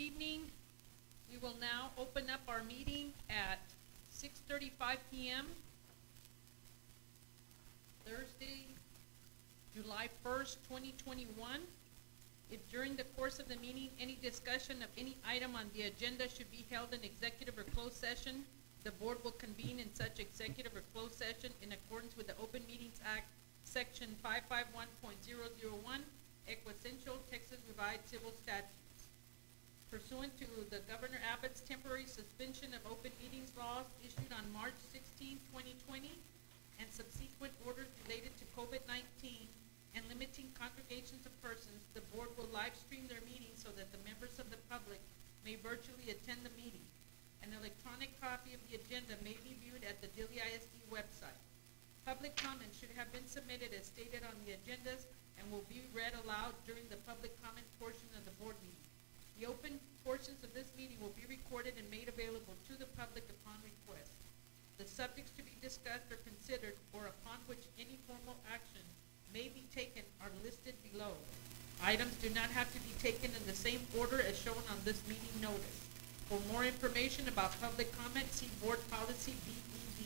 evening. We will now open up our meeting at 6:35 p.m. Thursday, July 1st, 2021. If during the course of the meeting any discussion of any item on the agenda should be held in executive or closed session, the board will convene in such executive or closed session in accordance with the Open Meetings Act, Section 551.001, Equessential, Texas Revised Civil Statutes. Pursuant to the Governor Abbott's temporary suspension of open meetings laws issued on March 16, 2020, and subsequent orders related to COVID-19 and limiting congregations of persons, the board will live stream their meeting so that the members of the public may virtually attend the meeting. An electronic copy of the agenda may be viewed at the Dilley ISD website. Public comments should have been submitted as stated on the agendas and will be read aloud during the public comment portion of the board meeting. The open portions of this meeting will be recorded and made available to the public upon request. The subjects to be discussed or considered or upon which any formal action may be taken are listed below. Items do not have to be taken in the same order as shown on this meeting notice. For more information about public comment, see Board Policy BED.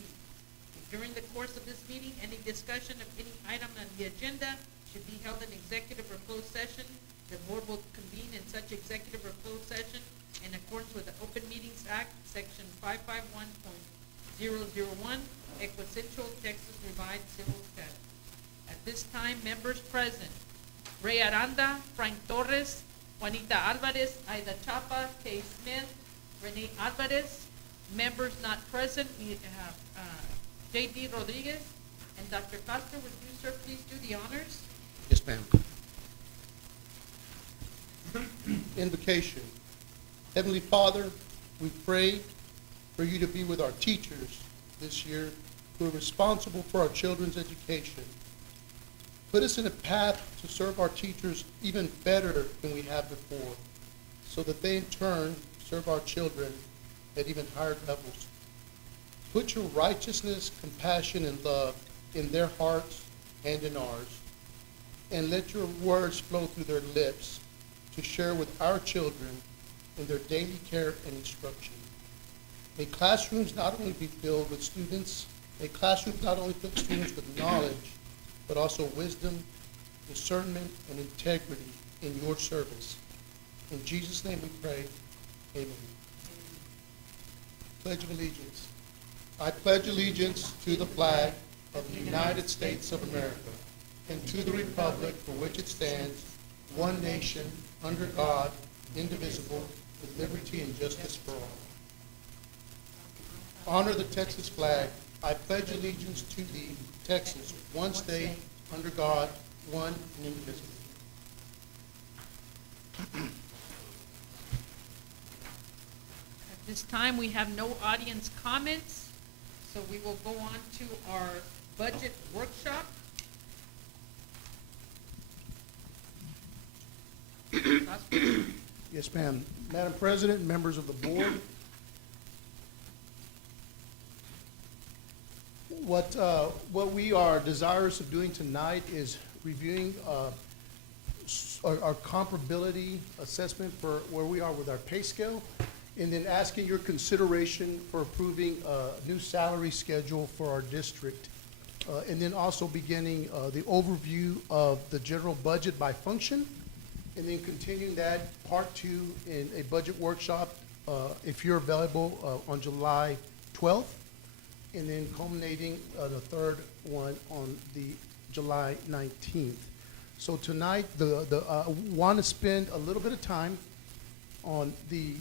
If during the course of this meeting any discussion of any item on the agenda should be held in executive or closed session, the board will convene in such executive or closed session in accordance with the Open Meetings Act, Section 551.001, Equessential, Texas Revised Civil Statutes. At this time, members present: Ray Aranda, Frank Torres, Juanita Alvarez, Aida Chapa, Kay Smith, Renee Alvarez. Members not present, we have J.D. Rodriguez and Dr. Castro. Would you, sir, please do the honors? Yes, ma'am. Invocation. Heavenly Father, we pray for you to be with our teachers this year who are responsible for our children's education. Put us in a path to serve our teachers even better than we have before, so that they in turn serve our children at even higher levels. Put your righteousness, compassion, and love in their hearts and in ours, and let your words flow through their lips to share with our children in their daily care and instruction. May classrooms not only be filled with students, may classrooms not only fill students with knowledge, but also wisdom, discernment, and integrity in your service. In Jesus' name we pray, amen. Pledge of Allegiance. I pledge allegiance to the flag of the United States of America and to the republic for which it stands, one nation, under God, indivisible, with liberty and justice for all. Honor the Texas flag. I pledge allegiance to thee, Texas, one state, under God, one and indivisible. At this time, we have no audience comments, so we will go on to our budget workshop. Yes, ma'am. Madam President, members of the board, what we are desirous of doing tonight is reviewing our comparability assessment for where we are with our pay scale, and then asking your consideration for approving a new salary schedule for our district. And then also beginning the overview of the general budget by function, and then continuing that part two in a budget workshop, if you're available, on July 12th, and then culminating the third one on the July 19th. So tonight, I want to spend a little bit of time on the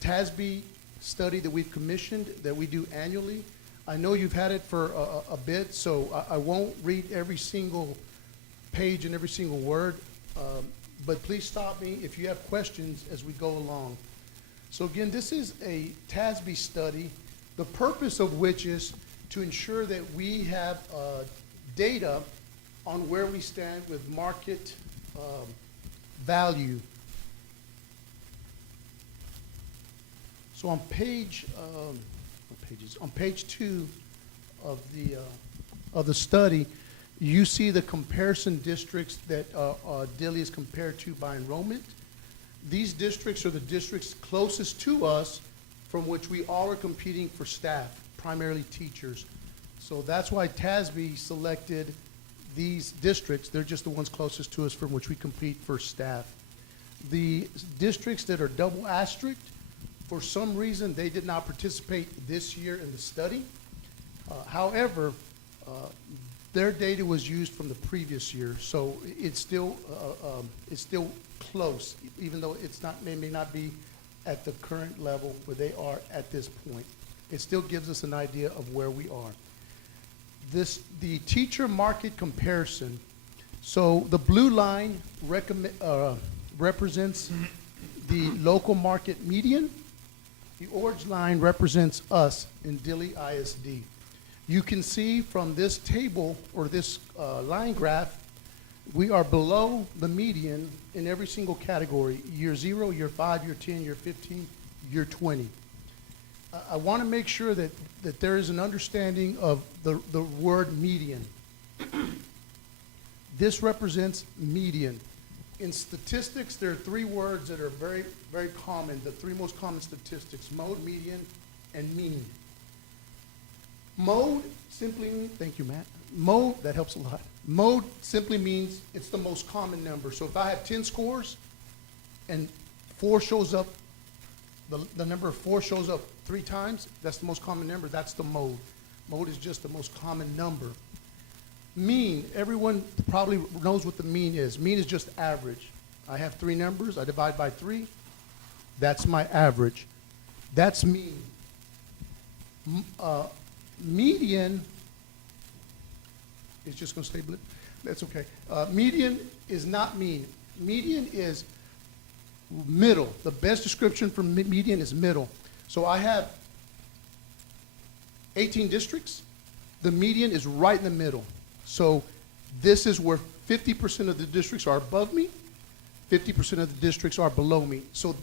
TASB study that we've commissioned, that we do annually. I know you've had it for a bit, so I won't read every single page and every single word, but please stop me if you have questions as we go along. So again, this is a TASB study, the purpose of which is to ensure that we have data on where we stand with market value. So on page two of the study, you see the comparison districts that Dilley is compared to by enrollment. These districts are the districts closest to us from which we all are competing for staff, primarily teachers. So that's why TASB selected these districts. They're just the ones closest to us from which we compete for staff. The districts that are double asterisked, for some reason, they did not participate this year in the study. However, their data was used from the previous year, so it's still close, even though they may not be at the current level where they are at this point. It still gives us an idea of where we are. The teacher market comparison. So the blue line represents the local market median. The orange line represents us in Dilley ISD. You can see from this table or this line graph, we are below the median in every single category: year 0, year 5, year 10, year 15, year 20. I want to make sure that there is an understanding of the word median. This represents median. In statistics, there are three words that are very, very common, the three most common statistics: mode, median, and mean. Mode simply means, thank you, Matt. Mode, that helps a lot. Mode simply means it's the most common number. So if I have 10 scores and 4 shows up, the number 4 shows up 3 times, that's the most common number, that's the mode. Mode is just the most common number. Mean, everyone probably knows what the mean is. Mean is just average. I have 3 numbers, I divide by 3, that's my average. That's mean. Median is just going to stay blip. That's okay. Median is not mean. Median is middle. The best description for median is middle. So I have 18 districts. The median is right in the middle. So this is where 50% of the districts are above me, 50% of the districts are below me. So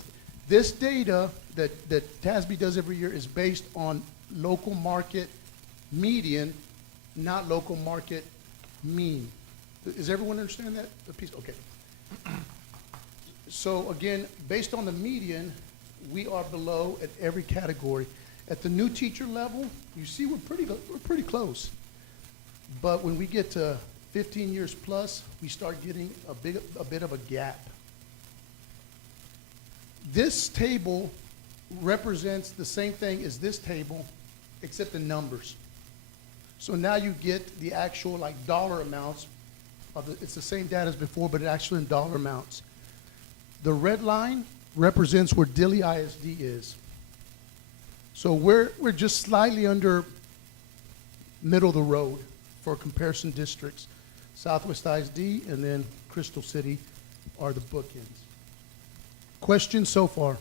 this data that TASB does every year is based on local market median, not local market mean. Does everyone understand that piece? Okay. So again, based on the median, we are below at every category. At the new teacher level, you see we're pretty close. But when we get to 15 years plus, we start getting a bit of a gap. This table represents the same thing as this table, except in numbers. So now you get the actual dollar amounts. It's the same data as before, but actually in dollar amounts. The red line represents where Dilley ISD is. So we're just slightly under middle of the road for comparison districts. Southwest ISD and then Crystal City are the bookends. Questions so far?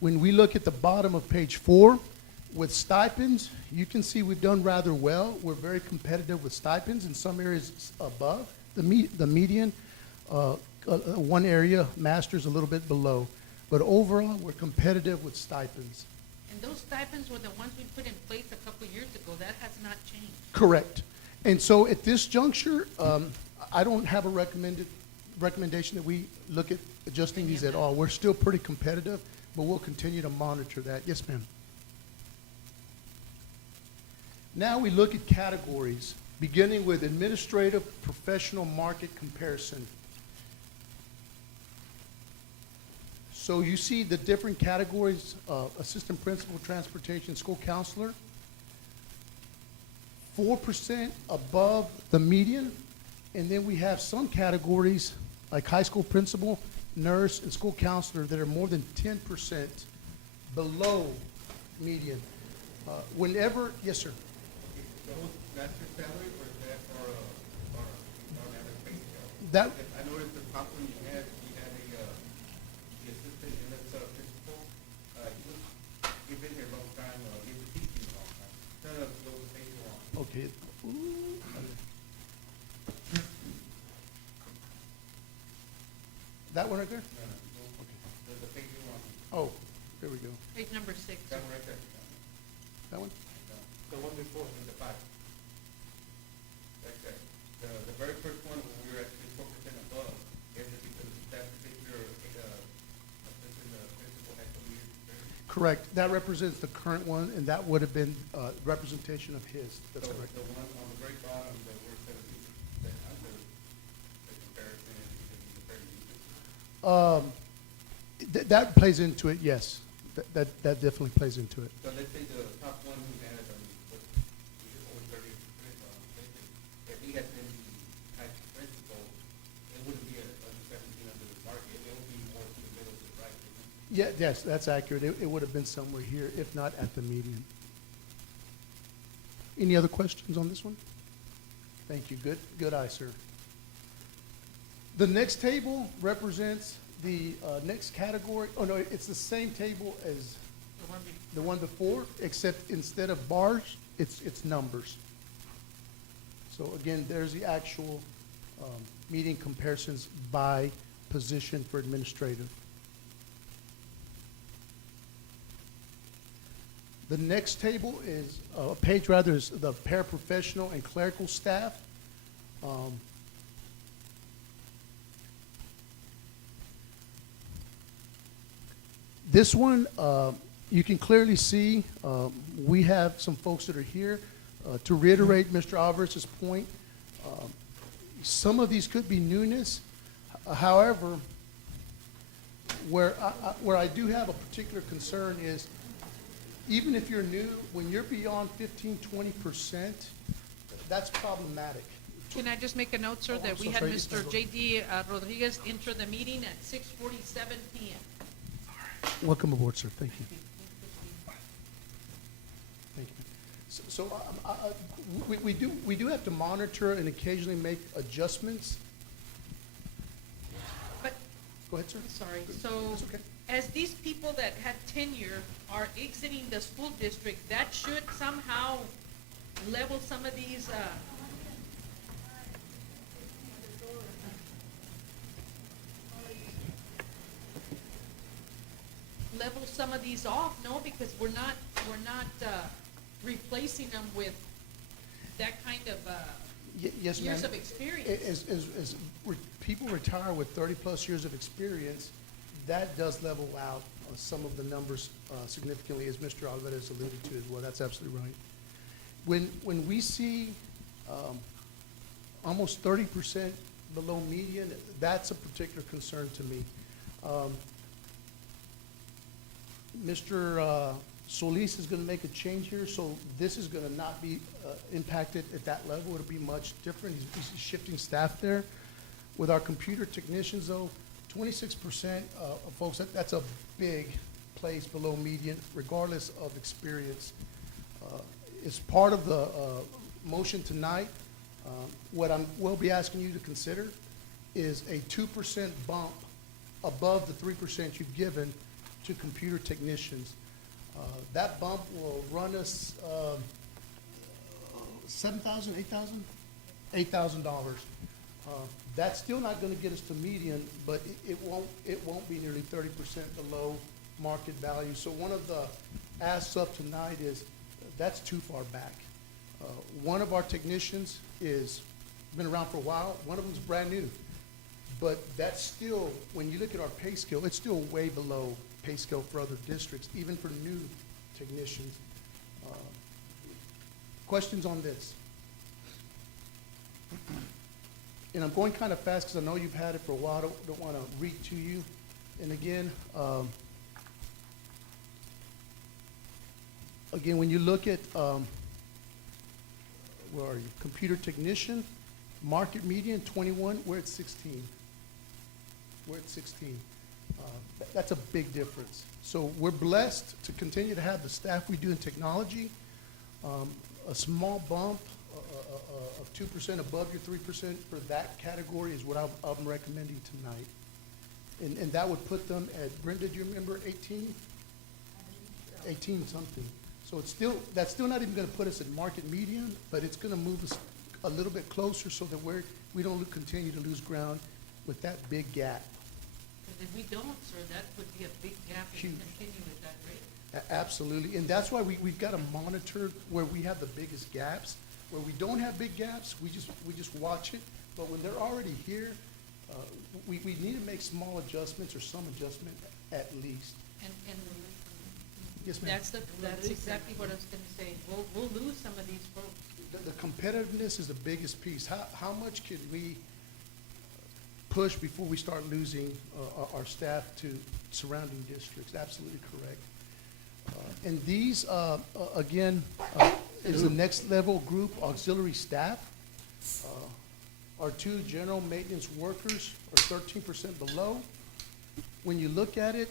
When we look at the bottom of page 4, with stipends, you can see we've done rather well. We're very competitive with stipends, in some areas above the median. One area, master's, a little bit below. But overall, we're competitive with stipends. And those stipends were the ones we put in place a couple of years ago. That has not changed. Correct. And so at this juncture, I don't have a recommendation that we look at adjusting these at all. We're still pretty competitive, but we'll continue to monitor that. Yes, ma'am. Now we look at categories, beginning with administrative professional market comparison. So you see the different categories: assistant principal, transportation, school counselor. 4% above the median, and then we have some categories like high school principal, nurse, and school counselor that are more than 10% below median. Whenever, yes, sir. That's your salary, or is that for an average pay scale? That I noticed the top one you had the assistant unit principal. You've been here a long time, you've been teaching a long time. None of those pay you on. okay. That one right there? The page you want. Oh, there we go. Page number 6. That one right there. That one? The one before was the 5. That's right. The very first one, when we were actually 4% above, is because that particular, principal had some years experience. Correct. That represents the current one, and that would have been representation of his. That's So correct. the one on the very bottom, that we're 17% under, the comparison is because he's a very new system. That plays into it, yes. That definitely plays into it. So let's say the top one who had, was over 30%, if he had been the type of principal, it wouldn't be under 17 under the market, it would be more to the middle of the right, isn't it? Yeah, yes, that's accurate. It would have been somewhere here, if not at the median. Any other questions on this one? Thank you. Good eye, sir. The next table represents the next category. Oh, no, it's the same table as the one before, except instead of bars, it's numbers. So again, there's the actual median comparisons by position for administrative. The next table is, page rather, is the paraprofessional and clerical staff. This one, you can clearly see, we have some folks that are here. To reiterate Mr. Alvarez's point, some of these could be newness. However, where I do have a particular concern is, even if you're new, when you're beyond 15-20%, that's problematic. Can I just make a note, sir, Oh, that I'm we so had sorry. Mr. J.D. Rodriguez enter the meeting at 6:47 p.m. Welcome aboard, sir. Thank you. Thank you. So we do have to monitor and occasionally make adjustments. But, Go ahead, sir. sorry, so That's okay. as these people that had tenure are exiting the school district, that should somehow level some of these, off, no? Because we're not replacing them with that kind of, Yes, ma'am. years of experience. People retire with 30-plus years of experience, that does level out some of the numbers significantly, as Mr. Alvarez alluded to as well. That's absolutely right. When we see almost 30% below median, that's a particular concern to me. Mr. Solis is going to make a change here, so this is going to not be impacted at that level. It'll be much different. He's shifting staff there. With our computer technicians, though, 26% of folks, that's a big place below median, regardless of experience. As part of the motion tonight, what we'll be asking you to consider is a 2% bump above the 3% you've given to computer technicians. That bump will run us $7,000, $8,000? $8,000. That's still not going to get us to median, but it won't be nearly 30% below market value. So one of the asks up tonight is that's too far back. One of our technicians is been around for a while. One of them's brand new, but that's still, when you look at our pay scale, it's still way below pay scale for other districts, even for new technicians. Questions on this? And I'm going kind of fast because I know you've had it for a while. Don't want to read to you. And again, when you look at, where are you? Computer technician, market median 21, we're at 16. We're at 16. That's a big difference. So we're blessed to continue to have the staff we do in technology. A small bump of 2% above your 3% for that category is what I'm recommending tonight. And that would put them at, Brenda, do you remember 18? 18 something. So that's still not even going to put us at market median, but it's going to move us a little bit closer so that we don't continue to lose ground with that big gap. Because if we don't, sir, that would be a big gap if we Huge. continue at that rate. Absolutely, and that's why we've got to monitor where we have the biggest gaps. Where we don't have big gaps, we just watch it, but when they're already here, we need to make small adjustments or some adjustment at least. And Yes, ma'am. that's exactly what I was gonna say. We'll lose some of these folks. The competitiveness is the biggest piece. How much could we push before we start losing our staff to surrounding districts? Absolutely correct. And these, again, is the next level group, auxiliary staff. Our two general maintenance workers are 13% below. When you look at it,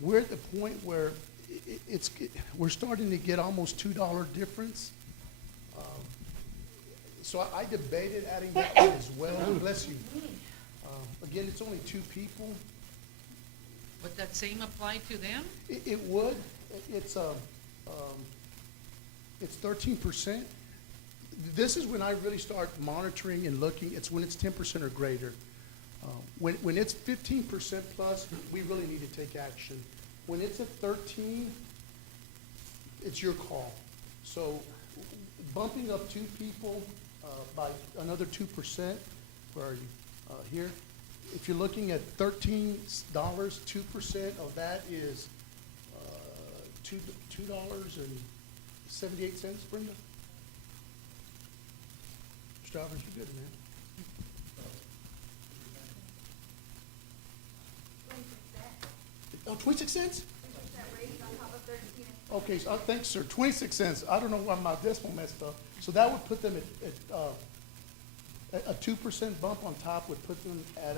we're at the point where we're starting to get almost $2 difference. So I debated adding that in as well. Bless you. Again, it's only two people. Would that same apply to them? It would. It's 13%. This is when I really start monitoring and looking. It's when it's 10% or greater. When it's 15% plus, we really need to take action. When it's at 13, it's your call. So bumping up two people by another 2%, where are you? Here. If you're looking at $13, 2% of that is $2.78, Brenda? Mr. Alvarez, you're good, man. 26 cents? Okay, so thanks, sir. 26 cents. I don't know why my decimal messed up. So that would put them at a 2% bump on top would put them at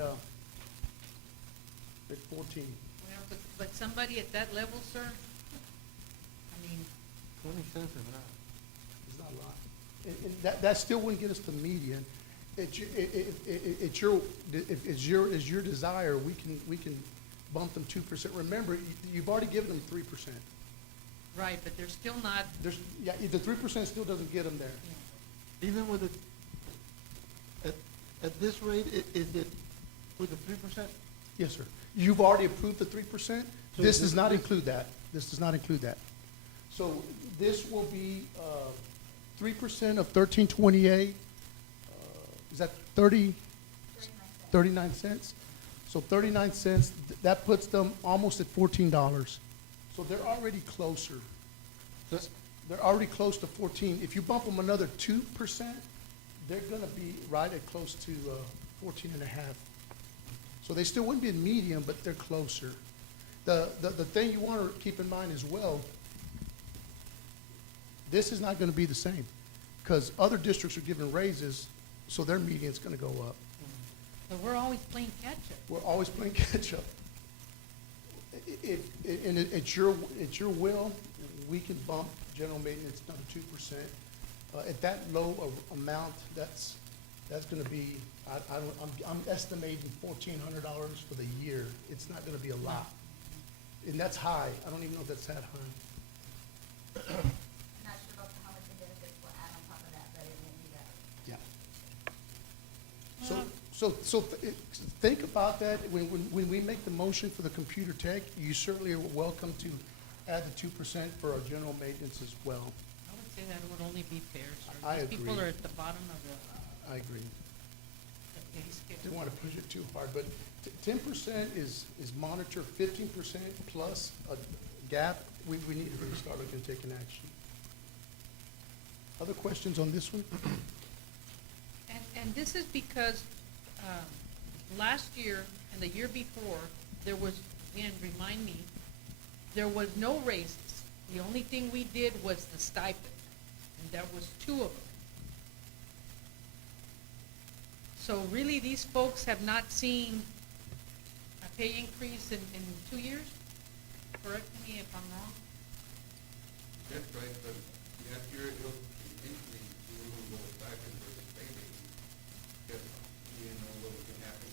14. Well, but somebody at that level, sir, I mean, 20 cents is not. It's not a lot. And that still wouldn't get us to median. It's your desire, we can bump them 2%. Remember, you've already given them 3%. right, but they're still not, The 3% still doesn't get them there. Even with at this rate, is it with the 3%? Yes, sir. You've already approved the 3%. So This does not include that. This does not include that. So this will be 3% of 1328. Is that 39 cents? So 39 cents, that puts them almost at $14. So they're already closer. They're already close to 14. If you bump them another 2%, they're gonna be right at close to 14 and a half. So they still wouldn't be in medium, but they're closer. The thing you wanna keep in mind as well, this is not gonna be the same, because other districts are giving raises, so their median's gonna go up. but we're always playing catch-up. We're always playing catch-up. And it's your will, we can bump general maintenance down to 2%. At that low amount, that's gonna be, I'm estimating $1,400 for the year. It's not gonna be a lot. And that's high. I don't even know if that's that high. Not sure about how much the benefits will add on top of that, but it won't be that. Yeah. So think about that. When we make the motion for the computer tech, you certainly are welcome to add the 2% for our general maintenance as well. I would say that would only be fair, sir. I These people agree. are at the bottom of I agree. the pay scale. Didn't want to push it too hard, but 10% is monitor, 15% plus a gap. We need to really start looking at taking action. Other questions on this one? And this is because, last year and the year before, there was, again, remind me, there was no raises. The only thing we did was the stipend, and that was 2 of them. So really, these folks have not seen a pay increase in 2 years? Correct me if I'm wrong. That's right, but last year it was increase, we were going to go with stipend versus pay raise. Because we didn't know what was going to happen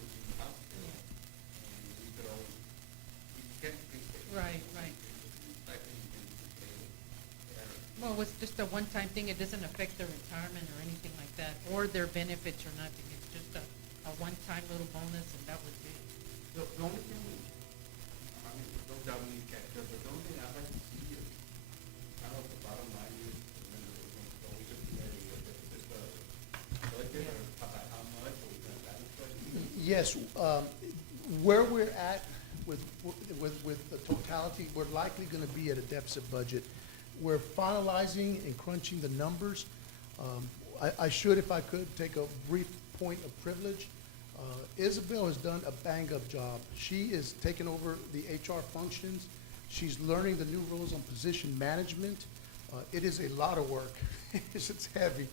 with the hospital. And we could always, we can't increase pay. Right. Stipend, you can pay better. Well, it was just a one-time thing. It doesn't affect their retirement or anything like that, or their benefits or nothing. It's just a one-time little bonus, and that was it. The only thing, I mean, no doubt, Yes, where we're at with the totality, we're likely gonna be at a deficit budget. We're finalizing and crunching the numbers. I should, if I could, take a brief point of privilege. Isabel has done a bang-up job. She is taking over the HR functions. She's learning the new rules on position management. It is a lot of work. It's heavy.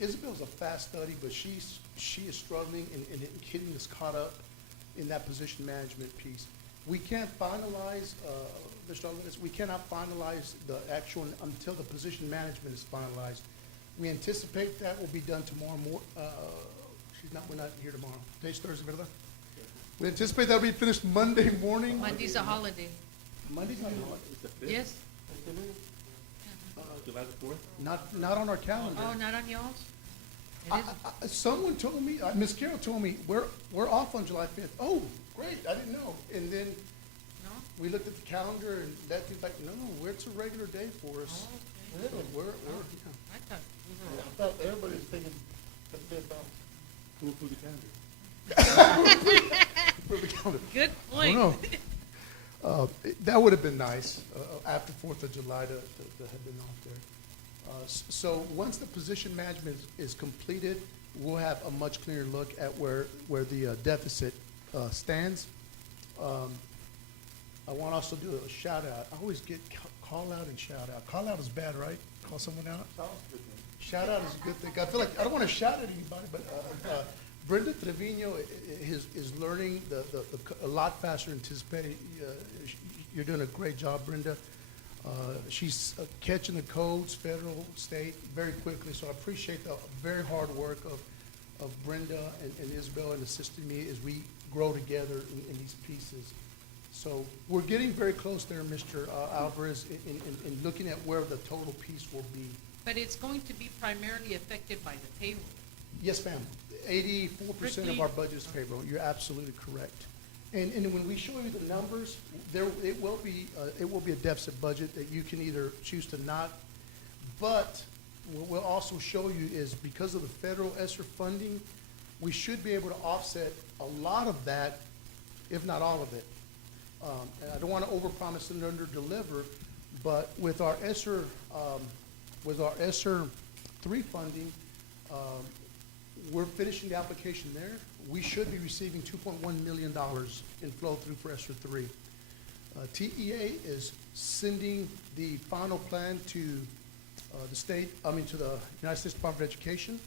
Isabel's a fast study, but she is struggling and getting us caught up in that position management piece. We can't finalize, Mr. Alvarez, we cannot finalize the actual until the position management is finalized. We anticipate that will be done tomorrow we're not here tomorrow. Today's Thursday, ¿verdad? We anticipate that'll be finished Monday morning. Monday's a holiday. Monday's not holiday. It's the fifth. Yes? July the 4th? Not on our calendar. Oh, not on yours? It is? Someone told me, Miss Carroll told me, we're off on July 5th. Oh, great, I didn't know. And then No? we looked at the calendar and that dude's like, no, it's a regular day for us. Oh, Really? We're, I thought we I were. thought everybody's thinking the fifth off. Who approved the calendar? for the calendar. Good I point. don't know. That would have been nice, after 4th of July to have been off there. So once the position management is completed, we'll have a much clearer look at where the deficit stands. I want to also do a shout out. I always get call out and shout out. Call out is bad, right? Call someone out? Sounds good, man. Shout out is a good thing. I feel like, I don't want to shout at anybody, but Brenda Trevino is learning a lot faster than anticipated. You're doing a great job, Brenda. She's catching the codes, federal, state, very quickly. So I appreciate the very hard work of Brenda and Isabel in assisting me as we grow together in these pieces. So we're getting very close there, Mr. Alvarez, in looking at where the total piece will be. But it's going to be primarily affected by the payroll. Yes, ma'am. 84% of our budget is payroll. You're absolutely correct. And when we show you the numbers, it will be a deficit budget that you can either choose to not. But what we'll also show you is because of the federal ESSER funding, we should be able to offset a lot of that, if not all of it. And I don't want to overpromise and underdeliver, but with our ESSER 3 funding, we're finishing the application there. We should be receiving $2.1 million in flow through for ESSER 3. TEA is sending the final plan to to the United States Department of Education.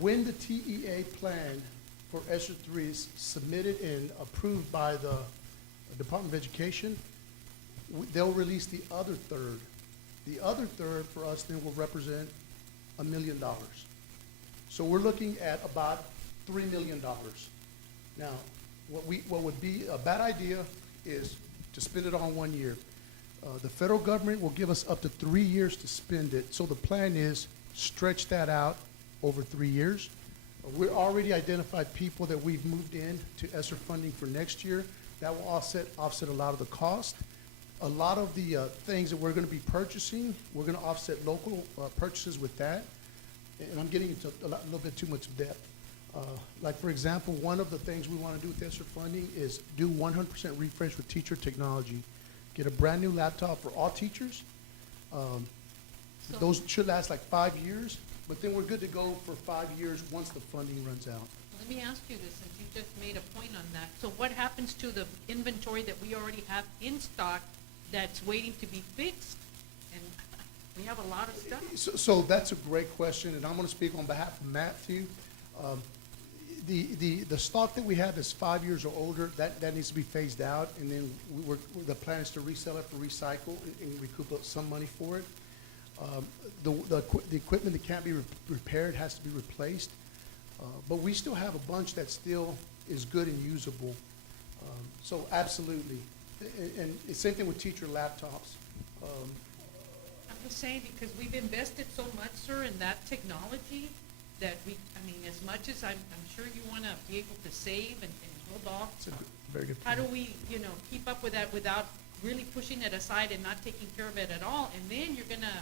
When the TEA plan for ESSER 3 is submitted and approved by the Department of Education, they'll release the other third. The other third for us then will represent $1 million. So we're looking at about $3 million. Now, what would be a bad idea is to spend it all in 1 year. The federal government will give us up to 3 years to spend it. So the plan is stretch that out over 3 years. We're already identified people that we've moved in to ESSER funding for next year. That will offset a lot of the cost. A lot of the things that we're going to be purchasing, we're going to offset local purchases with that. And I'm getting into a little bit too much depth. Like, for example, one of the things we want to do with ESSER funding is do 100% refresh with teacher technology. Get a brand new laptop for all teachers. Those should last like 5 years, but then we're good to go for 5 years once the funding runs out. Let me ask you this, since you just made a point on that. So what happens to the inventory that we already have in stock that's waiting to be fixed? And we have a lot of stuff. So that's a great question, and I'm going to speak on behalf of Matthew. The stock that we have is 5 years or older. That needs to be phased out, and then the plan is to resell it for recycle and recoup some money for it. The equipment that can't be repaired has to be replaced, but we still have a bunch that still is good and usable. So absolutely, and the same thing with teacher laptops. I'm just saying, because we've invested so much, sir, in that technology that as much as I'm sure you want to be able to save and hold off, It's a very good how do point. we, keep up with that without really pushing it aside and not taking care of it at all? And then you're going to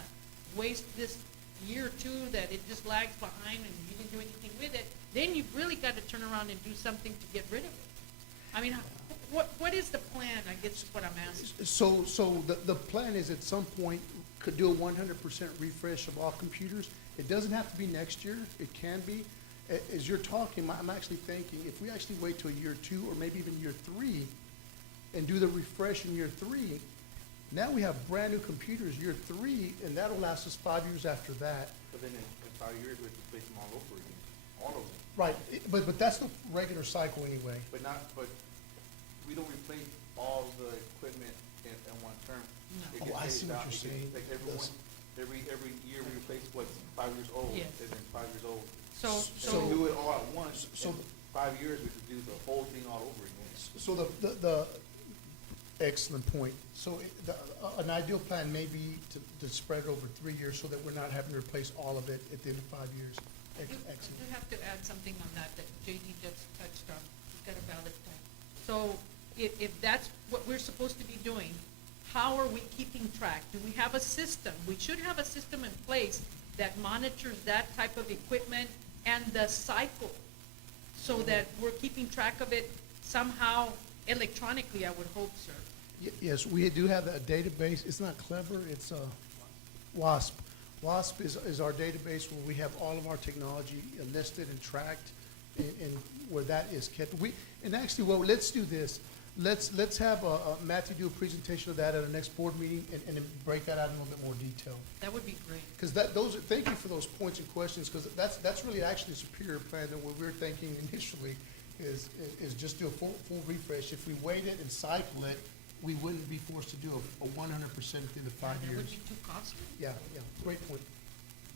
waste this year or two that it just lags behind and you didn't do anything with it, then you've really got to turn around and do something to get rid of it. I mean, what is the plan, I guess is what I'm asking. So the plan is at some point, could do a 100% refresh of all computers. It doesn't have to be next year, it can be. As you're talking, I'm actually thinking, if we actually wait till year 2 or maybe even year 3 and do the refresh in year 3, now we have brand-new computers year 3, and that'll last us 5 years after that. But then in 5 years, we have to replace them all over again, all of them. Right, but that's the regular cycle anyway. But we don't replace all the equipment in one term. No. It Oh, gets I see phased what out. you're It gets- saying. Like Yes. every year we replace what's 5 years old, Yes. and then 5 years old. So, So we do it all at once, So- in 5 years, we could do the whole thing all over again. So the excellent point. So an ideal plan may be to spread it over 3 years so that we're not having to replace all of it at the end of 5 years. I do Excellent. have to add something on that JD just touched on. He's got a valid point. So if that's what we're supposed to be doing, how are we keeping track? Do we have a system? We should have a system in place that monitors that type of equipment and the cycle so that we're keeping track of it somehow electronically, I would hope, sir. Yes, we do have a database. It's not Clever, it's WASP. WASP is our database where we have all of our technology listed and tracked and where that is kept. And actually, well, let's do this. Let's have Matthew do a presentation of that at our next board meeting and then break that out in a little bit more detail. That would be great. Because thank you for those points and questions, because that's really actually a superior plan than what we were thinking initially, is just do a full refresh. If we waited and cycle it, we wouldn't be forced to do a 100% in the 5 That years. would be too costly. Yeah, great point.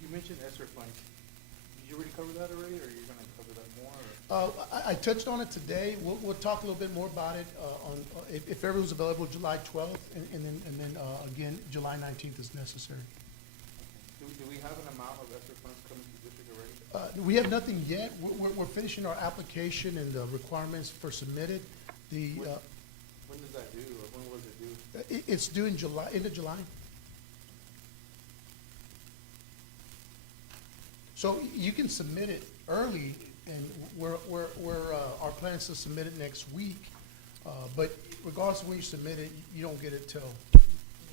You mentioned ESSER funds. Did you already cover that already, or you're gonna cover that more, or? I touched on it today. We'll talk a little bit more about it if everyone's available, July 12th, and then again, July 19th is necessary. Do we have an amount of ESSER funds coming to the district already? We have nothing yet. We're finishing our application and the requirements for submitted. When does that due, or when was it due? It's due in July, end of July. So you can submit it early, and our plan is to submit it next week. But regardless of when you submit it, you don't get it till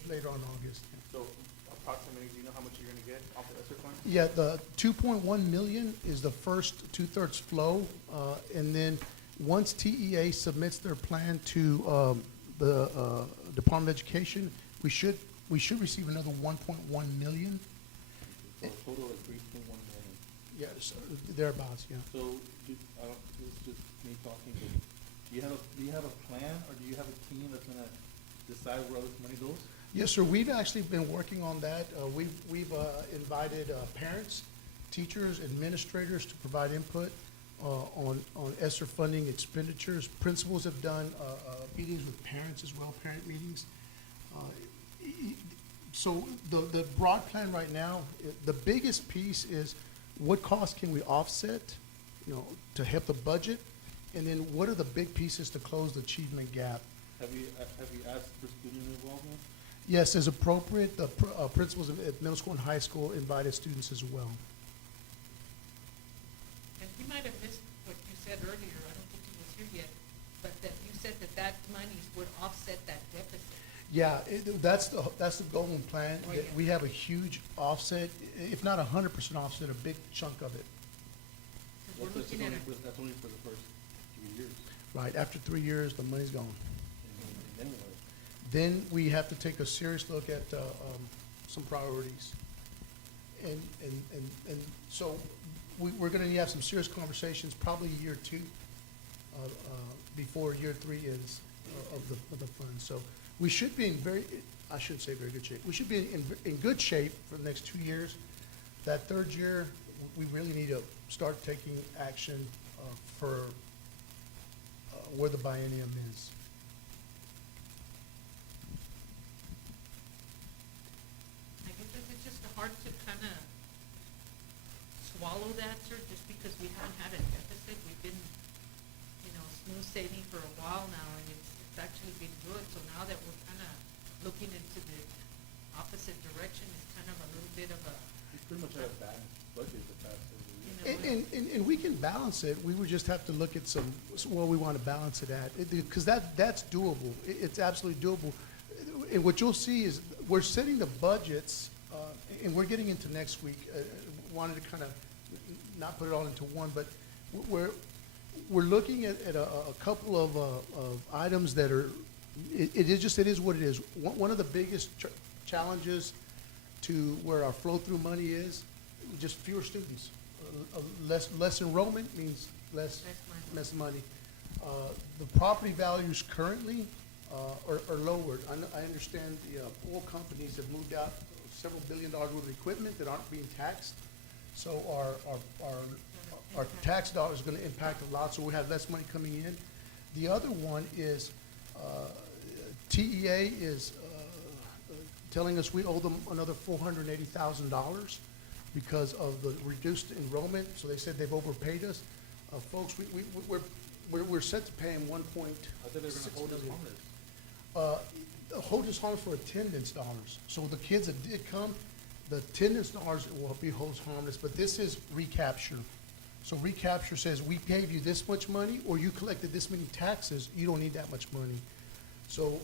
later on in August. So approximately, do you know how much you're gonna get off the ESSER fund? Yeah, the 2.1 million is the first 2/3 flow, and then once TEA submits their plan to the Department of Education, we should receive another 1.1 million. So a total of 3.1 million. Yes, thereabouts, yeah. So, this is just me talking, but do you have a plan, or do you have a team that's gonna decide where all this money goes? Yes, sir, we've actually been working on that. We've invited parents, teachers, administrators to provide input on ESSER funding expenditures. Principals have done meetings with parents as well, parent meetings. So the broad plan right now, the biggest piece is what costs can we offset, to help the budget? And then what are the big pieces to close the achievement gap? Have you asked for student involvement? Yes, as appropriate, the principals at middle school and high school invited students as well. And he might have missed what you said earlier, I don't think he was here yet, but that you said that monies would offset that deficit. Yeah, that's the goal and plan. Oh, That yeah. we have a huge offset, if not 100% offset, a big chunk of it. 'Cause we're looking at That's only for the first 3 years, Right, after 3 years, the money's gone. and then what? Then we have to take a serious look at some priorities. And so we're gonna need to have some serious conversations, probably year 2, before year 3 is of the fund. So we should be in very good shape. We should be in good shape for the next 2 years. That 3rd year, we really need to start taking action for where the biennium is. I guess it's just hard to kind of swallow that, sir, just because we haven't had a deficit. We've been, smooth sailing for a while now, and it's actually been good. So now that we're kind of looking into the opposite direction, it's kind of a little bit of a pretty much had a balanced budget the past several years. You know, And we can balance it, we would just have to look at where we want to balance it at, because that's doable, it's absolutely doable. And what you'll see is, we're setting the budgets, and we're getting into next week, wanted to kind of not put it all into one, but we're looking at a couple of items that are, it is what it is. One of the biggest challenges to where our flow-through money is, just fewer students. Less enrollment means less money. The property values currently are lowered. I understand the oil companies have moved out several $1 billion worth of equipment that aren't being taxed. So our tax dollars is gonna impact a lot, so we have less money coming in. The other one is, TEA is telling us we owe them another $480,000 because of the reduced enrollment, so they said they've overpaid us. Folks, we're set to pay them 1.6 I thought they were gonna hold us million. harmless. Hold us harmless for attendance dollars. So the kids that did come, the attendance dollars will be hold harmless, but this is recapture. So recapture says, we gave you this much money, or you collected this many taxes, you don't need that much money. So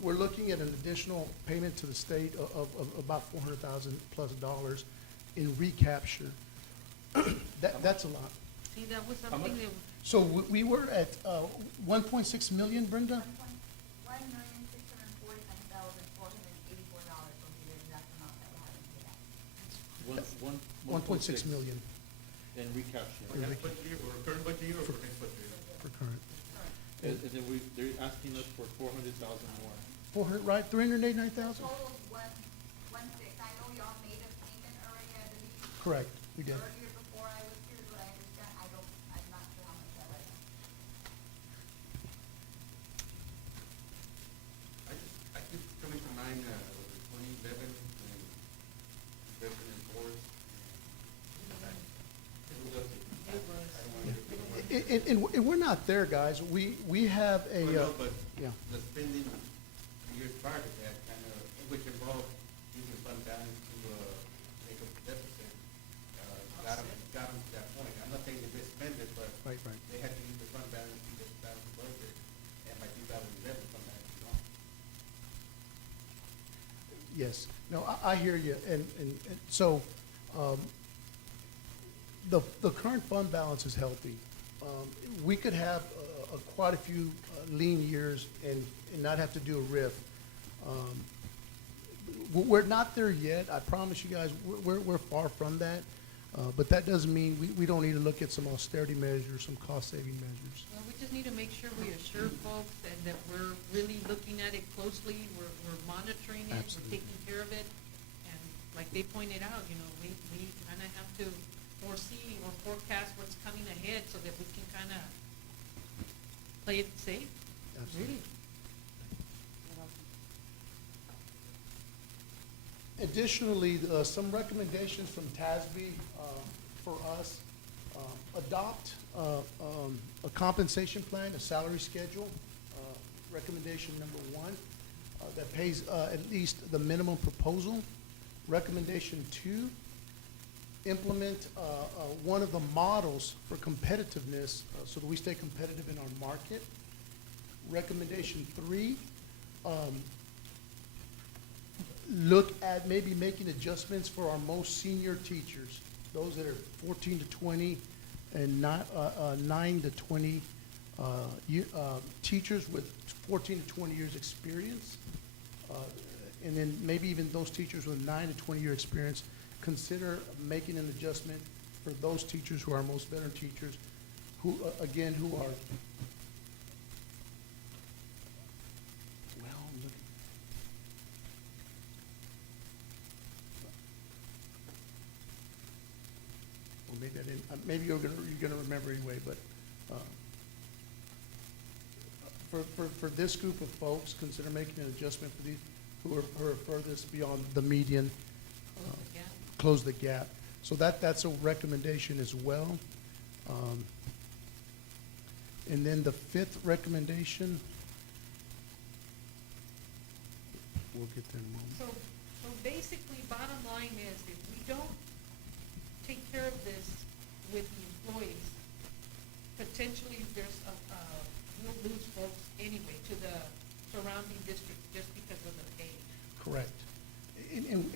we're looking at an additional payment to the state of about $400,000 plus dollars in recapture. That's a lot. see, that was How something much? that, So we were at 1.6 million, Brenda? $1,649,484 will be the exact amount that we're having to pay out. 1.6 million In recapture. In Next budget year, or current budget year, or for next budget year? for current. And then they're asking us for 400,000 more. 400, right, 389,000? Total is 116. I know y'all made a payment already, I believe. Correct, we did. Earlier before I was here, but I understand, I'm not sure how much that was. I keep coming to mind, 2011, and investment in forest. It was up to. It was. I don't want to. And we're not there, guys. We have a, No, but yeah, the spending the years prior to that, kind of, which involved using fund balance to, make up the deficit, got them to that point. I'm not saying they spend it, but right. they had to use the fund balance to get balance the budget, and by 2011, fund balance is gone. Yes. No, I hear you. And so, the current fund balance is healthy. We could have quite a few lean years and not have to do a RIF. We're not there yet. I promise you guys, we're far from that. But that doesn't mean we don't need to look at some austerity measures, some cost-saving measures. well, we just need to make sure we assure folks that we're really looking at it closely, we're monitoring it, Absolutely. we're taking care of it. And like they pointed out, you know, we kind of have to foresee or forecast what's coming ahead so that we can kind of play it safe, Absolutely. really. Additionally, some recommendations from TASB for us. Adopt a compensation plan, a salary schedule. Recommendation number one, that pays at least the minimum proposal. Recommendation two, implement one of the models for competitiveness so that we stay competitive in our market. Recommendation three, look at maybe making adjustments for our most senior teachers, those that are 14 to 20 and not 9 to 20 teachers with 14 to 20 years experience. And then maybe even those teachers with 9 to 20 year experience, consider making an adjustment for those teachers who are most veteran teachers, who, again, who are, well, look. Well, maybe I didn't, maybe you're gonna remember anyway, but, for this group of folks, consider making an adjustment for these who are furthest beyond the median, Yeah. close the gap. So that's a recommendation as well. And then the fifth recommendation, we'll get there in a moment. So basically, bottom line is, if we don't take care of this with the employees, potentially we'll lose folks anyway to the surrounding districts just because of the pay. Correct. And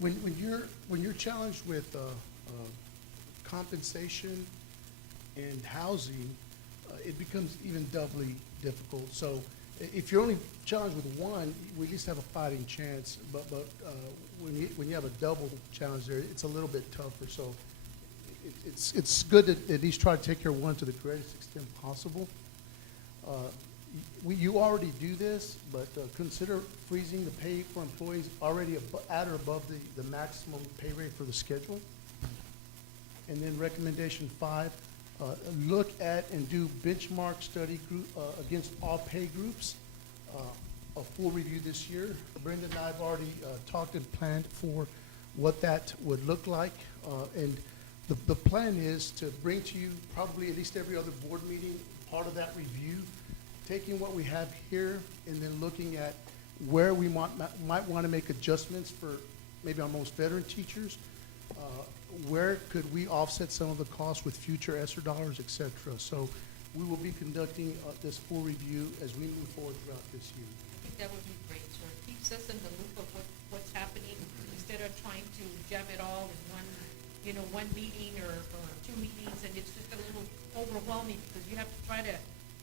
when you're challenged with compensation and housing, it becomes even doubly difficult. So if you're only challenged with one, we at least have a fighting chance. But when you have a double challenge there, it's a little bit tougher. So it's good to at least try to take care of one to the greatest extent possible. You already do this, but consider freezing the pay for employees already at or above the maximum pay rate for the schedule. And then recommendation 5, look at and do benchmark study group against all pay groups. A full review this year. Brenda and I have already talked and planned for what that would look like. And the plan is to bring to you probably at least every other board meeting part of that review, taking what we have here and then looking at where we might want to make adjustments for maybe our most veteran teachers. Where could we offset some of the costs with future ESSER dollars, et cetera. So we will be conducting this full review as we move forward throughout this year. I think that would be great, so it keeps us in the loop of what's happening instead of trying to jam it all in one meeting or 2 meetings, and it's just a little overwhelming because you have to try to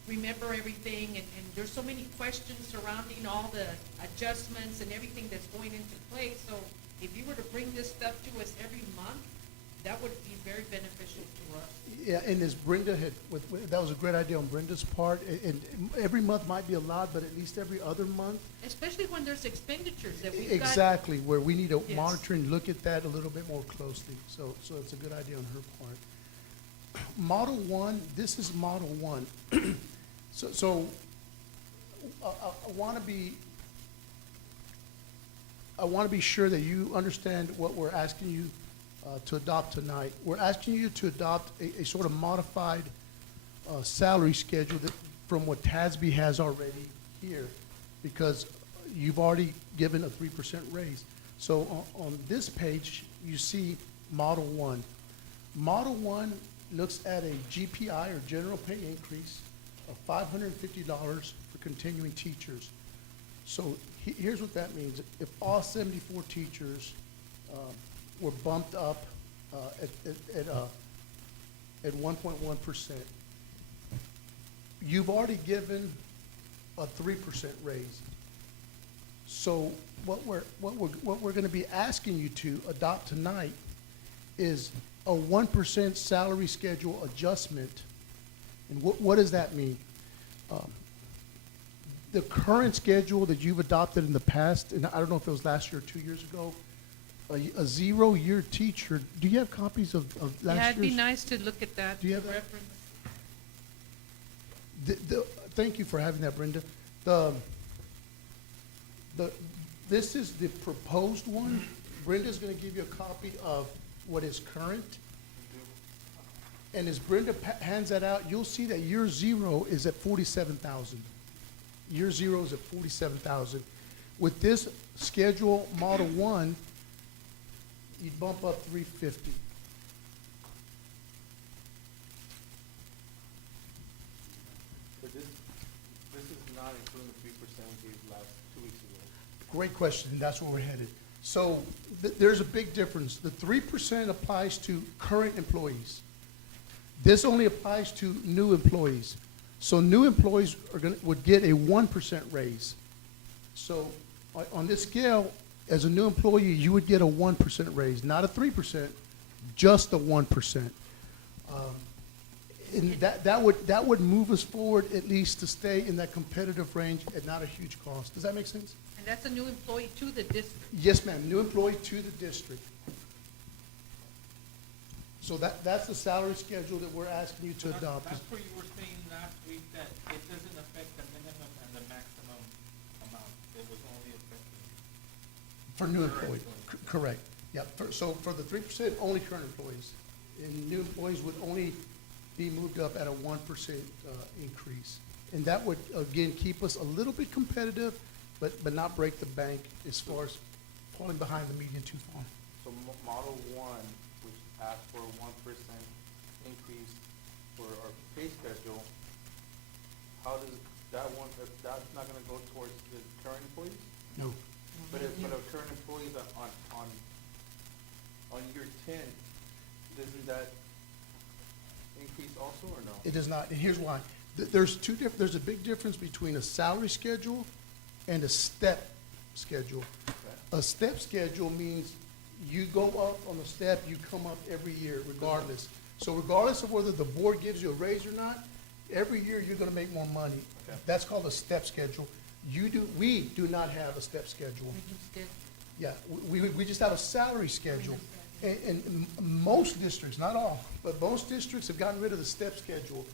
remember everything, and there's so many questions surrounding all the adjustments and everything that's going into play. So if you were to bring this stuff to us every month, that would be very beneficial to us. Yeah, and as Brenda that was a great idea on Brenda's part, and every month might be a lot, but at least every other month. Especially when there's expenditures that we've got. Exactly, where we need to Yes. monitor and look at that a little bit more closely. So it's a good idea on her part. Model 1, this is Model 1. So I want to be sure that you understand what we're asking you to adopt tonight. We're asking you to adopt a sort of modified salary schedule from what TASB has already here, because you've already given a 3% raise. So on this page, you see Model 1. Model 1 looks at a GPI, or general pay increase, of $550 for continuing teachers. So here's what that means. If all 74 teachers were bumped up at 1.1%, you've already given a 3% raise. So what we're going to be asking you to adopt tonight is a 1% salary schedule adjustment. And what does that mean? The current schedule that you've adopted in the past, and I don't know if it was last year or 2 years ago, a 0-year teacher, do you have copies of last year's? Yeah, it'd be nice to look at that. Do you have that? Reference. Thank you for having that, Brenda. This is the proposed one. Brenda's going to give you a copy of what is current. And as Brenda hands that out, you'll see that year 0 is at $47,000. Year 0 is at $47,000. With this schedule, Model 1, you'd bump up $350. But this is not including the 3% we gave last 2 weeks ago. Great question, and that's where we're headed. So there's a big difference. The 3% applies to current employees. This only applies to new employees. So new employees would get a 1% raise. So on this scale, as a new employee, you would get a 1% raise, not a 3%, just a 1%. And that would move us forward at least to stay in that competitive range at not a huge cost. Does that make sense? And that's a new employee to the district. Yes, ma'am. New employee to the district. So that's the salary schedule that we're asking you to adopt. That's where you were saying last week that it doesn't affect the minimum and the maximum amount. It was only affecting. For new Current employees, employees. correct. Yeah, so for the 3%, only current employees. And new employees would only be moved up at a 1% increase. And that would, again, keep us a little bit competitive, but not break the bank as far as falling behind the median too far. So Model 1, which ask for a 1% increase for our pay schedule, how does that one, that's not gonna go towards the current employees? No. But our current employees on year 10, doesn't that increase also or no? It does not, and here's why. There's a big difference between a salary schedule and a step schedule. Okay. A step schedule means you go up on the step, you come up every year regardless. So regardless of whether the board gives you a raise or not, every year you're gonna make more money. Okay. That's called a step schedule. We do not have a step schedule. We just did. Yeah, we just have a salary schedule. And most districts, not all, but most districts have gotten rid of the step schedule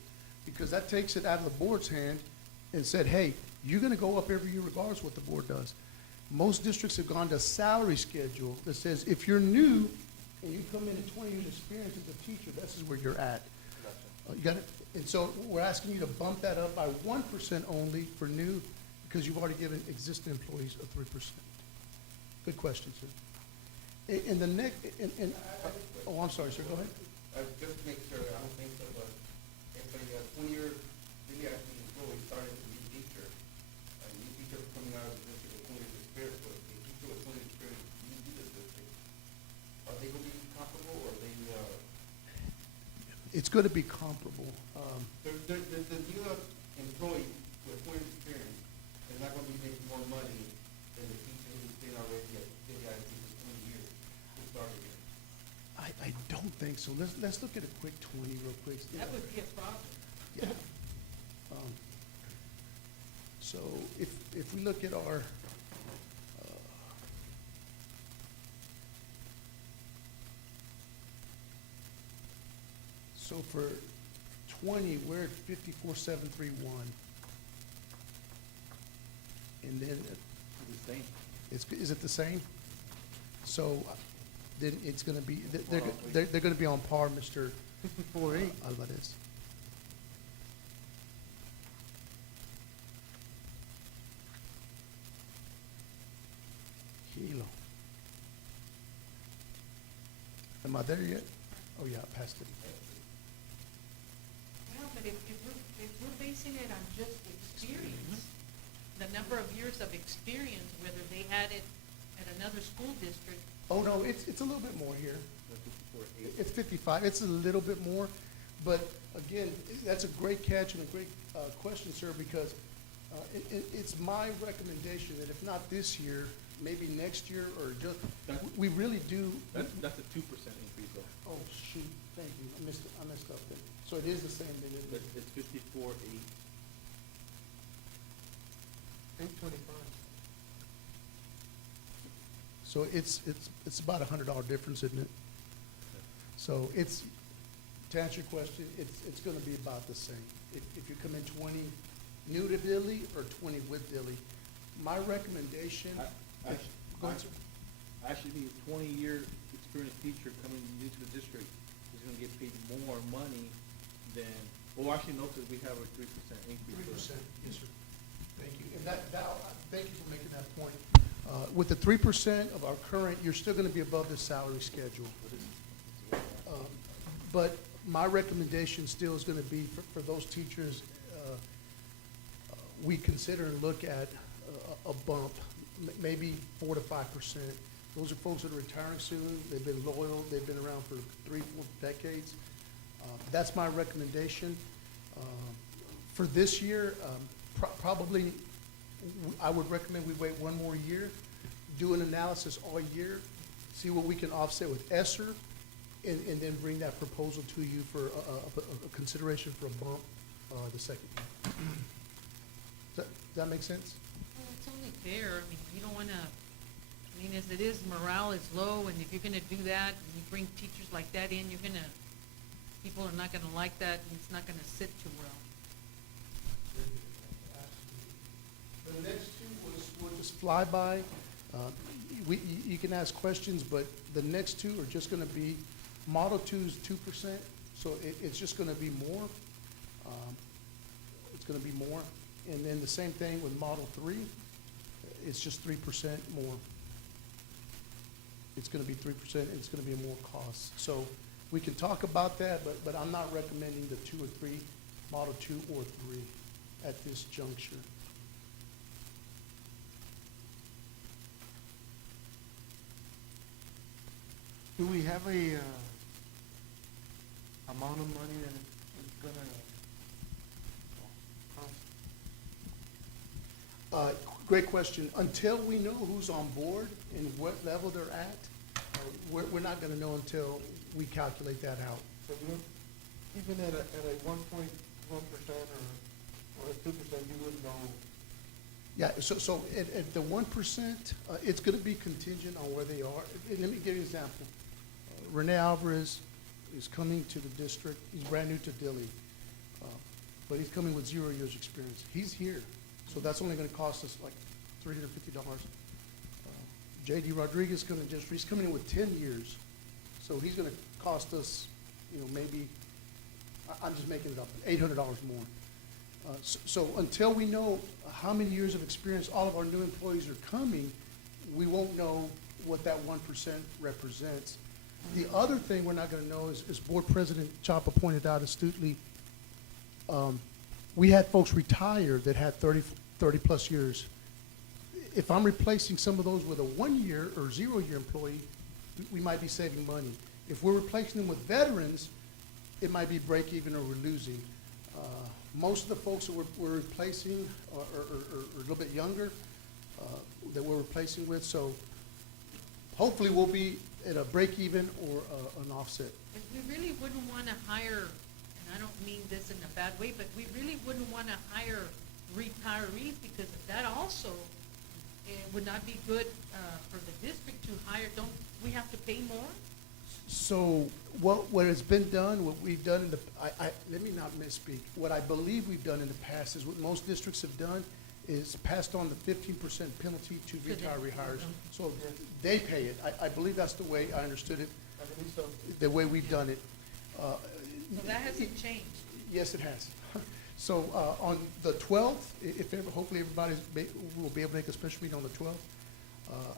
because that takes it out of the board's hand and said, hey, you're gonna go up every year regardless of what the board does. Most districts have gone to a salary schedule that says if you're new and you come in at 20 years experience as a teacher, this is where you're at. Gotcha. You got it? And so we're asking you to bump that up by 1% only for new because you've already given existing employees a 3%. Good question, sir. In the next, oh, I'm sorry, sir, go ahead. Just to make sure, I don't think so, but if a 20-year, really actually employee started as a new teacher, a new teacher coming out of the district with 20 years experience, but a teacher with 20 years experience new to the district, are they gonna be comparable, or are they, It's going to be comparable. the new employee with 20 years experience is not gonna be making more money than the teacher who's been already at CIT for 20 years, who started here? I don't think so. Let's look at a quick 20 real quick. That would be a problem. Yeah. So if we look at our, so for 20, we're at 54,731. And then The same. is it the same? So then it's gonna be, they're gonna be on par, Mr. 54.8. Alvarez. Kilo. Am I there yet? Oh, yeah, I passed it. Well, but if we're basing it on just experience, the number of years of experience, whether they had it at another school district, Oh, no, it's a little bit more here. The 54.8. It's 55, it's a little bit more, but again, that's a great catch and a great question, sir, because it's my recommendation that if not this year, maybe next year, or just, we really do. That's a 2% increase though. Oh, shoot, thank you, I messed up then. So it is the same thing, isn't it? It's 54.8. 825. So it's about $100 difference, isn't it? So it's, to answer your question, it's gonna be about the same. If you come in 20 new to Dilly or 20 with Dilly, my recommendation. Go ahead, sir. Actually, a 20-year experienced teacher coming new to the district is gonna get paid more money than, well, actually, no, because we have a 3% increase. 3%, yes, sir. Thank you. And thank you for making that point. With the 3% of our current, you're still gonna be above the salary schedule. But my recommendation still is gonna be for those teachers, we consider and look at a bump, maybe 4 to 5%. Those are folks that are retiring soon. They've been loyal. They've been around for 3-4 decades. That's my recommendation. For this year, probably, I would recommend we wait one more year, do an analysis all year, see what we can offset with ESSER, and then bring that proposal to you for a consideration for a bump the second year. Does that make sense? well, it's only fair. I mean, you don't wanna, I mean, as it is, morale is low, and if you're gonna do that, and you bring teachers like that in, people are not gonna like that, and it's not gonna sit too well. The next two we'll just fly by. You can ask questions, but the next two are just gonna be, Model 2 is 2%, so it's just gonna be more. It's gonna be more. And then the same thing with Model 3, it's just 3% more. It's gonna be 3%, and it's gonna be more cost. So We can talk about that, but I'm not recommending the 2 or 3, Model 2 or 3 at this juncture. Do we have a, amount of money that it's gonna cost? Great question. Until we know who's on board and what level they're at, we're not gonna know until we calculate that out. So you, even at a 1.1% or a 2%, you wouldn't know. Yeah, so at the 1%, it's gonna be contingent on where they are. And let me give you an example. Rene Alvarez is coming to the district. He's brand new to Dilley, but he's coming with 0 years experience. He's here, so that's only gonna cost us like $350. J.D. Rodriguez he's coming in with 10 years, so he's gonna cost us, maybe, I'm just making it up, $800 more. So until we know how many years of experience all of our new employees are coming, we won't know what that 1% represents. The other thing we're not gonna know is Board President Chapa pointed out astutely, we had folks retire that had 30 plus years. If I'm replacing some of those with a 1-year or 0-year employee, we might be saving money. If we're replacing them with veterans, it might be break even or we're losing. Most of the folks that we're replacing are a little bit younger that we're replacing with, so hopefully we'll be at a break even or an offset. And we really wouldn't wanna hire, and I don't mean this in a bad way, but we really wouldn't wanna hire retirees, because that also would not be good for the district to hire. Don't we have to pay more? So what has been done, what we've done in the, let me not misspeak. What I believe we've done in the past is what most districts have done is passed on the 15% penalty to retiree hires. So they pay it. I believe that's the way I understood it, I believe so. the way we've done it. So that hasn't changed. Yes, it has. So on the 12th, if ever, hopefully everybody will be able to make a special meeting on the 12th.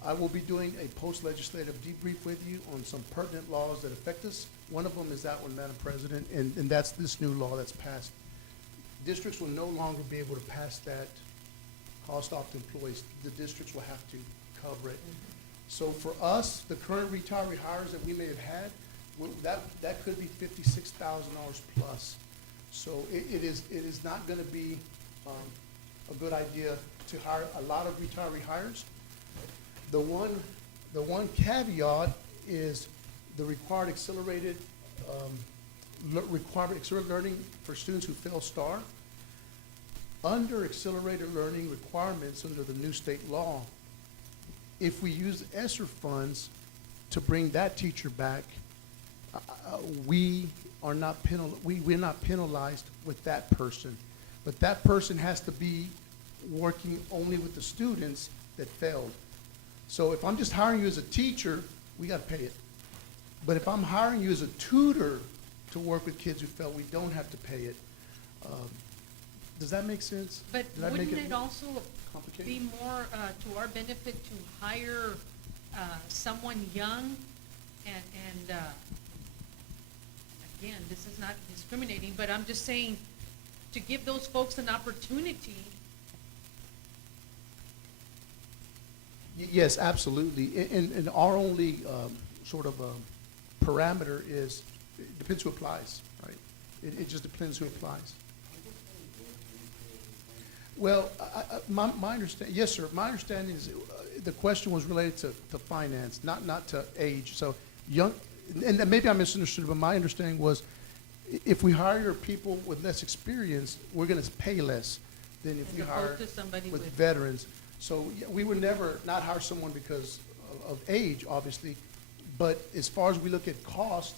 I will be doing a post-legislative debrief with you on some pertinent laws that affect us. One of them is that one, Madam President, and that's this new law that's passed. Districts will no longer be able to pass that cost off to employees. The districts will have to cover it. So for us, the current retiree hires that we may have had, that could be $56,000 plus. So it is not gonna be a good idea to hire a lot of retiree hires. The one caveat is the required accelerated learning for students who fail STAR. Under accelerated learning requirements under the new state law, if we use ESSER funds to bring that teacher back, we're not penalized with that person. But that person has to be working only with the students that failed. So if I'm just hiring you as a teacher, we gotta pay it. But if I'm hiring you as a tutor to work with kids who fail, we don't have to pay it. Does that make sense? But Did I make wouldn't it also complicated? be more to our benefit to hire someone young and again, this is not discriminating, but I'm just saying to give those folks an opportunity. Yes, absolutely. And our only sort of parameter is, it depends who applies, right? It just depends who applies. Well, my understanding, yes, sir. My understanding is the question was related to finance, not to age. So young, and maybe I misunderstood, but my understanding was if we hire people with less experience, we're going to pay less than if we hire to somebody with veterans. So yeah, we would never not hire someone because of age, obviously, but as far as we look at cost,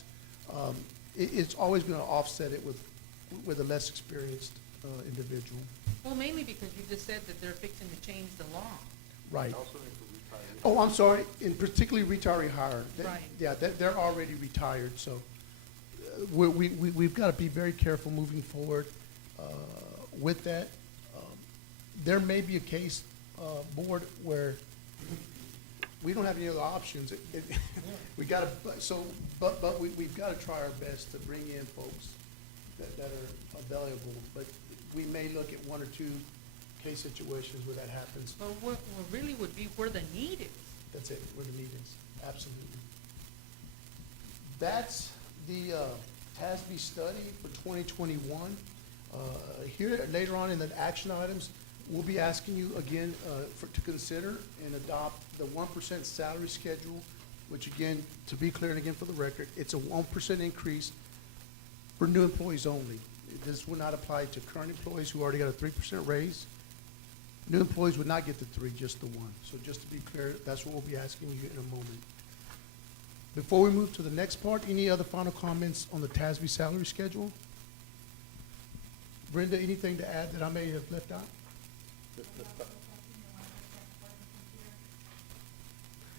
it's always going to offset it with a less experienced individual. Well, mainly because you just said that they're fixing to change the law. Right. Oh, I'm sorry, and particularly retiree hire. Right. Yeah, they're already retired, so we've got to be very careful moving forward with that. There may be a case, board, where we don't have any other options. We gotta, we've gotta try our best to bring in folks that are available, but we may look at one or two case situations where that happens. But what really would be where the need is. That's it, where the need is, absolutely. That's the TASB study for 2021. Here, later on in the action items, we'll be asking you again to consider and adopt the 1% salary schedule, which again, to be clear and again for the record, it's a 1% increase for new employees only. This will not apply to current employees who already got a 3% raise. New employees would not get the 3, just the 1. So just to be clear, that's what we'll be asking you in a moment. Before we move to the next part, any other final comments on the TASB salary schedule? Brenda, anything to add that I may have left out?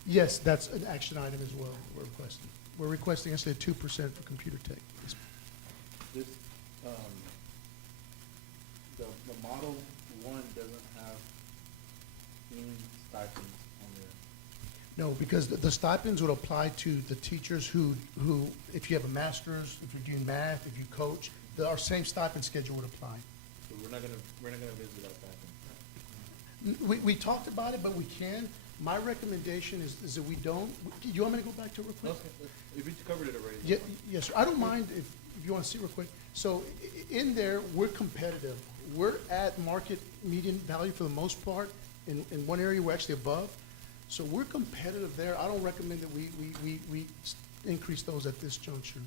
Yes, that's an action item as well, we're requesting. We're requesting actually a 2% for computer tech. Yes. This, the Model 1 doesn't have any stipends on there. No, because the stipends would apply to the teachers who, if you have a master's, if you're doing math, if you coach, our same stipend schedule would apply. So we're not gonna visit that stipend. We talked about it, but we can. My recommendation is that we don't. You want me to go back to it real quick? Okay, if you covered it already. Yeah, yes, sir. I don't mind if you want to see real quick. So in there, we're competitive. We're at market median value for the most part. In one area, we're actually above. So we're competitive there. I don't recommend that we increase those at this juncture.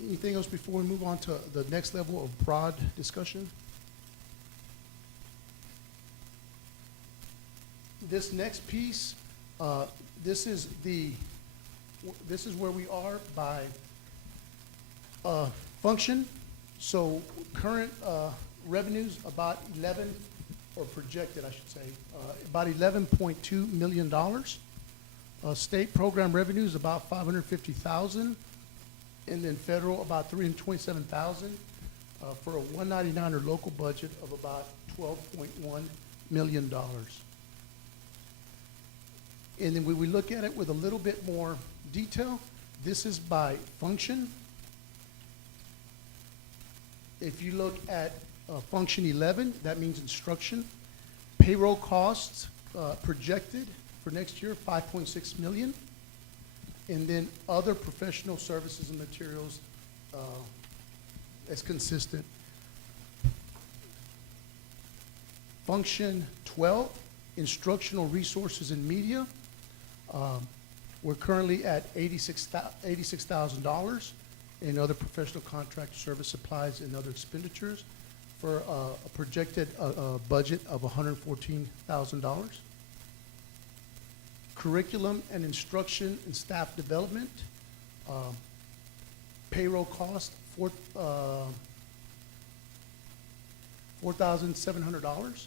Anything else before we move on to the next level of broad discussion? This next piece, this is where we are by function. So current revenues about 11, or projected, I should say, about $11.2 million. State program revenues about $550,000, and then federal about $327,000, for a 199 or local budget of about $12.1 million. And then when we look at it with a little bit more detail, this is by function. If you look at function 11, that means instruction. Payroll costs projected for next year, $5.6 million. And then other professional services and materials as consistent. Function 12, instructional resources and media. We're currently at $86,000 in other professional contract service supplies and other expenditures for a projected budget of $114,000. Curriculum and instruction and staff development, payroll cost, $4,700.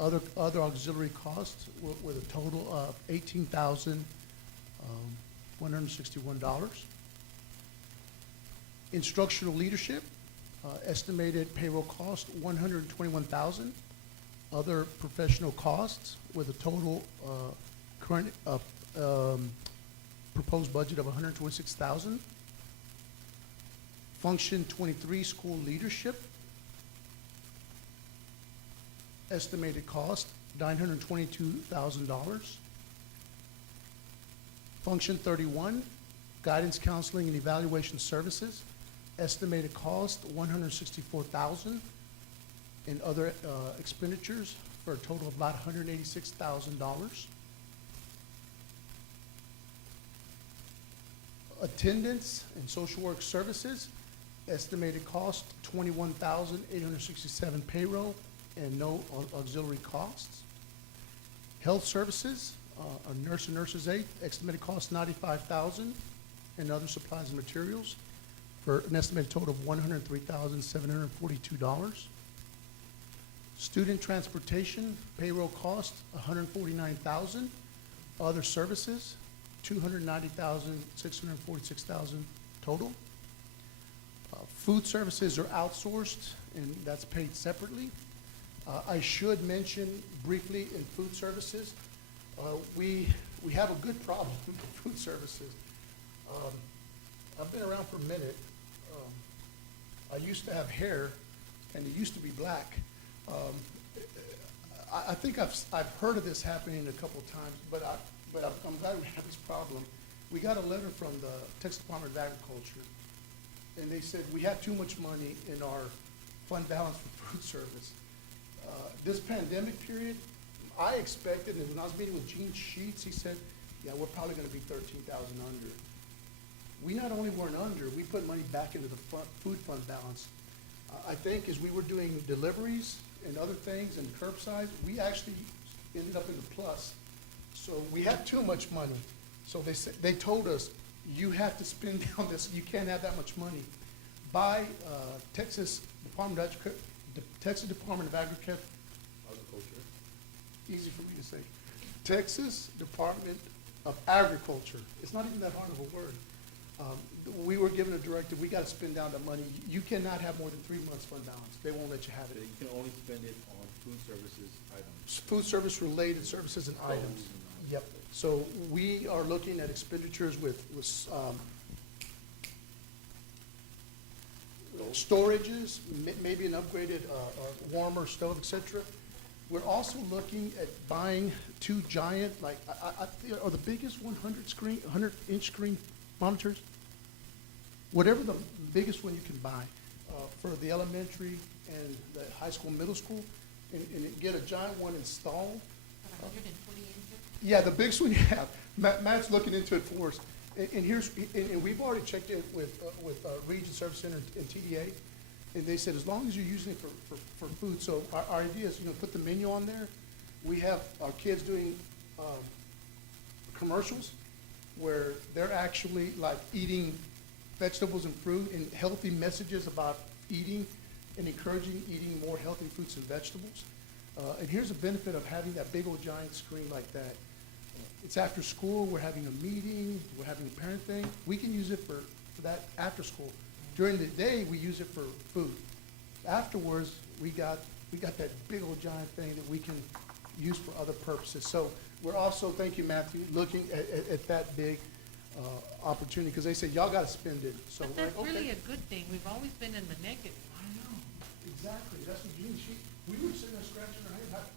Other auxiliary costs with a total of $18,161. Instructional leadership, estimated payroll cost $121,000. Other professional costs with a total current proposed budget of $126,000. Function 23, school leadership, estimated cost $922,000. Function 31, guidance, counseling, and evaluation services, estimated cost $164,000, and other expenditures for a total of about $186,000. Attendance and social work services, estimated cost $21,867 payroll and no auxiliary costs. Health services, a nurse and nurse's aide, estimated cost $95,000 and other supplies and materials for an estimated total of $103,742. Student transportation, payroll cost $149,000. Other services, $290,646 total. Food services are outsourced, and that's paid separately. I should mention briefly in food services, we have a good problem with food services. I've been around for a minute. I used to have hair, and it used to be black. I think I've heard of this happening a couple of times, but I'm glad we have this problem. We got a letter from the Texas Department of Agriculture, and they said we have too much money in our fund balance for food service. This pandemic period, I expected, and when I was meeting with Gene Sheets, he said, yeah, we're probably gonna be 13,000 under. We not only weren't under, we put money back into the food fund balance. I think as we were doing deliveries and other things and curbside, we actually ended up in the plus. So we have too much money. So they told us, you have to spend down this, you can't have that much money. By Texas Department of Agriculture, easy for me to say, Texas Department of Agriculture. It's not even that hard of a word. We were given a directive, we gotta spend down the money. You cannot have more than 3 months fund balance. They won't let you have it. You can only spend it on food services items. Food service related services and items. Yep. So we are looking at expenditures with storages, maybe an upgraded warmer stove, et cetera. We're also looking at buying 2 giant, like, are the biggest 100-inch screen monitors? Whatever the biggest one you can buy for the elementary and the high school, middle school, and get a giant one installed. 120 inches? Yeah, the biggest one you have. Matt's looking into it for us. And we've already checked in with Region Service Center and TDA, and they said as long as you're using it for food. So our idea is, put the menu on there. We have our kids doing commercials where they're actually like eating vegetables and fruit and healthy messages about eating and encouraging eating more healthy fruits and vegetables. And here's a benefit of having that big old giant screen like that. It's after school, we're having a meeting, we're having a parent thing. We can use it for that after school. During the day, we use it for food. Afterwards, we got that big old giant thing that we can use for other purposes. So we're also, thank you, Matthew, looking at that big opportunity, because they said, y'all gotta spend it. So But we're that's like, okay. really a good thing. We've always been in the negative. I know, exactly. That's what Gene, we were sitting there scratching our head, like,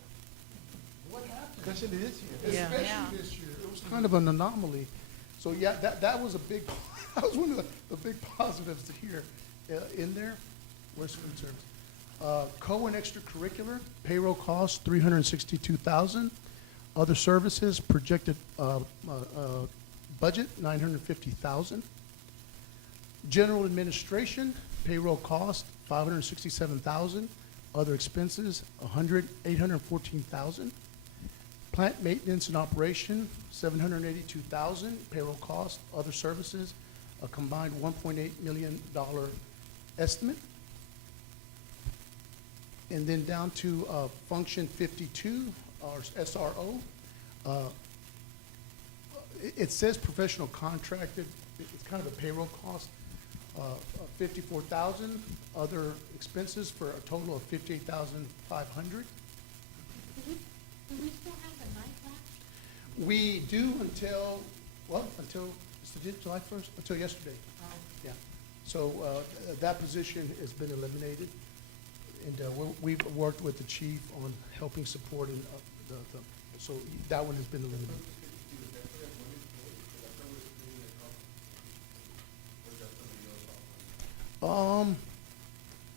what happened? Especially this year. Yeah. Especially this year. It was kind of an anomaly. So yeah, that was a big, that was one of the big positives to hear in there. Where's food service? Co and extracurricular, payroll costs, $362,000. Other services, projected budget, $950,000. General administration, payroll cost, $567,000. Other expenses, $814,000. Plant maintenance and operation, $782,000. Payroll cost, other services, a combined $1.8 million estimate. And then down to function 52, our SRO. It says professional contracted. It's kind of a payroll cost. 54,000. Other expenses for a total of 58,500. Do we still have the night watch? We do until it's the July 1st, until yesterday. Yeah. So that position has been eliminated, and we've worked with the chief on helping support and so that one has been eliminated.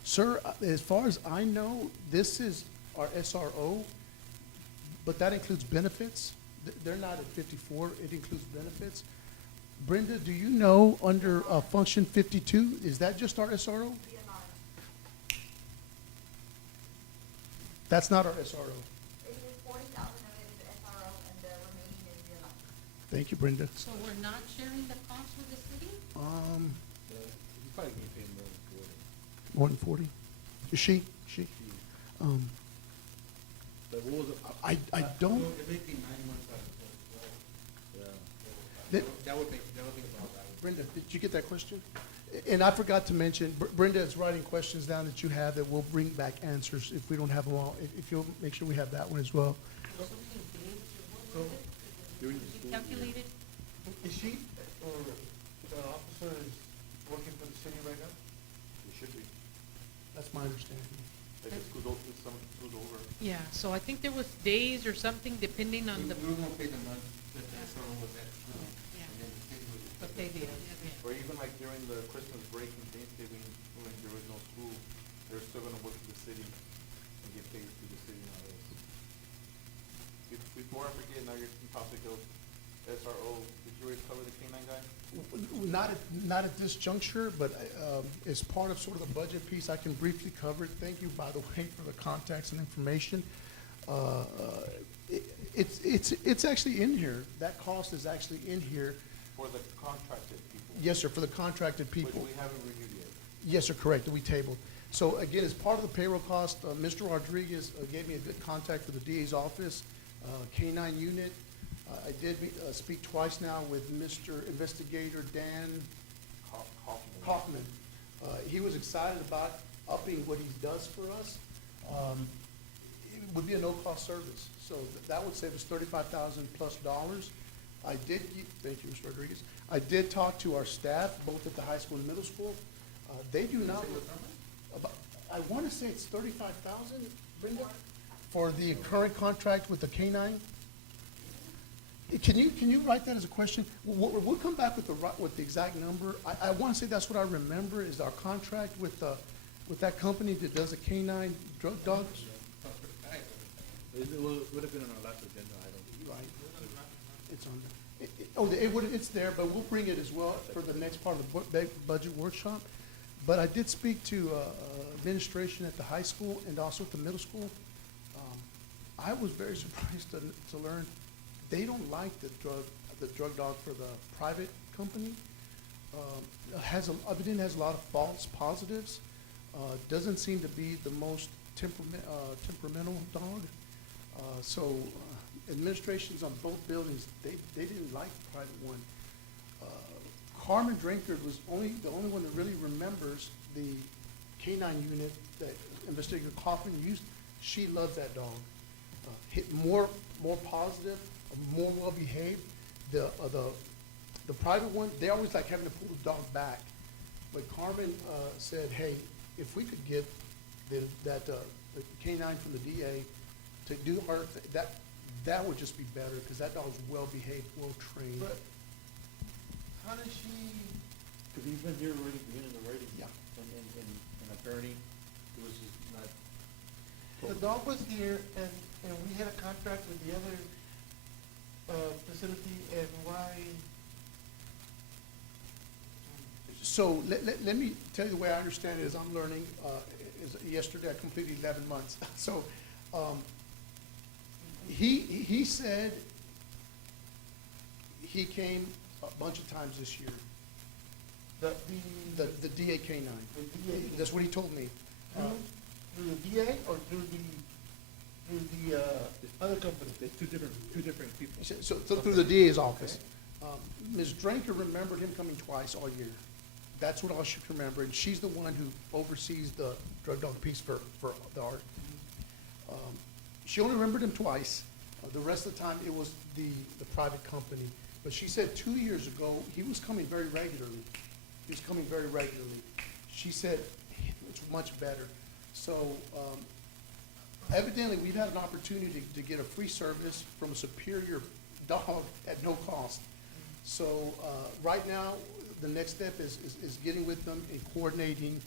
Sir, as far as I know, this is our SRO, but that includes benefits. They're not at 54, it includes benefits. Brenda, do you know under function 52, is that just our SRO? That's not our SRO. It is 40,000 of it is the SRO and the remaining is the allowance. Thank you, Brenda. So we're not sharing the cost with the city? You probably get paid More than 40? Is she? But what was it? I don't, It may be 9 months out of 12. Yeah. That- That would think about that. Brenda, did you get that question? And I forgot to mention, Brenda is writing questions down that you have that we'll bring back answers if we don't have them all. If you'll make sure we have that one as well. So, During the Is it school year. calculated? is she, or the officer is working for the city right now? It should be. That's my understanding. Like the school's over, some school's over. Yeah, so I think there was days or something depending on the, We were gonna pay the month that the SRO was at school, Yeah. and then the city was. what they did, yeah. Or even like during the Christmas break and Thanksgiving, when there was no school, they're still gonna work for the city and get paid through the city nowadays. Before I forget, now you're on topic of SRO, did you already cover the K-9 guy? Not at this juncture, but as part of sort of the budget piece, I can briefly cover it. Thank you, by the way, for the contacts and information. It's actually in here. That cost is actually in here. For the contracted people? Yes, sir, for the contracted people. Which we haven't reviewed yet. Yes, sir, correct, that we tabled. So again, as part of the payroll cost, Mr. Rodriguez gave me a good contact for the DA's office, K-9 unit. I did speak twice now with Mr. Investigator Dan Kaufman. He was excited about upping what he does for us. It would be a no-cost service, so that would save us $35,000 plus dollars. Thank you, Mr. Rodriguez. I did talk to our staff, both at the high school and middle school. They do not, I want to say it's $35,000, Brenda, for the current contract with the K-9. Can you write that as a question? We'll come back with the exact number. I want to say that's what I remember is our contract with that company that does the K-9 drug dogs. It would have been on our last agenda item. Right. It's on there. It's there, but we'll bring it as well for the next part of the budget workshop. But I did speak to administration at the high school and also at the middle school. I was very surprised to learn they don't like the drug dog for the private company. Evidently has a lot of false positives. Doesn't seem to be the most temperamental dog. So administrations on both buildings, they didn't like the private one. Carmen Drinkard was the only one that really remembers the K-9 unit that Investigator Kaufman used. She loves that dog. Hit more positive, more well-behaved. The private one, they always like having to pull the dog back. But Carmen said, hey, if we could get the K-9 from the DA to do our, that would just be better, because that dog's well-behaved, well-trained. But how does she, Because he's been here already, beginning already. Yeah. And apparently, it was just not. the dog was here and we had a contract with the other facility, and why? So let me tell you the way I understand it is I'm learning, yesterday I completed 11 months. So he said he came a bunch of times this year, the DA K-9. The DA. That's what he told me. Through the DA or through the other company? There's two different people. So through the DA's office. Ms. Drinker remembered him coming twice all year. That's what all she can remember, and she's the one who oversees the drug dog piece for the art. She only remembered him twice. The rest of the time, it was the private company. But she said 2 years ago, he was coming very regularly. He was coming very regularly. She said it's much better. So evidently, we've had an opportunity to get a free service from a superior dog at no cost. So right now, the next step is getting with them and coordinating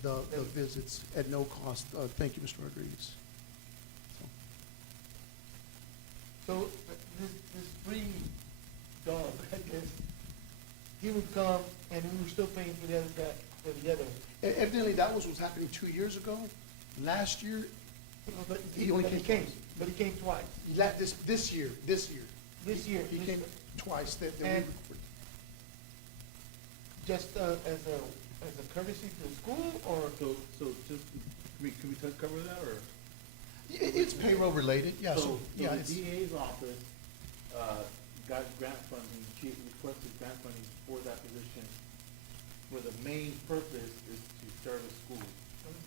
the visits at no cost. Thank you, Mr. Rodriguez. So this free dog, I guess, he would come and we were still paying for the other guy, for the other one. Evidently, that was happening 2 years ago. Last year, But He only came twice. But he came twice. this year. This year. He came twice. That we And- recorded. Just as a courtesy to the school, or? So just, can we cover that, or? It's payroll related, yeah, so, yeah. The it's- DA's office, got grant funding, she requested grant funding for that position. where the main purpose is to service schools.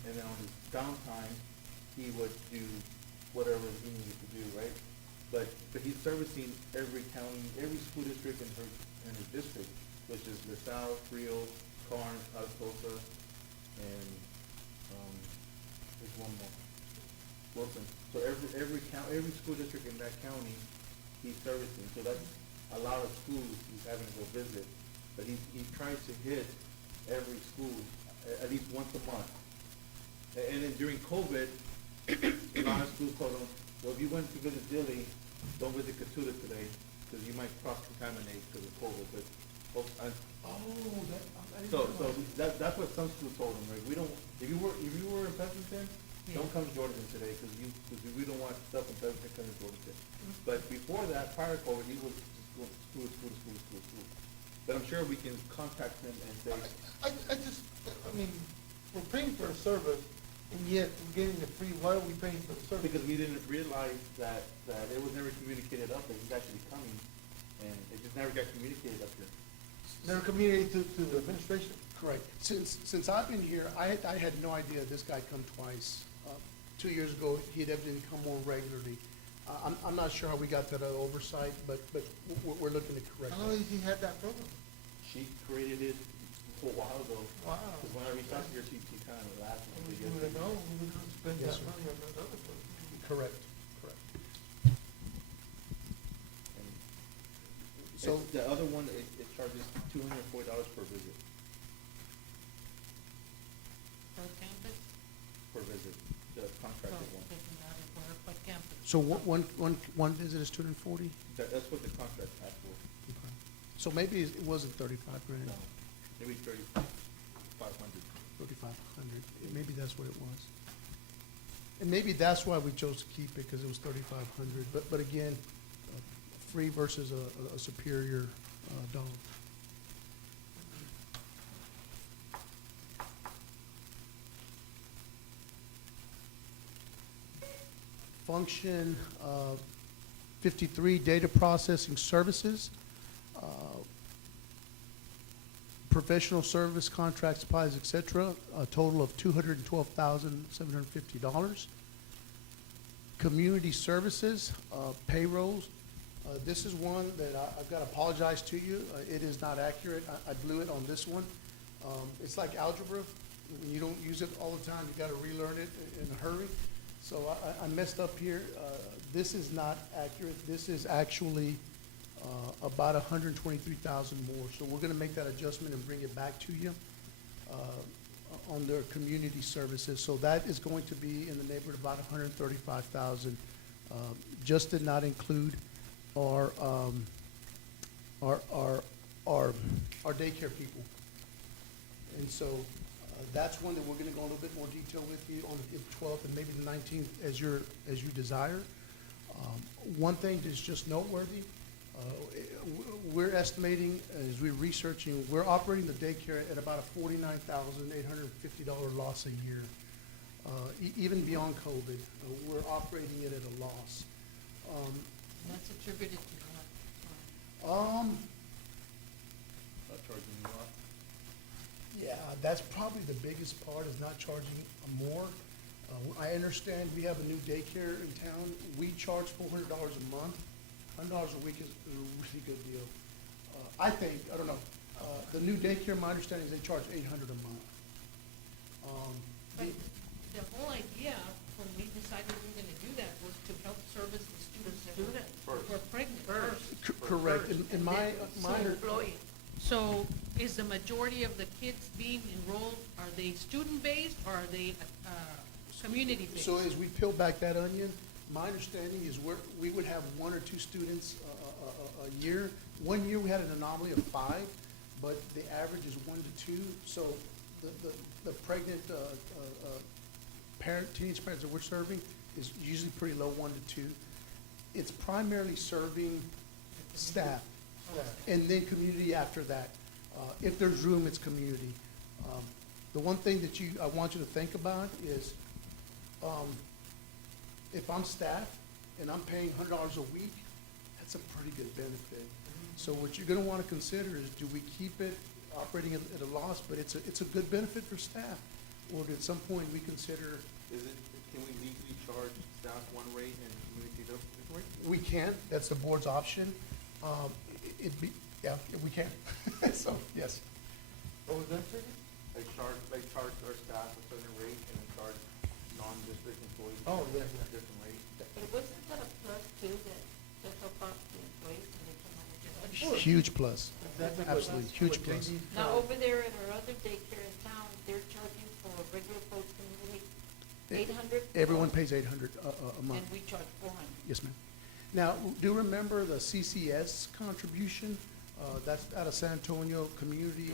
And then on his downtime, he would do whatever he needed to do, right? But he's servicing every county, every school district in his district, which is LaSalle, Frio, Carnes, Atascosa, and, there's one more, Wilson. So every school district in that county, he's servicing. So that's a lot of schools he's having to go visit. But he tries to hit every school at least once a month. And then during COVID, a lot of schools told him, well, if you went to visit Dilly, don't visit Catuta today, because you might cross-contaminate because of COVID. But, I didn't so know. that's what some schools told him, right? We don't, if you were in Pleasanton, don't come to Jordan today, because we don't want stuff in Pleasanton coming to Jordan. But before that, prior to COVID, he was just going school. But I'm sure we can contact him and say, I mean, we're paying for a service, and yet we're getting the free, why are we paying for the service? because we didn't realize that it was never communicated up, that he's actually coming, and it just never got communicated up here. Never communicated to the administration. Correct. Since I've been here, I had no idea this guy come twice. 2 years ago, he had evidently come more regularly. I'm not sure how we got that oversight, but we're looking to correct How long it. has he had that program? She created it a while ago. Wow. Because when I reached out to her, she kind of laughed. We would have known, we would have spent Yes, that sir. money on that other program. Correct. So So- the other one, it charges $240 per visit, Per campus? per visit, the contracted one. Doesn't matter where, what campus. So one visit is 240? That's what the contract asked for. Okay. So maybe it wasn't 35 grand, No, maybe 3,500. 3,500. Maybe that's what it was. And maybe that's why we chose to keep it, because it was 3,500. But again, free versus a superior dog. Function 53, data processing services. Professional service contract supplies, et cetera, a total of $212,750. Community services, payrolls. This is one that I've got to apologize to you. It is not accurate. I blew it on this one. It's like algebra. When you don't use it all the time, you got to relearn it in a hurry. So I messed up here. This is not accurate. This is actually about 123,000 more. So we're going to make that adjustment and bring it back to you on their community services. So that is going to be in the neighborhood of about 135,000. Just did not include our daycare people. And so that's one that we're going to go a little bit more detail with you on the 12th and maybe the 19th as you desire. One thing that's just noteworthy, we're estimating, as we're researching, we're operating the daycare at about a $49,850 loss a year. Even beyond COVID, we're operating it at a loss. That's attributed to what? Not charging you a lot. Yeah, that's probably the biggest part, is not charging more. I understand we have a new daycare in town. We charge $400 a month. $100 a week is a really good deal. I think, I don't know, the new daycare, my understanding is they charge $800 a month. But the whole idea, when we decided we were gonna do that, was to help service the students that were pregnant first. Correct, and my, So is the majority of the kids being enrolled, are they student-based or are they, community-based? so as we peel back that onion, my understanding is we would have 1 or 2 students a year. 1 year we had an anomaly of 5, but the average is 1 to 2. So the pregnant teenage parents that we're serving is usually pretty low, 1 to 2. It's primarily serving staff, and then community after that. If there's room, it's community. The one thing that I want you to think about is, if I'm staff and I'm paying $100 a week, that's a pretty good benefit. So what you're gonna wanna consider is, do we keep it operating at a loss, but it's a good benefit for staff. Or at some point, we consider, Can we legally charge staff one rate and community a different rate? we can, that's the board's option. Yeah, we can. So, yes. What was that, sir? Like charge our staff a certain rate and then charge non-district employees Oh, a yeah, yeah. different rate? But wasn't that a plus too, that to help out the employees and they can manage it? Huge plus. Exactly what- Absolutely, huge what plus. JD Now, tried. over there at our other daycare in town, they're charging for regular folks community $800. Everyone pays $800 a month. And we charge $400. Yes, ma'am. Now, do remember the CCS contribution? That's out of San Antonio Community.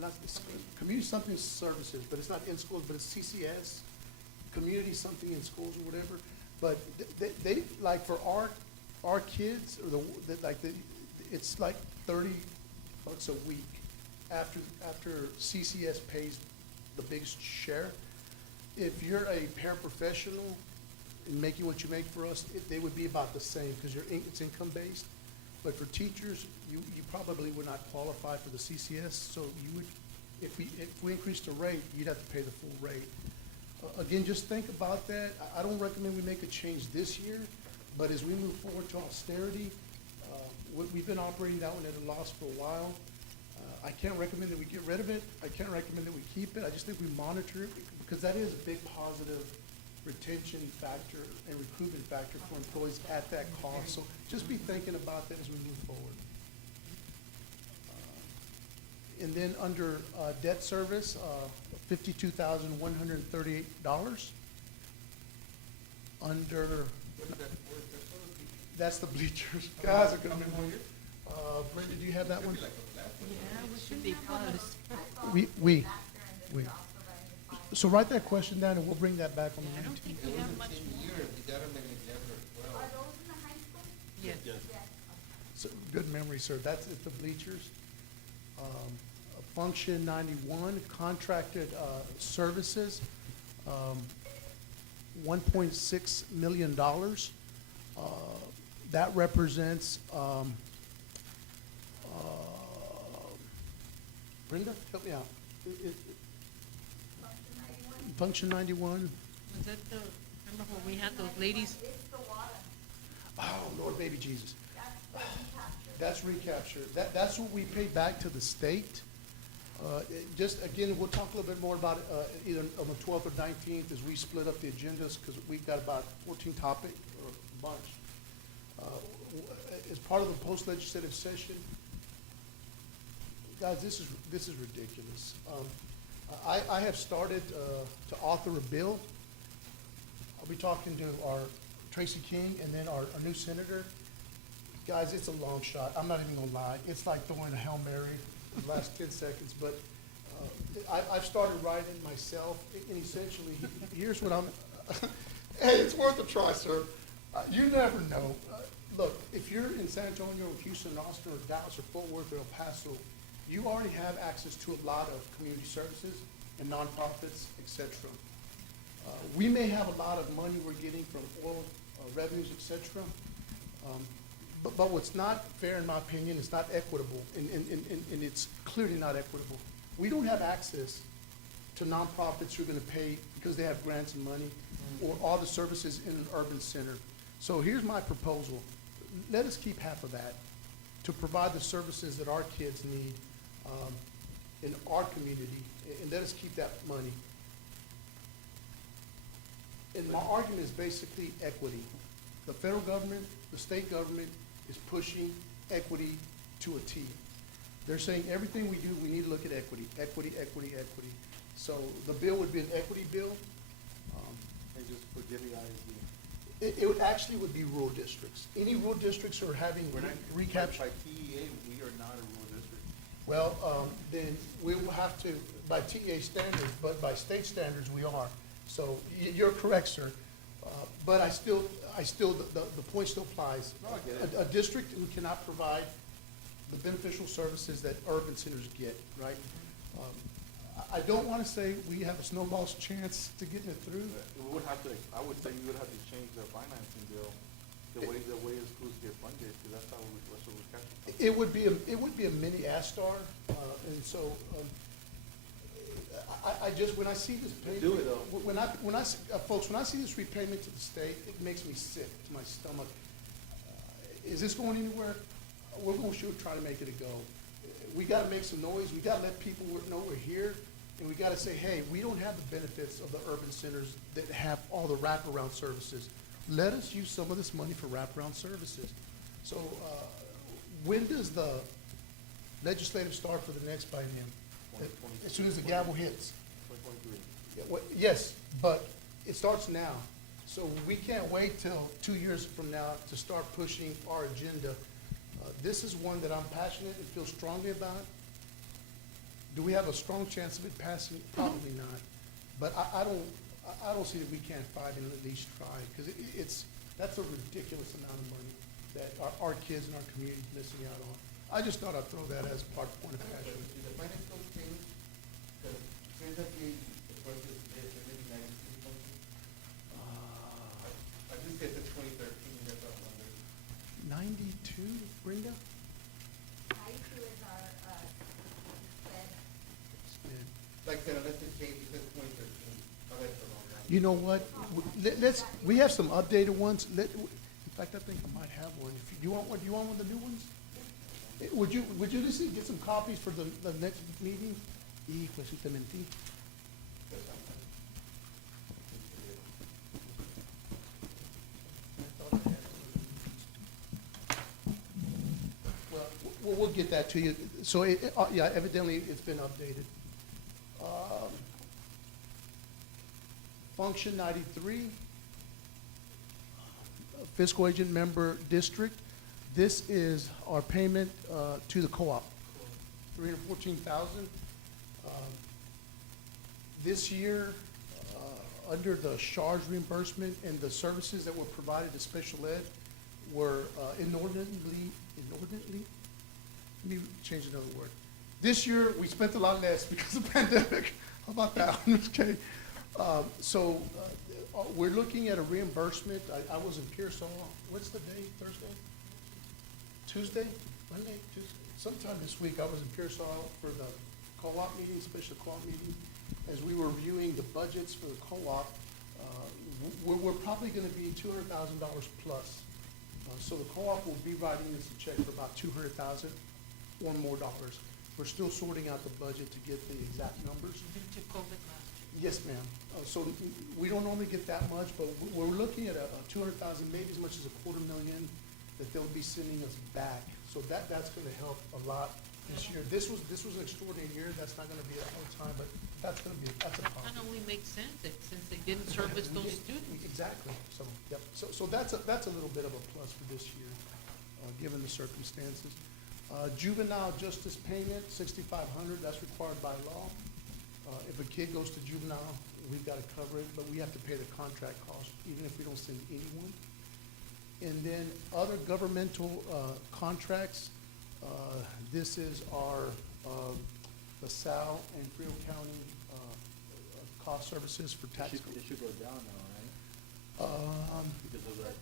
Not community something services, but it's not in schools, but it's CCS, community something in schools or whatever. But they like for our kids, or it's like $30 a week after CCS pays the biggest share. If you're a paraprofessional and making what you make for us, they would be about the same, because it's income-based. But for teachers, you probably would not qualify for the CCS, so you would, if we increased the rate, you'd have to pay the full rate. Again, just think about that. I don't recommend we make a change this year, but as we move forward to austerity, we've been operating that one at a loss for a while. I can't recommend that we get rid of it. I can't recommend that we keep it. I just think we monitor it, because that is a big positive retention factor and recruitment factor for employees at that cost. So just be thinking about that as we move forward. And then under debt service, $52,138. Under, that's the bleachers. Guys are gonna be more. Brenda, do you have that one? Yeah, we should be close. We. So write that question down and we'll bring that back on I the don't 19th. think It we was have the much same more. year, we got them in December as well. Are those in the high school? Yes. Yes. So, good memory, sir. That's at the bleachers. Function 91, contracted services, $1.6 million. That represents, Brenda, help me out. Function 91. Was that remember when we had those ladies? It's the water. Oh, Lord, baby Jesus. That's the recapture. That's recapture. That's what we pay back to the state. Just, again, we'll talk a little bit more about it either on the 12th or 19th as we split up the agendas, because we've got about 14 topics, or a bunch. As part of the post-legislative session, guys, this is ridiculous. I have started to author a bill. I'll be talking to our Tracy King and then our new senator. Guys, it's a long shot. I'm not even gonna lie. It's like throwing a Hail Mary the last 10 seconds, but I've started writing myself, and essentially, here's what I'm, hey, it's worth a try, sir. You never know. Look, if you're in San Antonio, or Houston, Austin, or Dallas, or Fort Worth, or El Paso, you already have access to a lot of community services and nonprofits, et cetera. We may have a lot of money we're getting from oil revenues, et cetera. But what's not fair, in my opinion, is not equitable, and it's clearly not equitable. We don't have access to nonprofits who are gonna pay because they have grants and money, or all the services in an urban center. So here's my proposal. Let us keep half of that to provide the services that our kids need in our community, and let us keep that money. And my argument is basically equity. The federal government, the state government is pushing equity to a T. They're saying everything we do, we need to look at equity, equity, equity, equity. So the bill would be an equity bill. And just forget the ISD. It would actually would be rural districts. Any rural districts who are having We're not, recapture. by TEA, we are not a rural district. Well, then we will have to, by TEA standards, but by state standards, we are. So you're correct, sir. But I still, the point still applies. No, I get it. A district who cannot provide the beneficial services that urban centers get, right? I don't want to say we have a snowball's chance to getting it through. We would have to, I would say we would have to change the financing bill the way the schools get funded, because that's what we're catching. It would be a mini ASTAR, and so, I just, when I see this payment. Do it, though. Folks, when I see this repayment to the state, it makes me sick to my stomach. Is this going anywhere? We're gonna sure try to make it a go. We gotta make some noise, we gotta let people know we're here, and we gotta say, hey, we don't have the benefits of the urban centers that have all the wraparound services. Let us use some of this money for wraparound services. So, when does the legislative start for the next biennium? As soon as the gavel hits. 2023. Yes, but it starts now. So we can't wait till 2 years from now to start pushing our agenda. This is one that I'm passionate and feel strongly about. Do we have a strong chance of it passing? Probably not. But I don't see that we can't fight and at least try, because that's a ridiculous amount of money that our kids and our community is missing out on. I just thought I'd throw that as part of the passion. Is the finance still changed? Because since that the first is there, maybe 96 something? I just said the 2013, that's what I'm wondering. 92, Brenda? 92 is our, sped. Like I said, unless it changed, it says 2013. Oh, that's the wrong one. You know what? We have some updated ones. In fact, I think I might have one. If you want one, do you want one of the new ones? Would you just get some copies for the next meeting? Hijo, si te mentí. Well, we'll get that to you. So, yeah, evidently it's been updated. Function 93, fiscal agent member district. This is our payment to the co-op, $314,000. This year, under the charge reimbursement and the services that were provided to special ed were inordinately, let me change another word. This year, we spent a lot less because of the pandemic. How about that? Okay. We're looking at a reimbursement. I was in Pearsall. What's the day? Thursday? Tuesday? Monday? Tuesday? Sometime this week, I was in Pearsall for the co-op meeting, special co-op meeting. As we were reviewing the budgets for the co-op, we're probably gonna be $200,000 plus. So the co-op will be writing us a check for about $200,000 or more dollars. We're still sorting out the budget to get the exact numbers. Due to COVID last year. Yes, ma'am. So we don't normally get that much, but we're looking at a 200,000, maybe as much as $250,000 that they'll be sending us back. So that's gonna help a lot this year. This was an extraordinary year. That's not gonna be a whole time, but that's a That positive. kind of only makes sense, since they didn't service those students. Exactly. So, yep. So that's a little bit of a plus for this year, given the circumstances. Juvenile justice payment, $6,500, that's required by law. If a kid goes to juvenile, we've got to cover it, but we have to pay the contract cost, even if we don't send anyone. And then other governmental contracts, this is our LaSalle and Frio County cost services for tax. It should go down now, right? Because of that.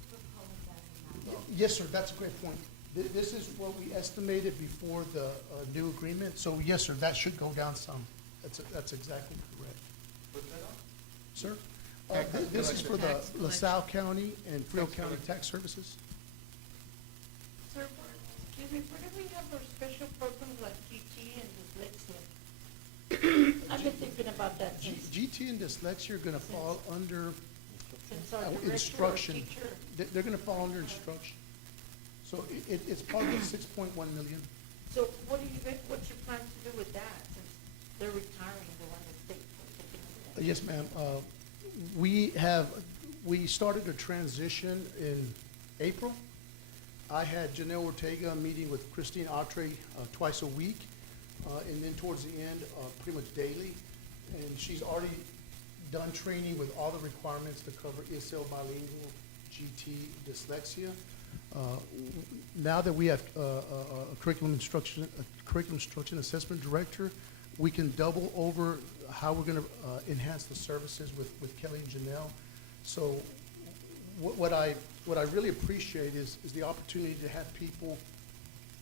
Yes, sir, that's a great point. This is what we estimated before the new agreement, so yes, sir, that should go down some. That's exactly correct. What's that on? Sir? Tax This is for the collection. LaSalle County and Frio Tax County collection. tax services. Sir, excuse me, where do we have our special programs like GT and dyslexia? I've been thinking about that since, GT and dyslexia are gonna fall under since our director or instruction. teacher. They're gonna fall under instruction. So it's part of the 6.1 million. So what's your plan to do with that, since they're retiring, the one that state for taking over? Yes, ma'am. We started a transition in April. I had Janelle Ortega meeting with Christine Atre twice a week, and then towards the end, pretty much daily. And she's already done training with all the requirements to cover ESL bilingual, GT, dyslexia. Now that we have a curriculum instruction assessment director, we can double over how we're gonna enhance the services with Kelly and Janelle. So what I really appreciate is the opportunity to have people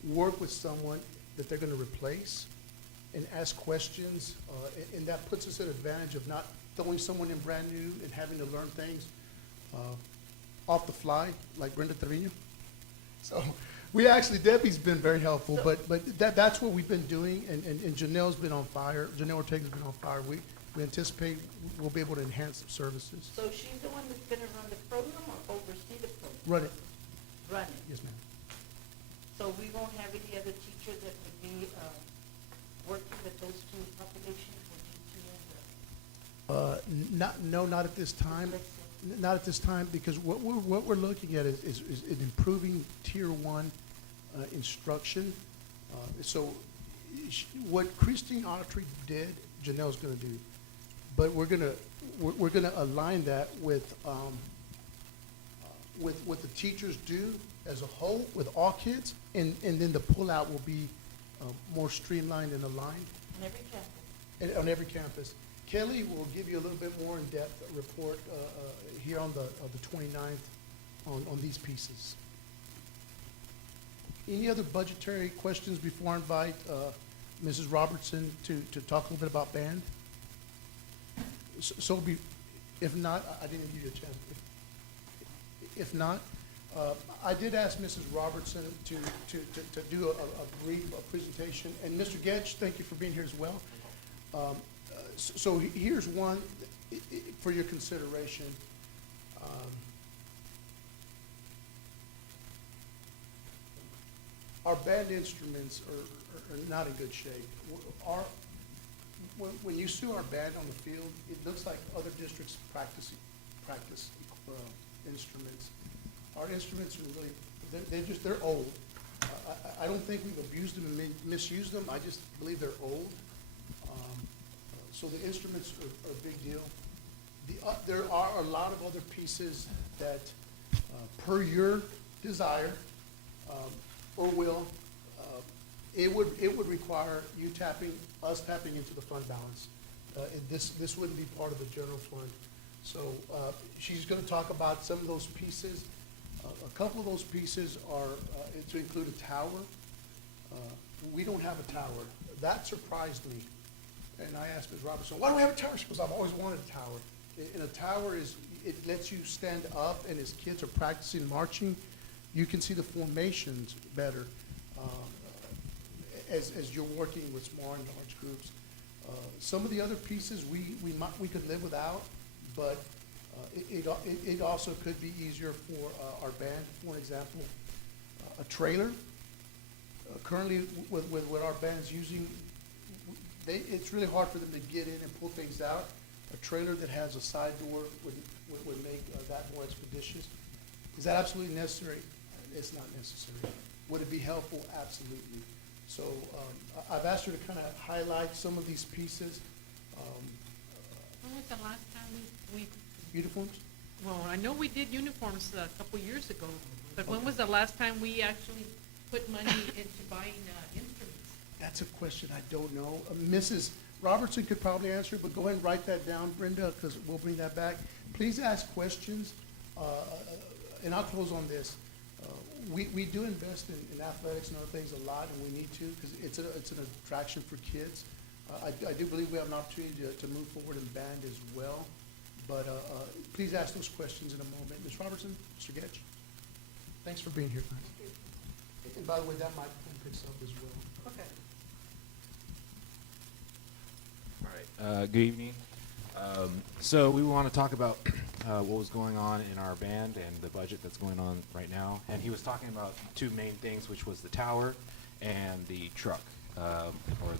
work with someone that they're gonna replace and ask questions, and that puts us at advantage of not throwing someone in brand new and having to learn things off the fly, like Brenda Trevino. So, Debbie's been very helpful, but that's what we've been doing, and Janelle's been on fire, Janelle Ortega's been on fire. We anticipate we'll be able to enhance some services. So she's the one that's gonna run the program or oversee the program? Run it, Run it. yes, ma'am. So we won't have any other teachers that would be, working with those two populations, with you two and Not at this time. the? Not at this time, because what we're looking at is in improving Tier 1 instruction. So what Christine Autry did, Janelle's gonna do. But we're gonna align that with what the teachers do as a whole, with all kids, and then the pullout will be more streamlined and aligned On every campus? on every campus. Kelly will give you a little bit more in-depth report here on the 29th on these pieces. Any other budgetary questions before I invite Mrs. Robertson to talk a little bit about band? If not, I didn't give you a chance. If not, I did ask Mrs. Robertson to do a brief presentation, and Mr. Getch, thank you for being here as well. So here's one for your consideration. Our band instruments are not in good shape. When you see our band on the field, it looks like other districts practice instruments. Our instruments are really, they're old. I don't think we've abused them and misused them. I just believe they're old. So the instruments are a big deal. There are a lot of other pieces that, per your desire, or will, it would require us tapping into the fund balance. This wouldn't be part of the general fund. So she's going to talk about some of those pieces. A couple of those pieces are to include a tower. We don't have a tower. That surprised me. And I asked Ms. Robertson, why do we have a tower? She goes, I've always wanted a tower. And a tower it lets you stand up, and as kids are practicing marching, you can see the formations better as you're working with small and large groups. Some of the other pieces we could live without, but it also could be easier for our band. For example, a trailer. Currently, with what our band's using, it's really hard for them to get in and pull things out. A trailer that has a side door would make that more expeditious. Is that absolutely necessary? It's not necessary. Would it be helpful? Absolutely. So I've asked her to kind of highlight some of these pieces. When was the last time we, Uniforms? well, I know we did uniforms a couple years ago, but when was the last time we actually put money into buying instruments? That's a question I don't know. Mrs. Robertson could probably answer, but go ahead and write that down, Brenda, because we'll bring that back. Please ask questions, and I'll close on this. We do invest in athletics and other things a lot, and we need to, because it's an attraction for kids. I do believe we have an opportunity to move forward in band as well, but please ask those questions in a moment. Ms. Robertson, Mr. Getch, thanks for being here tonight. And by the way, that microphone picks up as well. Okay. All right, good evening. So we want to talk about what was going on in our band and the budget that's going on right now. And he was talking about two main things, which was the tower and the truck, or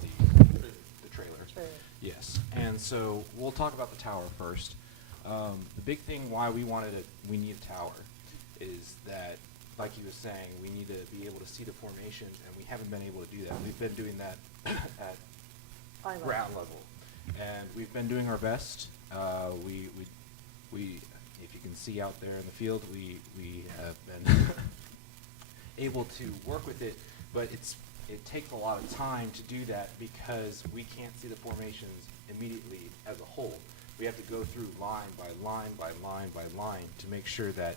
the trailer. Yes. And so we'll talk about the tower first. The big thing why we need a tower is that, like he was saying, we need to be able to see the formations, and we haven't been able to do that. We've been doing that at ground level, and we've been doing our best. We, if you can see out there in the field, we have been able to work with it, but it takes a lot of time to do that because we can't see the formations immediately as a whole. we have to go through line by line by line by line to make sure that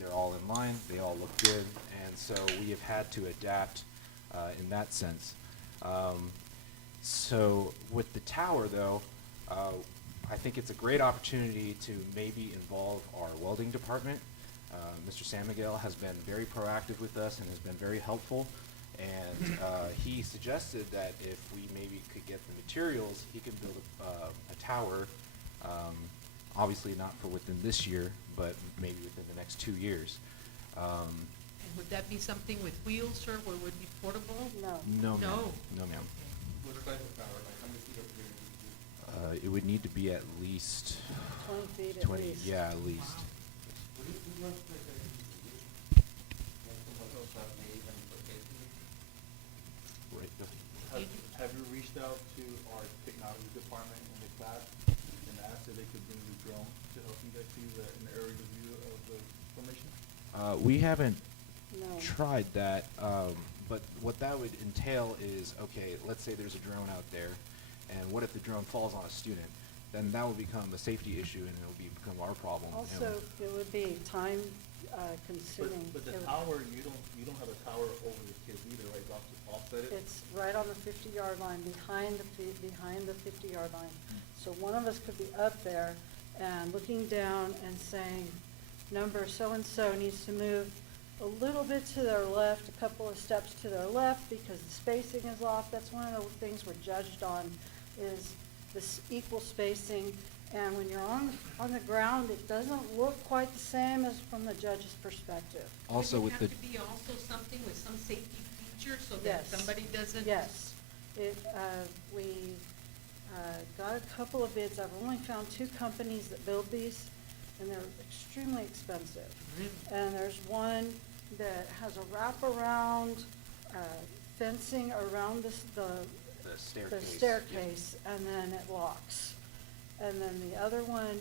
they're all in line, they all look good, and so we have had to adapt in that sense. So with the tower, though, I think it's a great opportunity to maybe involve our welding department. Mr. San Miguel has been very proactive with us and has been very helpful. And he suggested that if we maybe could get the materials, he could build a tower. Obviously not for within this year, but maybe within the next 2 years. And would that be something with wheels, sir, where it would be portable? No. No, ma'am. No. No, ma'am. What size of tower, like how many feet up there? It would need to be at least 20 feet at 20. least. Yeah, at least. What do you want to say? Like someone else out there, even for casing? Right. Have you reached out to our technology department in the class and asked if they could bring the drone to help you guys see an aerial view of the formation? We haven't No. tried that, but what that would entail is, okay, let's say there's a drone out there, and what if the drone falls on a student? Then that will become a safety issue, and it'll become our problem. And Also, it would be time consuming. But the It would- tower, you don't have a tower over the kids either, right? You have to offset it? It's right on the 50-yard line, behind the 50-yard line. So one of us could be up there and looking down and saying, number so-and-so needs to move a little bit to their left, a couple of steps to their left, because the spacing is off. That's one of the things we're judged on, is this equal spacing. And when you're on the ground, it doesn't look quite the same as from the judge's perspective. Also with the, Would it have to be also something with some safety feature so that Yes. somebody doesn't? Yes. We got a couple of bids. I've only found 2 companies that build these, and they're extremely expensive. Really? And there's one that has a wraparound fencing around the the staircase. the staircase, and then it locks. And then the other one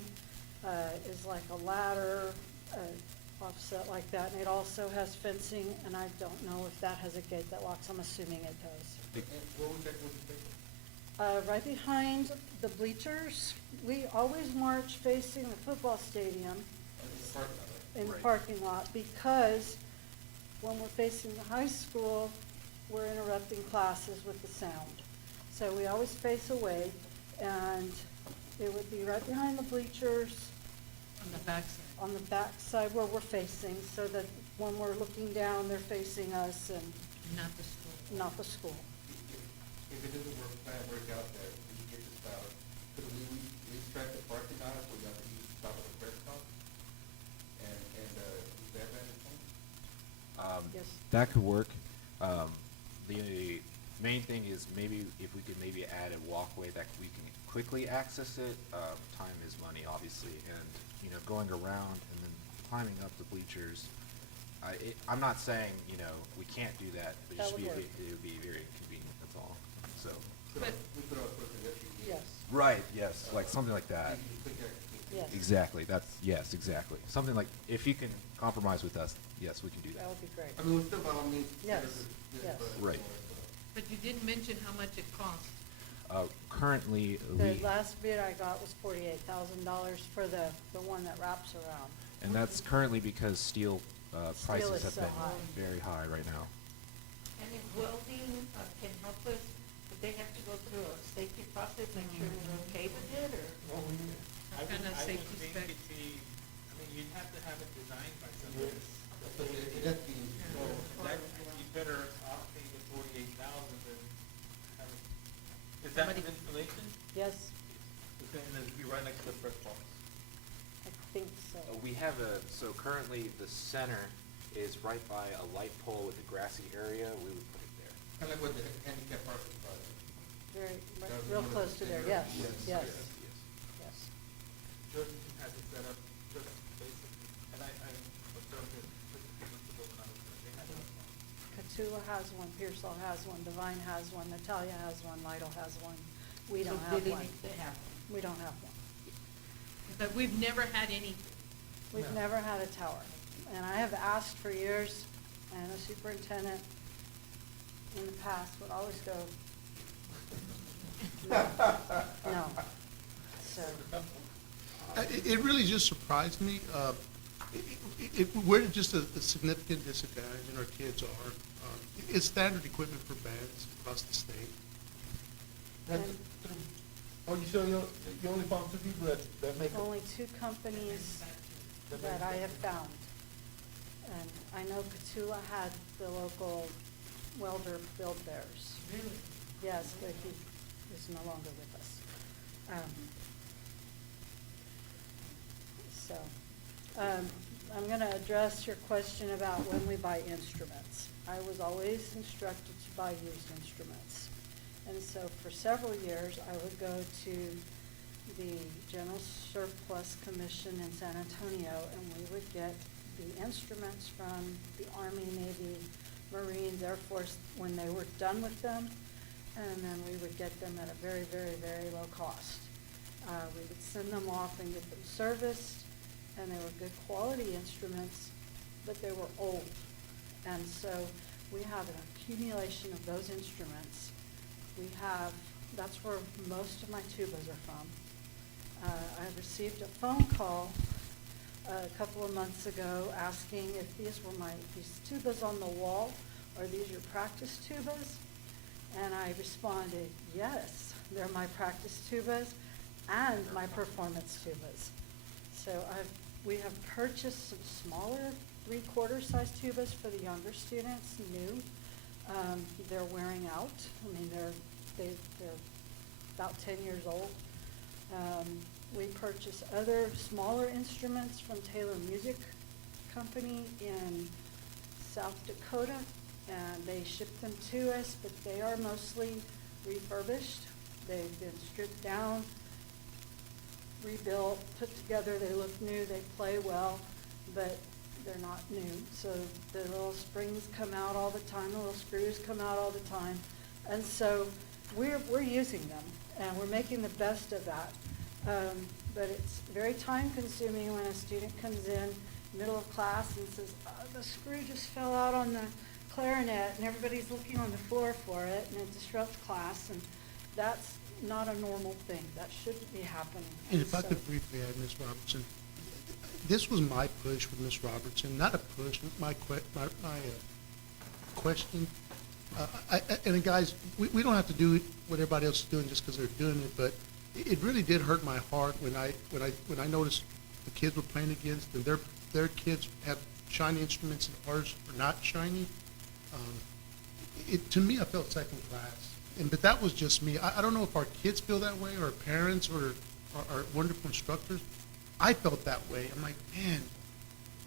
is like a ladder offset like that, and it also has fencing, and I don't know if that has a gate that locks. I'm assuming it does. And what was that, what was that? Right behind the bleachers, we always march facing the football stadium In the parking lot, right? in the Right. parking lot, because when we're facing the high school, we're interrupting classes with the sound. So we always face away, and it would be right behind the bleachers On the backside. on the back side where we're facing, so that when we're looking down, they're facing us and Not the school. not the school. If it doesn't work out there, we get this tower, could we restrict the parking lot where you have to use the top of the press box? And, use that vantage point? Yes. That could work. The main thing is maybe if we could maybe add a walkway that we can quickly access it. Time is money, obviously, and going around and then climbing up the bleachers. I'm not saying we can't do that, but That just would work. it would be very inconvenient. That's all. So. But- We could also put a pedestrian gate. Yes, Right. Yes. Like something like that. You quick access. yes. Exactly. Yes. Exactly. Something like if you can compromise with us, yes, we can do That that. would be great. I mean, we still by all means. Yes, yes. Right. But you didn't mention how much it costs. Currently, The last bid I got was $48,000 for the one that wraps around. and that's currently because steel prices is have so been high. very high right now. Mm-hmm. And if welding can help us, but they have to go through a safety process, make sure we're okay with it, or? What kind of safety I spec? would think you'd have to have it designed by somebody. So it has to be, So that, you better off paying the 48,000 than having, is that Somebody- an installation? Yes, It's gonna be right next to the press box. I think so. We have so currently the center is right by a light pole with a grassy area. We would put it there. kind of like what the handicap parking spot is. Very, That was real one of close the to there, bigger- yes, yes, yes, yes. yes. Jordan has it set up just basically, and I observed it just a few months ago when I was there. They had it. Catula has one, Pearsall has one, Divine has one, Natalia has one, Lytle has one. We So don't have Billy one. needs to have We don't have one. But we've never had any. We've No. never had a tower. And I have asked for years, and the superintendent in the past would always go, no, no. So, It really just surprised me. We're just a significant disadvantage, and our kids are. It's standard equipment for bands across the state. That's, oh, you said you only found two people that make it? only two companies that I have found. And I know Petula had the local welder build theirs. Really? Yes, but he is no longer with us. So, I'm gonna address your question about when we buy instruments. I was always instructed to buy used instruments. And so for several years, I would go to the General Surplus Commission in San Antonio, and we would get the instruments from the Army, Navy, Marines, Air Force when they were done with them, and then we would get them at a very, very, very low cost. We would send them off and get them serviced, and they were good quality instruments, but they were old. And so we have an accumulation of those instruments. We have, that's where most of my tubas are from. I received a phone call a couple of months ago asking if these tubas on the wall, are these your practice tubas? And I responded, yes, they're my practice tubas and my performance tubas. So we have purchased some smaller 3/4 size tubas for the younger students, new. They're wearing out. I mean, they're about 10 years old. We purchase other smaller instruments from Taylor Music Company in South Dakota, and they ship them to us, but they are mostly refurbished. They've been stripped down, rebuilt, put together. They look new, they play well, but they're not new. So the little springs come out all the time, the little screws come out all the time. And so we're using them, and we're making the best of that. But it's very time consuming when a student comes in middle of class and says, the screw just fell out on the clarinet, and everybody's looking on the floor for it, and it disrupts class, and that's not a normal thing. That shouldn't be happening. And if I so- could briefly add, Ms. Robertson, this was my push with Ms. Robertson, not a push, my question. And guys, we don't have to do what everybody else is doing just because they're doing it, but it really did hurt my heart when I noticed the kids were playing against, and their kids have shiny instruments and ours are not shiny. To me, I felt second class. But that was just me. I don't know if our kids feel that way, or our parents, or our wonderful instructors. I felt that way. I'm like, man.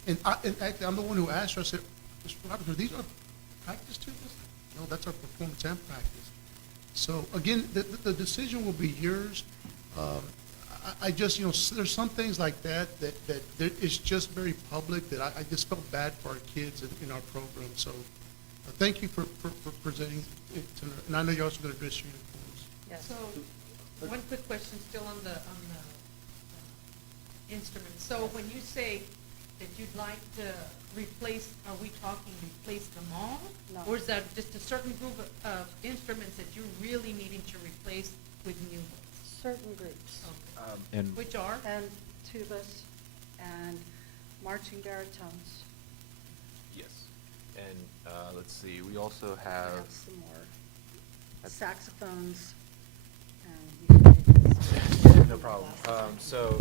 And actually, I'm the one who asked her. I said, Mr. Robinson, are these our practice tubes? No, that's our performance and practice. So again, the decision will be yours. I just, there's some things like that it's just very public that I just felt bad for our kids in our program. So thank you for presenting it tonight. And I know you're also going to address uniforms. Yes. So, one quick question still on the instruments. So when you say that you'd like to replace, are we talking replace them all? No. Or is that just a certain group of instruments that you're really needing to replace with new ones? Certain groups, Okay. And Which are? and tubas, and marching baritones. yes, and let's see, we also I have. have some more That's- saxophones, and No problem. So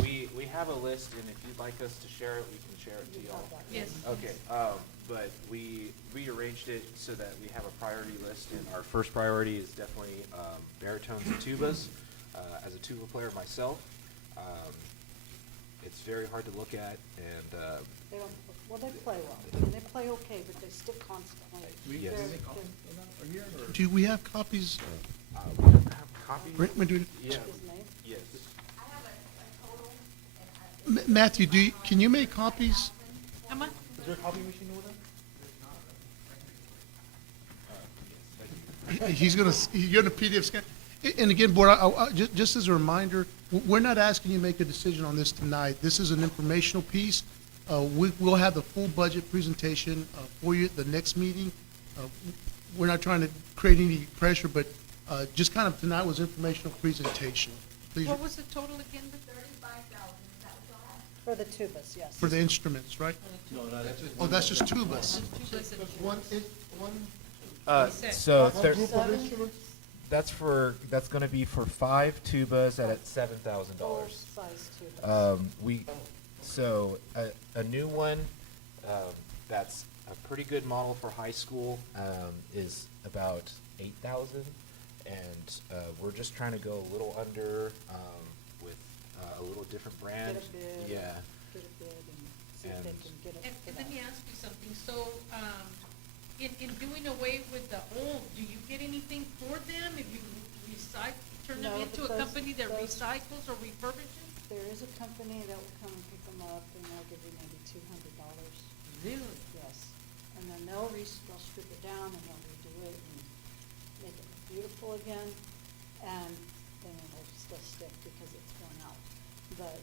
we have a list, and if you'd like us to share it, we can share it to You y'all. have that. Yes. Okay, but we rearranged it so that we have a priority list, and our first priority is definitely baritones and tubas. As a tuba player myself, it's very hard to look at, and They don't, well, they play well. I mean, they play okay, but they stick constantly. Yes. They're- Do we have copies? we don't have copies. Brent, do we- Yeah, His name? yes. I have a total, and Matthew, can you make copies? How much? Is there a copy machine over there? You're gonna PDF scan. And again, board, just as a reminder, we're not asking you to make a decision on this tonight. This is an informational piece. We'll have the full budget presentation for you at the next meeting. We're not trying to create any pressure, but just kind of tonight was informational presentation. Please, What was the total again? 35,000, is that what y'all have? For the tubas, yes. for the instruments, right? No, that's just. Oh, that's just tubas. Tubas and One, tubas. one, So one there, group of instruments? that's gonna be for 5 tubas at $7,000. Full-size tubas. A new one, that's a pretty good model for high school, is about 8,000. And, we're just trying to go a little under, with, a little different brand. Get a bid. Yeah. Get a bid and see if they And- can get it And, for and that. let me ask you something, so, in doing away with the old, do you get anything for them if you recycle, turn them No, into but a those- company that those- recycles or refurbishes? There is a company that will come and pick them up, and they'll give you maybe $200. Really? Yes, and then they'll strip it down and they'll redo it and make it look beautiful again, and then it'll still stick because it's worn out. But,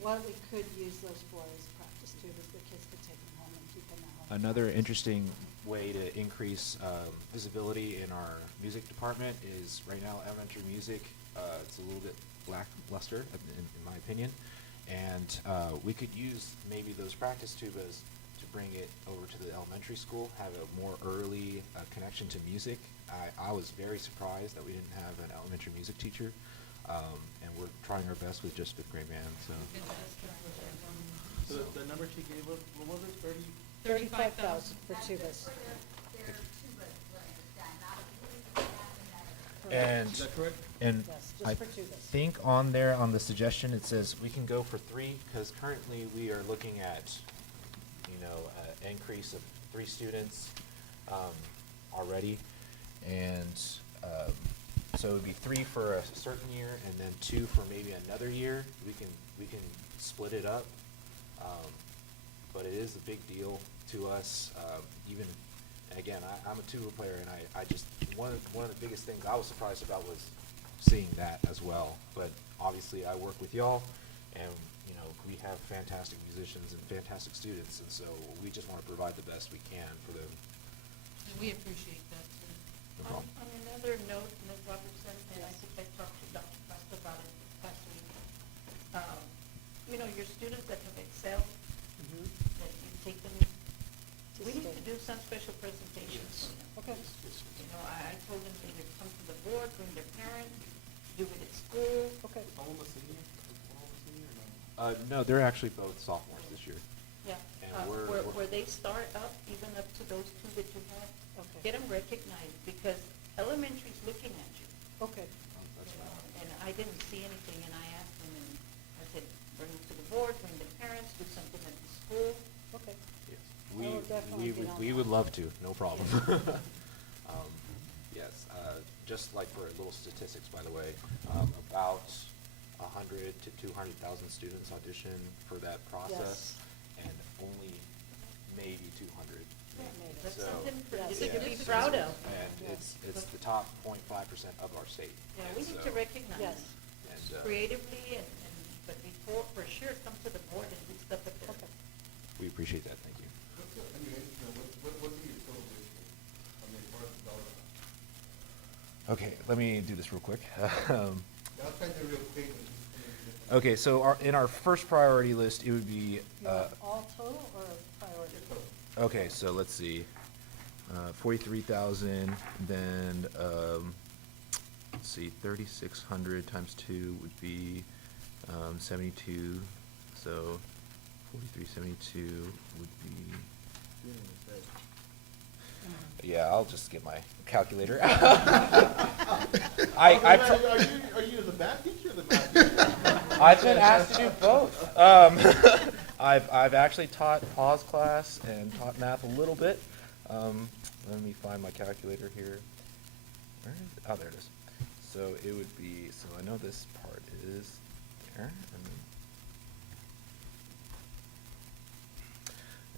what we could use those for is practice tubas, the kids could take them home and keep them at home. Another interesting way to increase visibility in our music department is right now elementary music. It's a little bit lackluster, in my opinion, and we could use maybe those practice tubas to bring it over to the elementary school, have a more early connection to music. I was very surprised that we didn't have an elementary music teacher, and we're trying our best with just fifth grade band. So. So the number she gave us, what was it, 30? 35,000. For That's tubas. just for their tubas, what I understand, not including the staff and that. And Is that correct? and Yes, I just for tubas. think on there on the suggestion it says we can go for 3 because currently we are looking at, an increase of 3 students already, and so it would be 3 for a certain year and then 2 for maybe another year. We can split it up, but it is a big deal to us. Even and again, I'm a tuba player, and I just one of the biggest things I was surprised about was seeing that as well. But obviously, I work with y'all, and we have fantastic musicians and fantastic students, and so we just want to provide the best we can for them. And we appreciate that, too. No problem. On another note, Ms. Robertson, and I think I talked to Dr. Costa about it last week. Your students that have excelled, that you take them, we need to do some special presentations for them. Okay. I told them they either come to the board, bring their parents, do it at school. Okay. Is all of us senior? Is all of us senior or no? No, they're actually both sophomores this year. Yeah, And where they start up, even up to those 2 that you have. Okay. Get them recognized, because elementary's looking at you. Okay. And I didn't see anything, and I asked them, and I said, bring them to the board, bring the parents, do something at the school. Okay. Yes. I will definitely get on We that. would love to, no problem. Yes, just like for little statistics, by the way, about 100 to 200,000 students audition for that process, and only maybe 200. That's So- something Yes. to be Yeah. proud of. And it's the top 0.5% of our state. Yeah, And we need so- to recognize Yes. and, creatively, but before, for sure, come to the board and do stuff at the. Okay. we appreciate that, thank you. What's the, what's the total ratio? As far as the dollar amount? Okay, let me do this real quick. I'll try to do it real quick. Okay, so in our first priority list, it would be, You want all total or priority? okay, so let's see, 43,000, then, let's see, 3,600 times 2 would be 72, so 4372 would be, yeah, I'll just get my calculator. Are you the math teacher or the math teacher? I've been asked to do both. I've actually taught pause class and taught math a little bit. Let me find my calculator here. Where is it? Oh, there it is. So it would be, so I know this part is there.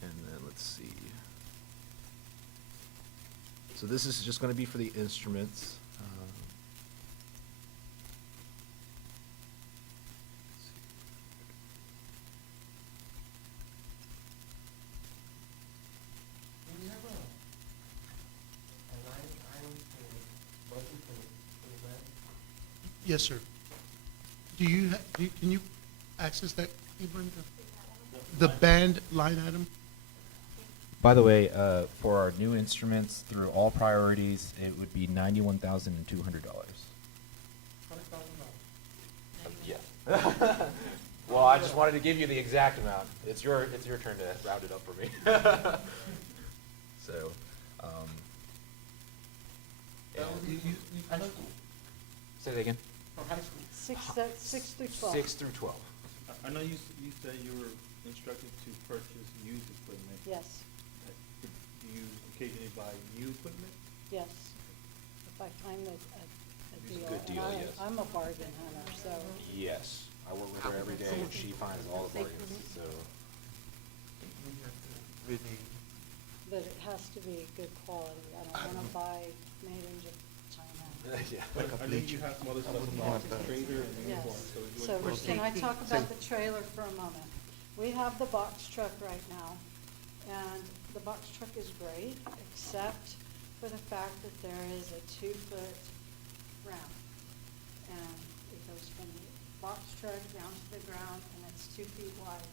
And then let's see. So this is just going to be for the instruments. Do we have a line item for budget for the Yes, sir. Can you access that, can you bring the band line item? By the way, for our new instruments, through all priorities, it would be $91,200. Yeah. Well, I just wanted to give you the exact amount. It's your turn to round it up for me. So, High school, say that again. from high school. 6 through 12. 6 through 12. I know you said you were instructed to purchase used equipment. Yes, Do you occasionally buy new equipment? yes. If I find a It's a deal. good deal, And yes. I'm a bargain hunter, so, Yes, I work with her every day, and she finds all the bargains. So, but it has to be good quality. I don't wanna buy made in China. yeah. I know you have some other stuff about trailer and Yes. uniform, so you So want to can I safety. talk about the trailer for a moment? We have the box truck right now, and the box truck is great, except for the fact that there is a 2-foot ramp. And it goes from the box truck down to the ground, and it's 2 feet wide.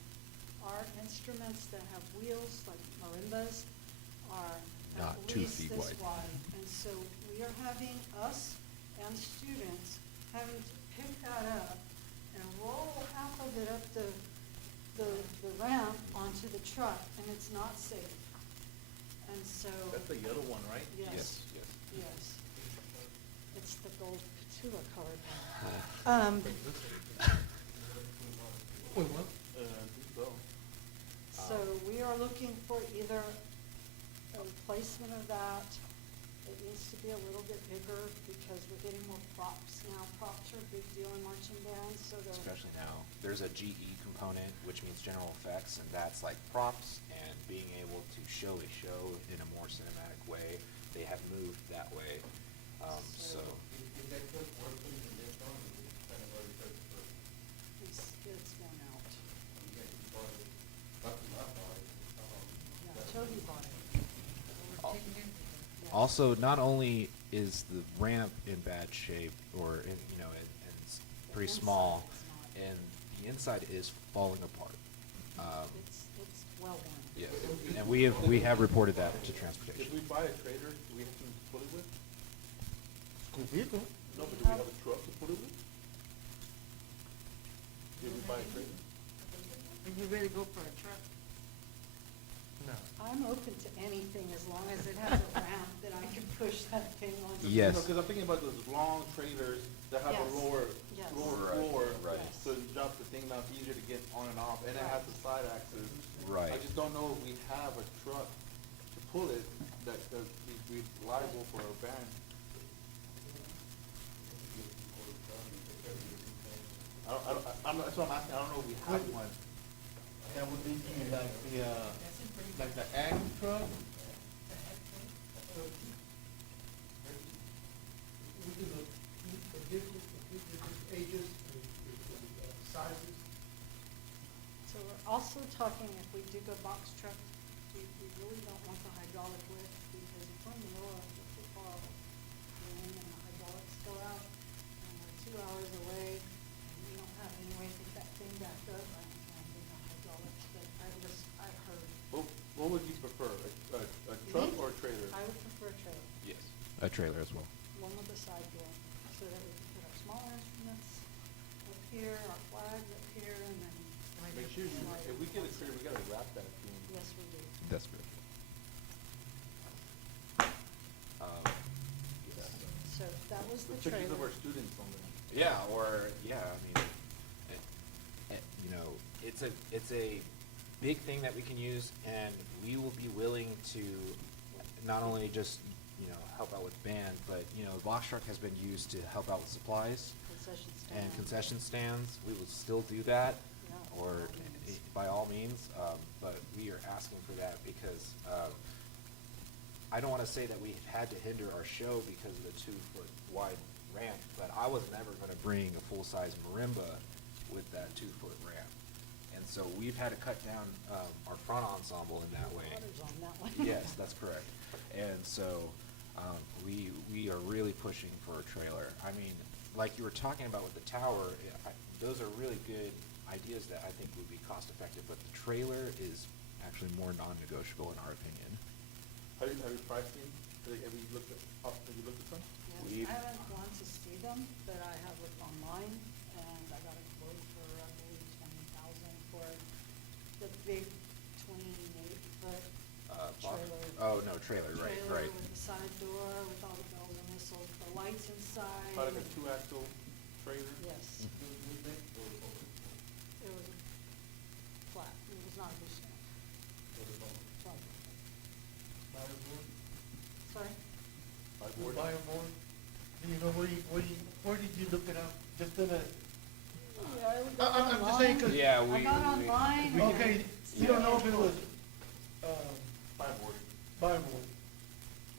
Our instruments that have wheels, like marimbas, are Not at 2 least feet this wide. wide. And so we are having, us and students, having to pick that up and roll half of it up the ramp onto the truck, and it's not safe. And so, That's the yellow one, right? yes, Yes. yes. It's the gold Petula colored one. Wait, what? So. So we are looking for either a replacement of that. It needs to be a little bit bigger because we're getting more props now. Props are a big deal in marching bands, so they're. Especially now. There's a GE component, which means general effects, and that's like props and being able to show a show in a more cinematic way. They have moved that way. So, Is that truck working in this one, or is it kind of already purchased for, It's gone out. you guys bought it, probably not bought it, Yeah, Toby bought it. Yes. also, not only is the ramp in bad shape, or and it's pretty small, Inside is not. and the inside is falling apart. It's well worn. Yes, and we have reported that to transportation. If we buy a trailer, do we have to pull it with? School vehicle. No, but do we have a truck to put it with? Did we buy a trailer? Did you really go for a truck? No. I'm open to anything as long as it has a ramp that I can push that thing on. Yes. Because I'm thinking about those long trailers that have a Yes. lower Yes. floor. Right. Yes. So you drop the thing down, it's easier to get on and off, and it has the side axis. Right. I just don't know if we have a truck to pull it that be reliable for a van. That's what I'm asking, I don't know if we have one. That would be like the ag truck. We do the vehicles, the different ages, the sizes. So we're also talking, if we do go box truck, we really don't want the hydraulic lift because if we're in the middle of the football game and the hydraulics go out and we're 2 hours away and we don't have any way to get that thing back up, I don't think the hydraulics, but I've heard. What would you prefer, a truck or a trailer? I would prefer a trailer, Yes. A trailer as well. one with a side door, so that we can put our smaller instruments up here, our flags up here, and then. Make sure, if we get a trailer, we gotta wrap that thing. Yes, we do. That's good. So that was the With pictures of trailer. our students on there. Yeah, it's a big thing that we can use, and we will be willing to not only just, help out with band, but, the box truck has been used to help out with supplies Concession and stand. concession stands. We will still do that, Yeah, or by all means. by all means, but we are asking for that because, I don't wanna say that we had to hinder our show because of the 2-foot wide ramp, but I was never gonna bring a full-size marimba with that 2-foot ramp. And so we've had to cut down, our front ensemble in that way. Water's on that one. Yes, that's correct. And so, we are really pushing for a trailer. I mean, like you were talking about with the tower, those are really good ideas that I think would be cost effective, but the trailer is actually more non-negotiable in our opinion. Have you priced them? Have you looked at some? Yes, I haven't gone to see them, but I have looked online, and I got a quote for, I believe, 20,000 for the big 28-foot trailer. Oh, no, trailer, right, Trailer right. with the side door, with all the bells and whistles, the lights inside. Like a 2-axle trailer? Yes, Movement or it was flat, it was not a gooseneck. Flat. Sorry? We'll buy them more. Do you know where did you look it up? Just in a, Yeah, we got I'm just saying, online. 'cause- Yeah, I got online. okay, you don't know if it was, Fireboard. Biennium.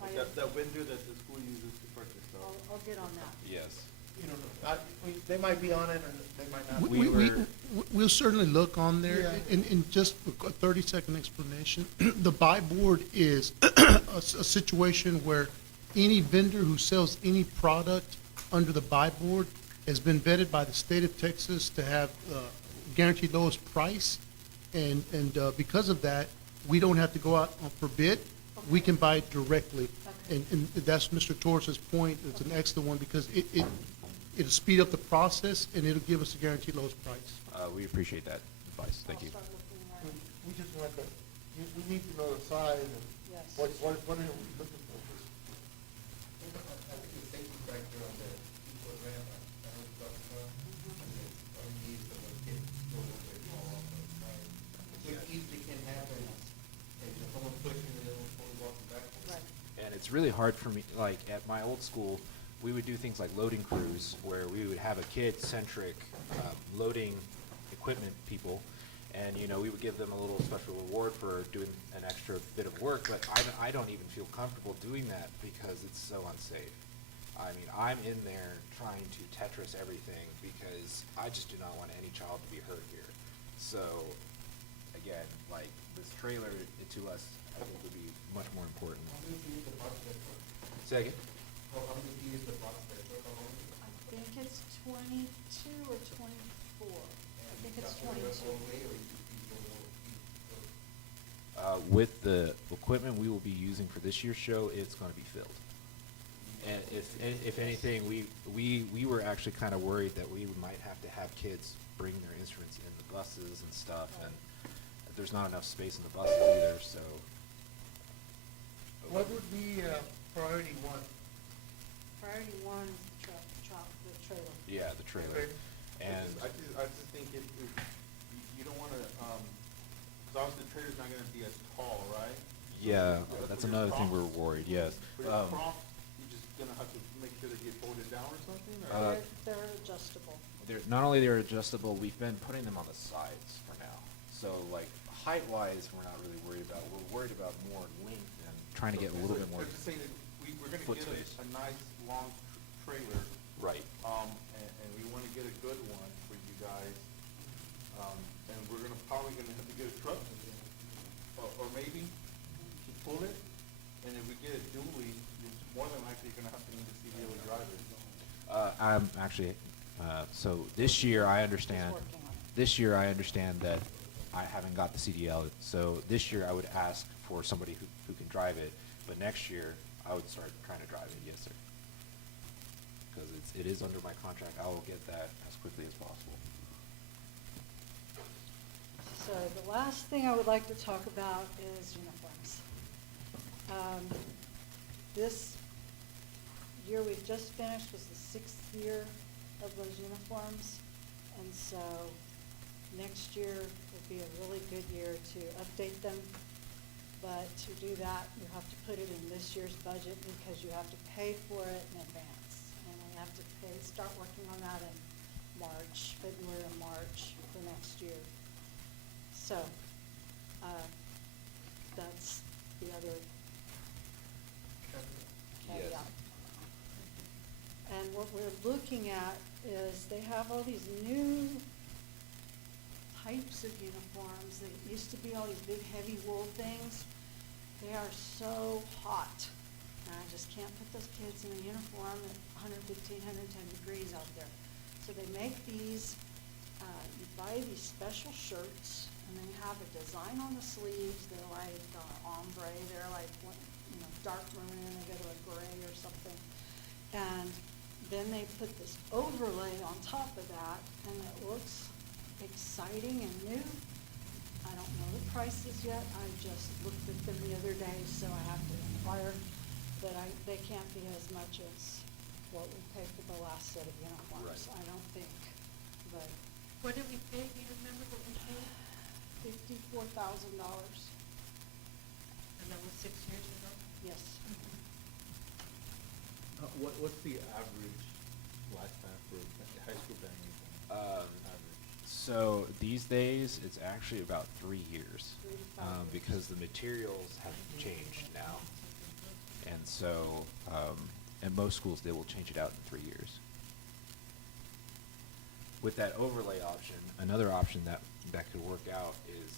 I- That window that the school uses to purchase stuff. I'll get on that. Yes. You don't know. They might be on it or they might not. We'll certainly look on there, Yeah. and just a 30-second explanation. The buy board is a situation where any vendor who sells any product under the buy board has been vetted by the state of Texas to have guaranteed lowest price, and because of that, we don't have to go out for bid. We can buy it directly. Okay. And that's Mr. Torres's point. It's an excellent one because it'll speed up the process and it'll give us a guaranteed lowest price. We appreciate that advice, thank you. I'll start looking We right. we just want we need to know the size and Yes. what are we looking for? I think the safety factor on the people ramp, I know it's talking about, and then on these, the kids go over and fall off the side. Which easily can happen, and someone pushing and then someone walking backwards. Right. And it's really hard for me, like, at my old school, we would do things like loading crews, where we would have a kid-centric loading equipment people, and, you know, we would give them a little special reward for doing an extra bit of work, but I don't even feel comfortable doing that because it's so unsafe. I mean, I'm in there trying to Tetris everything because I just do not want any child to be hurt here. So, again, like, this trailer, to us, I think would be much more important. How many feet is the box that work? Second? How many feet is the box that work? How long is it? I think it's 22 or 24. I think it's 22. With the equipment we will be using for this year's show, it's going to be filled. And if anything, we were actually kind of worried that we might have to have kids bring their instruments in the buses and stuff, and there's not enough space in the buses either, so. What would be priority one? Priority one is the trailer. Yeah, the trailer. Okay. And I just think you don't wanna, cause obviously the trailer's not gonna be as tall, right? yeah, So that's for your another thing props- we're worried, yes. For your props, you're just gonna have to make sure they get folded down or something, or? They're adjustable. Not only they're adjustable, we've been putting them on the sides for now. So like height-wise, we're not really worried about. We're worried about more length and trying to get a little bit more. I'm just saying that we're gonna foot get space. a nice, long trailer, Right. and we wanna get a good one for you guys. And we're probably gonna have to get a truck, or maybe to pull it. And if we get it dually, you're more than likely gonna have to need a CDL to drive it. I'm actually, so this year I understand, He's working on it. this year I understand that I haven't got the CDL. So this year I would ask for somebody who can drive it, but next year I would start trying to drive it, yes, sir. Because it is under my contract, I will get that as quickly as possible. So the last thing I would like to talk about is uniforms. This year we've just finished was the 6th year of those uniforms. And so next year will be a really good year to update them. But to do that, you have to put it in this year's budget because you have to pay for it in advance. And we have to start working on that in March, February or March for next year. So, that's the other caveat. Yes. And what we're looking at is they have all these new types of uniforms. They used to be all these big heavy wool things. They are so hot. And I just can't put those kids in a uniform. 115, 110 degrees out there. So they make these, you buy these special shirts, and they have a design on the sleeves. They're like ombre, they're like, dark maroon, they go to a gray or something. And then they put this overlay on top of that, and it looks exciting and new. I don't know the prices yet. I just looked at them the other day, so I have to inquire. But they can't be as much as what we paid for the last set of uniforms, I don't think. But What did we pay? Do you remember what we paid? $54,000, And that was 6 years ago? yes. What's the average lifespan for the high school band uniform? Average. So these days, it's actually about 3 years, 3 to 5 years. because the materials have changed now. And so, at most schools, they will change it out in 3 years. With that overlay option, another option that could work out is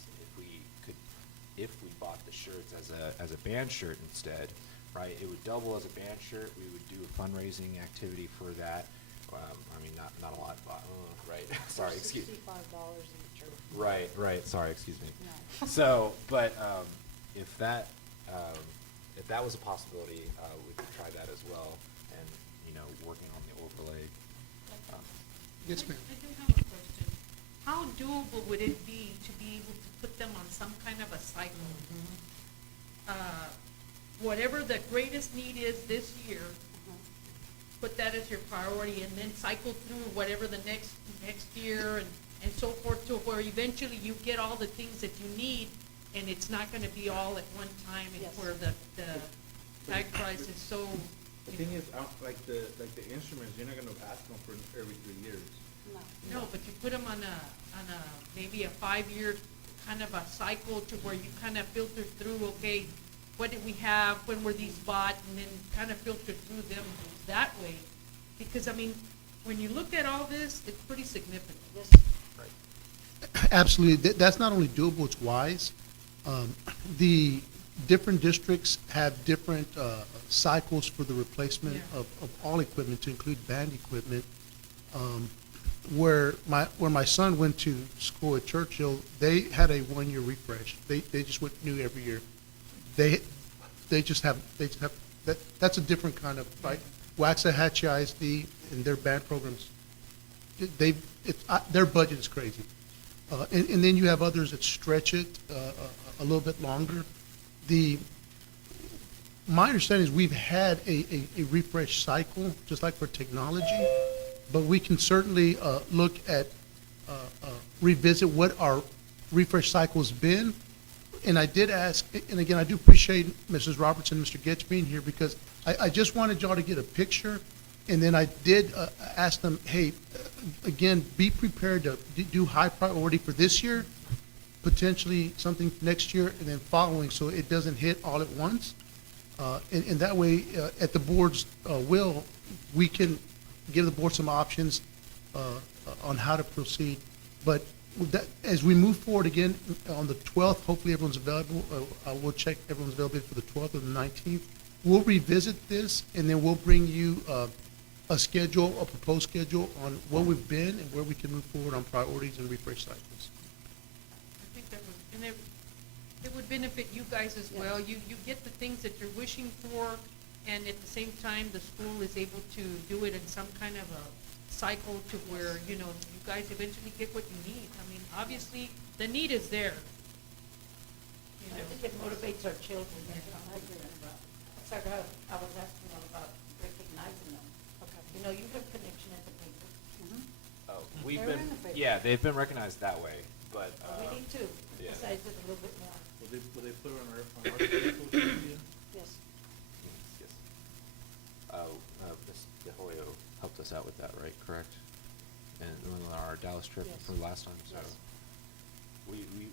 if we bought the shirts as a band shirt instead, right? It would double as a band shirt. We would do a fundraising activity for that. I mean, not a lot, but, right? Sorry, excuse me. $65 each. Right, sorry, excuse me. No. So, but, if that was a possibility, we could try that as well, and, working on the overlay. Yes, ma'am. I do have a question. How doable would it be to be able to put them on some kind of a cycle? Whatever the greatest need is this year, put that as your priority, and then cycle through whatever the next year and so forth, to where eventually you get all the things that you need, and it's not gonna be all at one time, and Yes. where the tag price is so. The thing is, like the instruments, you're not gonna ask them for every 3 years. No. No, but you put them on a maybe a 5-year kind of a cycle, to where you kind of filter through, okay, what did we have, when were these bought, and then kind of filter through them that way. Because, I mean, when you look at all this, it's pretty significant. Yes. Absolutely. That's not only doable, it's wise. The different districts have different cycles for the replacement Yeah. of all equipment, to include band equipment. Where my son went to school at Churchill, they had a 1-year refresh. They just went new every year. They just have that's a different kind of, right? Waxahachie ISD and their band programs, their budget is crazy. And then you have others that stretch it a little bit longer. My understanding is we've had a refresh cycle, just like for technology, but we can certainly look at, revisit what our refresh cycle's been. And I did ask, and again, I do appreciate Mrs. Robertson and Mr. Getch being here, because I just wanted y'all to get a picture. And then I did ask them, hey, again, be prepared to do high priority for this year, potentially something next year, and then following, so it doesn't hit all at once. And that way, at the board's will, we can give the board some options on how to proceed. But with that, as we move forward again, on the 12th, hopefully everyone's available. I will check everyone's availability for the 12th or the 19th. We'll revisit this, and then we'll bring you a schedule, a proposed schedule on where we've been and where we can move forward on priorities and refresh cycles. I think that would, and it would benefit you guys as well. You get the things that you're wishing for, and at the same time, the school is able to do it in some kind of a cycle, to where, you guys eventually get what you need. I mean, obviously, the need is there. I think it motivates our children. That's like I was asking them about recognizing them. Okay. You have connection at the paper. Mhm. Oh, we've They're been, in the paper. yeah, they've been recognized that way, but, We need to yeah. emphasize it a little bit more. Will they put it on our social media? Yes. Yes. Ms. De Hoyo helped us out with that, right, correct? And on our Dallas trip Yes. from last time, so Yes.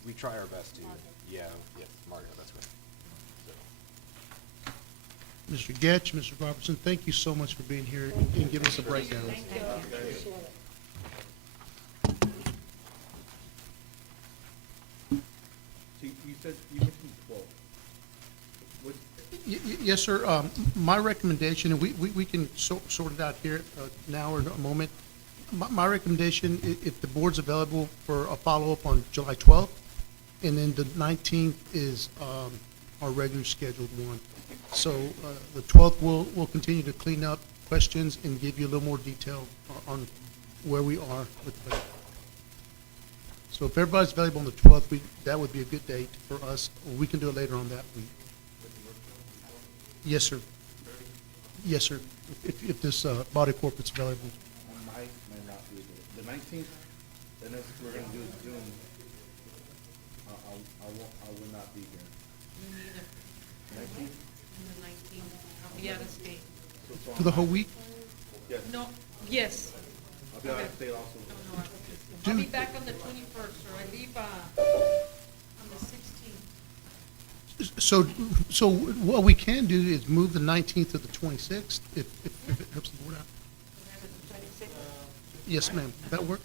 we try our best to, Margaret. yes, Mario, that's right. So, Mr. Getch, Mr. Robertson, thank you so much for being here and giving us a breakdown. Thank you. Appreciate it. So you said, you mentioned 12. What, Yes, sir. My recommendation, and we can sort it out here now or in a moment. My recommendation, if the board's available for a follow-up on July 12th, and then the 19th is our regular scheduled one. So the 12th, we'll continue to clean up questions and give you a little more detail on where we are with the budget. So if everybody's available on the 12th, that would be a good date for us. We can do it later on that week. Yes, sir. Yes, sir. If this body corporate's available. Might not be the 19th, unless we're gonna do it Zoom. I will not be here. Me neither. 19th? On the 19th, I'll be out of state. For the whole week? Yes. No, yes. I'll be out of state also. No, I'll be back on the 21st, or I leave on the 16th. So what we can do is move the 19th to the 26th, if it helps the board out. Yes, ma'am. That work?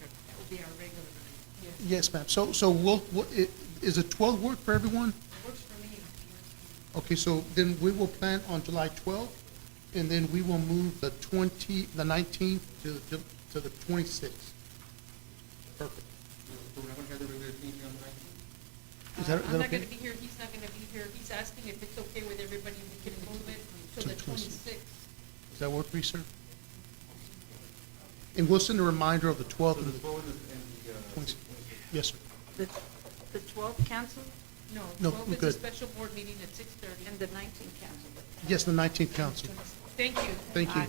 That will be our regular night, yes. Yes, ma'am. Is the 12th work for everyone? It works for me. Okay, so then we will plan on July 12th, and then we will move the 19th to the 26th. Perfect. So we're not gonna have the regular meeting on the 19th? Is that I'm not okay? gonna be here, he's not gonna be here. He's asking if it's okay with everybody, we can move it to the 26th. Does that work for you, sir? And we'll send a reminder of the 12th So and the the 12th and the 26th. 26th. Yes, sir. The 12th council No, No, 12 we're is a good. special board meeting at 6:30. and the 19th council. Yes, the 19th council. Thank you. Thank you.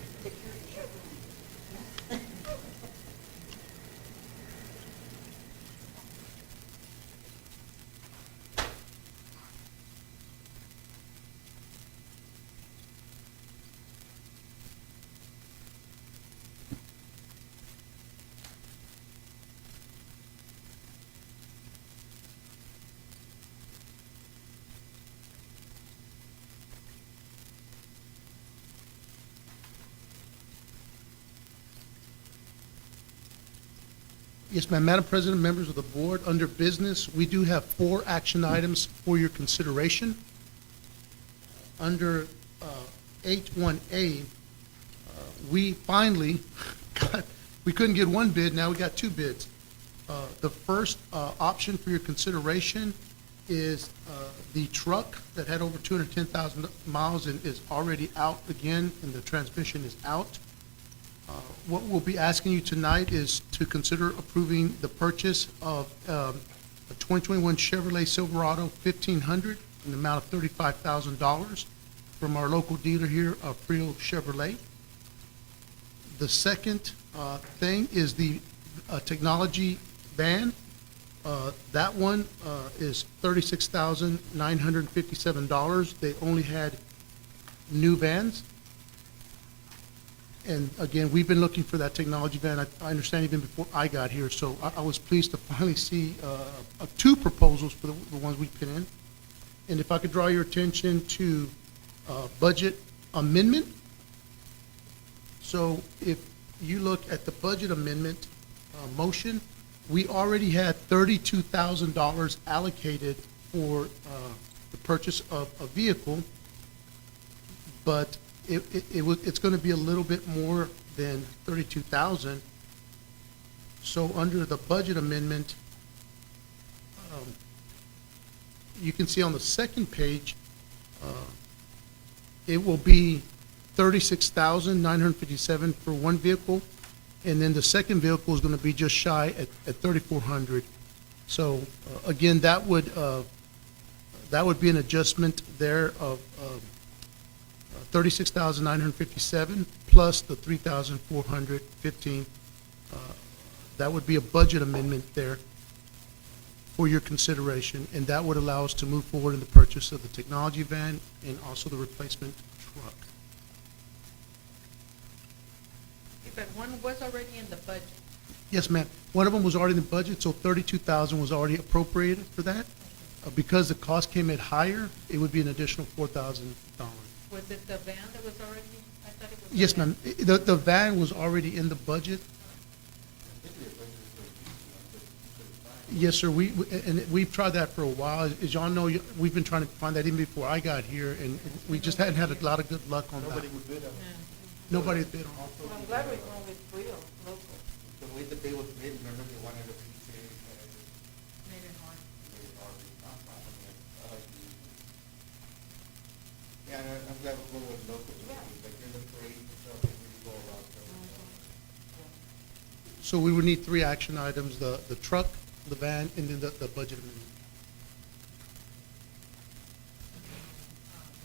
Yes, ma'am. Madam President, members of the board, under business, we do have 4 action items for your consideration. Under 8-1A, we finally we couldn't get 1 bid, now we got 2 bids. The first option for your consideration is the truck that had over 210,000 miles and is already out again, and the transmission is out. What we'll be asking you tonight is to consider approving the purchase of a 2021 Chevrolet Silverado 1500 in the amount of $35,000 from our local dealer here, Frio Chevrolet. The second thing is the technology van. That one is $36,957. They only had new vans. And again, we've been looking for that technology van, I understand even before I got here, so I was pleased to finally see 2 proposals for the ones we put in. And if I could draw your attention to budget amendment. So if you look at the budget amendment motion, we already had $32,000 allocated for the purchase of a vehicle, but it's going to be a little bit more than 32,000. So under the budget amendment, you can see on the second page, it will be 36,957 for one vehicle, and then the second vehicle is going to be just shy at 3,400. So again, that would be an adjustment there of 36,957 plus the 3,415. That would be a budget amendment there for your consideration, and that would allow us to move forward in the purchase of the technology van and also the replacement truck. But one was already in the budget. Yes, ma'am. One of them was already in the budget, so 32,000 was already appropriated for that. Because the cost came in higher, it would be an additional $4,000. Was it the van that was already, I thought it was. the Yes, van. ma'am. The van was already in the budget. Yes, sir, and we've tried that for a while. As y'all know, we've been trying to find that even before I got here, and we just hadn't had a lot of good luck on that. Nobody would bid on it. Yeah. Nobody bid on it. Well, I'm glad we're going with real, local. The way that they was bid, remember they wanted a piece of it, Made it hard. they already not found it. Yeah, and I'm glad we're going with local, Yeah. like in the parade and stuff, they really go around. So we would need three action items, the truck, the van, and then the budget amendment.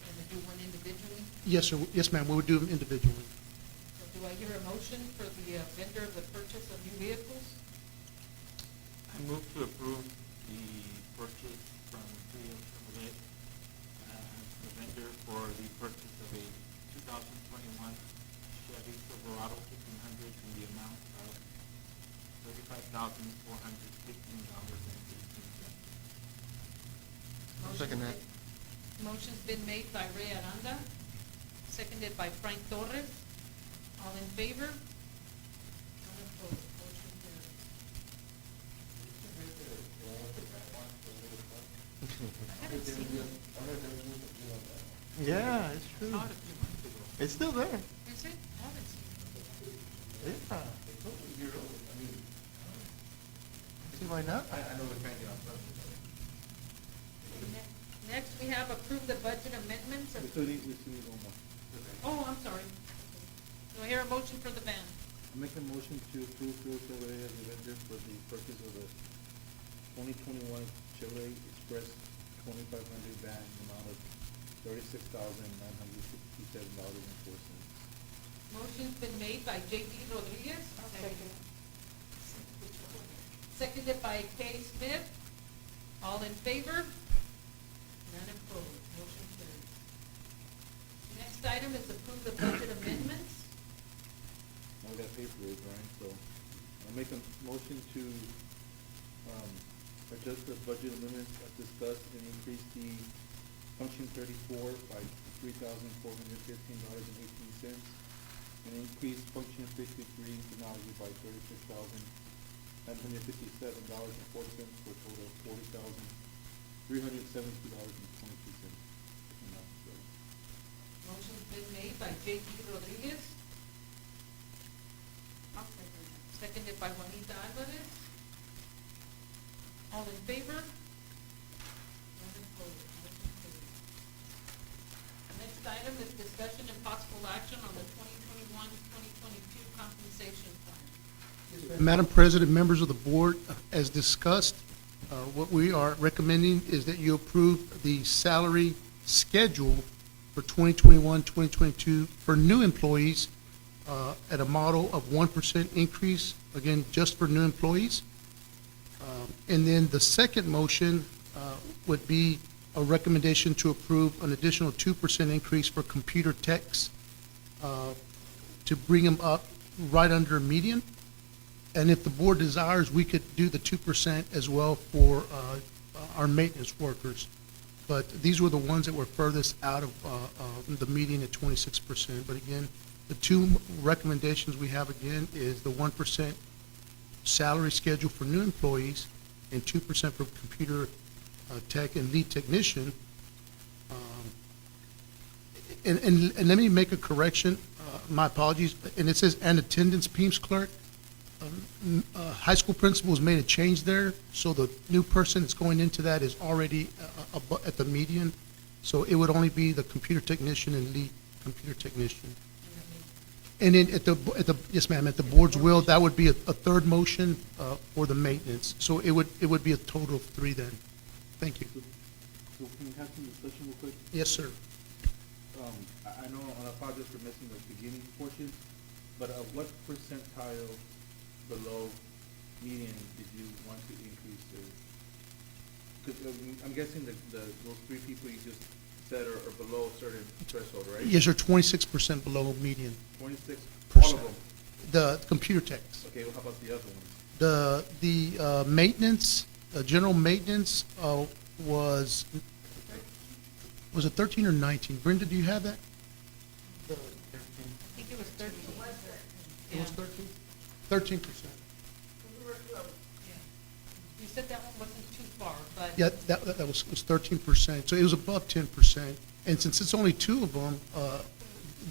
And to do one individually. Yes, sir, yes, ma'am, we would do them individually. So do I hear a motion for the vendor of the purchase of new vehicles? I move to approve the purchase from Trio Chevrolet, the vendor for the purchase of a 2021 Chevy Silverado 1500 in the amount of $35,415.18. Second that. Motion's been made by Ray Aranda, seconded by Frank Torres. All in favor? None opposed. Motion carries. I haven't seen it. Yeah, it's true. Saw it a few months ago. It's still there. Is it? I haven't seen it. Yeah. See why not? I know we're trying to get on something. Next, we have approved the budget amendments. We still need one more. Oh, I'm sorry. Do I hear a motion for the ban? I make a motion to approve Trio Chevrolet as a vendor for the purchase of a 2021 Chevrolet Express 2500 van in the amount of $36,967.04. Motion's been made by J.D. Rodriguez. Second. Seconded by Kay Smith. All in favor? None opposed. Motion carries. Next item is approve the budget amendments. Now we gotta pay for it, Brian, so I make a motion to, adjust the budget amendments as discussed and increase the function 34 by $3,415.18 and increase function 53 technology by $36,957.40 for a total of $40,372.22. Motion's been made by J.D. Rodriguez, I'll second that. seconded by Juanita Alvarez. All in favor? None opposed. Motion carries. Next item is discussion and possible action on the 2021-2022 compensation plan. Madam President, members of the board, as discussed, what we are recommending is that you approve the salary schedule for 2021, 2022 for new employees at a model of 1% increase, again, just for new employees. And then the second motion would be a recommendation to approve an additional 2% increase for computer techs to bring them up right under median. And if the board desires, we could do the 2% as well for our maintenance workers. But these were the ones that were furthest out of the median at 26%. But again, the two recommendations we have again is the 1% salary schedule for new employees and 2% for computer tech and lead technician. And let me make a correction, my apologies, and it says an attendance PEMS clerk. High school principals made a change there, so the new person that's going into that is already at the median. So it would only be the computer technician and lead computer technician. And then yes, ma'am, at the board's will, that would be a third motion for the maintenance. So it would be a total of 3 then. Thank you. So can we have some discussion real quick? Yes, sir. I know, and I apologize for missing the beginning portion, but what percentile below median did you want to increase the? Because I'm guessing those 3 people you just said are below a certain threshold, right? Yes, sir, 26% below median. 26, all of them? The computer techs. Okay, well, how about the other ones? The maintenance, general maintenance was it 13 or 19? Brenda, do you have that? I think it was 13. It was 13? 13%. Yeah. You said that one wasn't too far, but. Yeah, that was 13%, so it was above 10%. And since it's only two of them,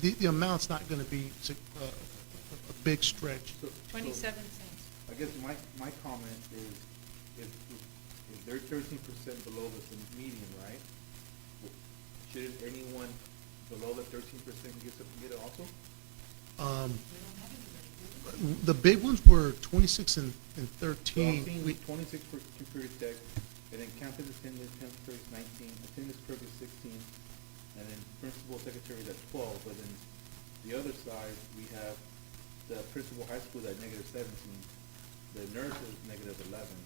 the amount's not gonna be a big stretch. So- 27 cents. I guess my comment is, if they're 13% below the median, right? Shouldn't anyone below the 13% get it also? The big ones were 26 and So I'm 13. seeing We- 26 for computer tech, and then campus attendance, campus clerk is 19, attendance clerk is 16, and then principal secretary is at 12, but then the other side, we have the principal high school at -17, the nurse is -11.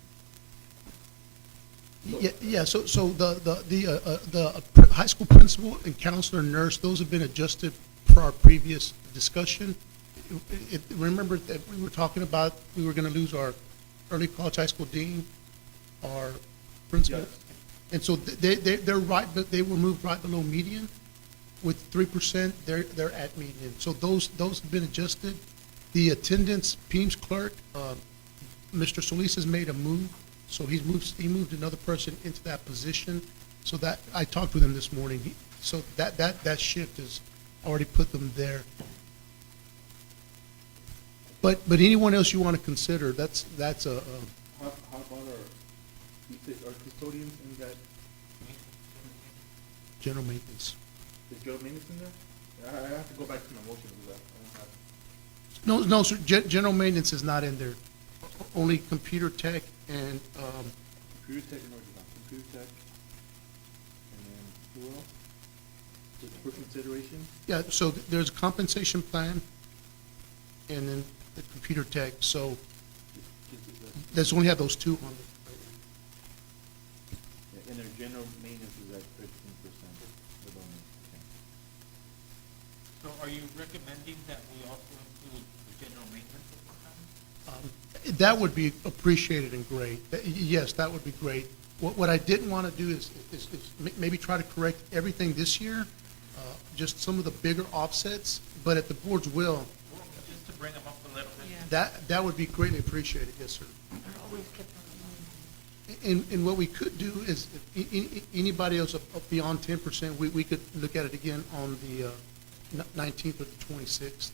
Yeah, so the high school principal and counselor and nurse, those have been adjusted per our previous discussion. Remember that we were talking about, we were gonna lose our early college high school dean, our principal? Yes. And so they're right, but they were moved right below median. With 3%, they're at median. So those have been adjusted. The attendance, Peams clerk, Mr. Solis has made a move, so he moved another person into that position. So that, I talked with him this morning, so that shift has already put them there. But anyone else you want to consider, that's a, How about our custodians in that, general maintenance. is Joe Maintenance in there? I have to go back to my motion for that. I don't have. No, sir, general maintenance is not in there. Only computer tech and, Computer tech, no, it's not. Computer tech. And then who else? Just for consideration? yeah, so there's a compensation plan and then the computer tech, so there's only have those two on it. And their general maintenance is at 13%. So are you recommending that we also include the general maintenance department? That would be appreciated and great. Yes, that would be great. What I didn't want to do is maybe try to correct everything this year, just some of the bigger offsets, but at the board's will, Well, just to bring them up a little bit. that would be greatly appreciated, yes, sir. Always kept on. And what we could do is, if anybody else up beyond 10%, we could look at it again on the 19th or the 26th.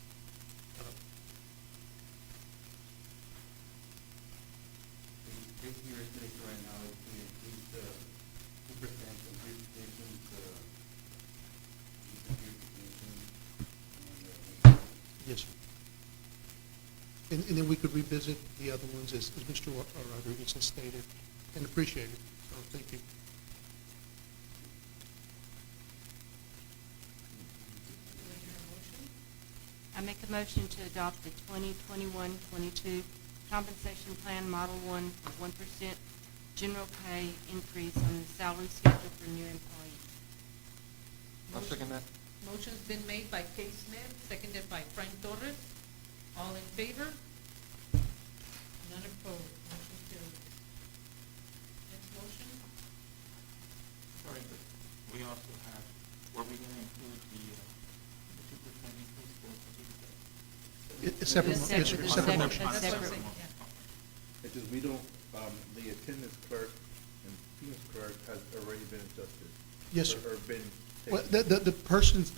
This year's list right now is to increase the 2% increase positions, disappeared positions, and, Yes, sir. And then we could revisit the other ones as Mr. Rodriguez has stated, and appreciate it. So thank you. I make a motion to adopt the 2021-22 compensation plan Model 1 for 1% general pay increase on the salary schedule for new employees. I'll second that. Motion's been made by Kay Smith, seconded by Frank Torres. All in favor? None opposed. Motion carries. Next motion? Sorry, but we also have, were we gonna include the 2% increase for computer tech? It's separate, It's yes, sir, separate, separate it's motion. That's what I'm separate. saying, yeah. It's just we don't, the attendance clerk and Penis clerk has already been adjusted. Yes, sir. Or been Well, taken. the person's,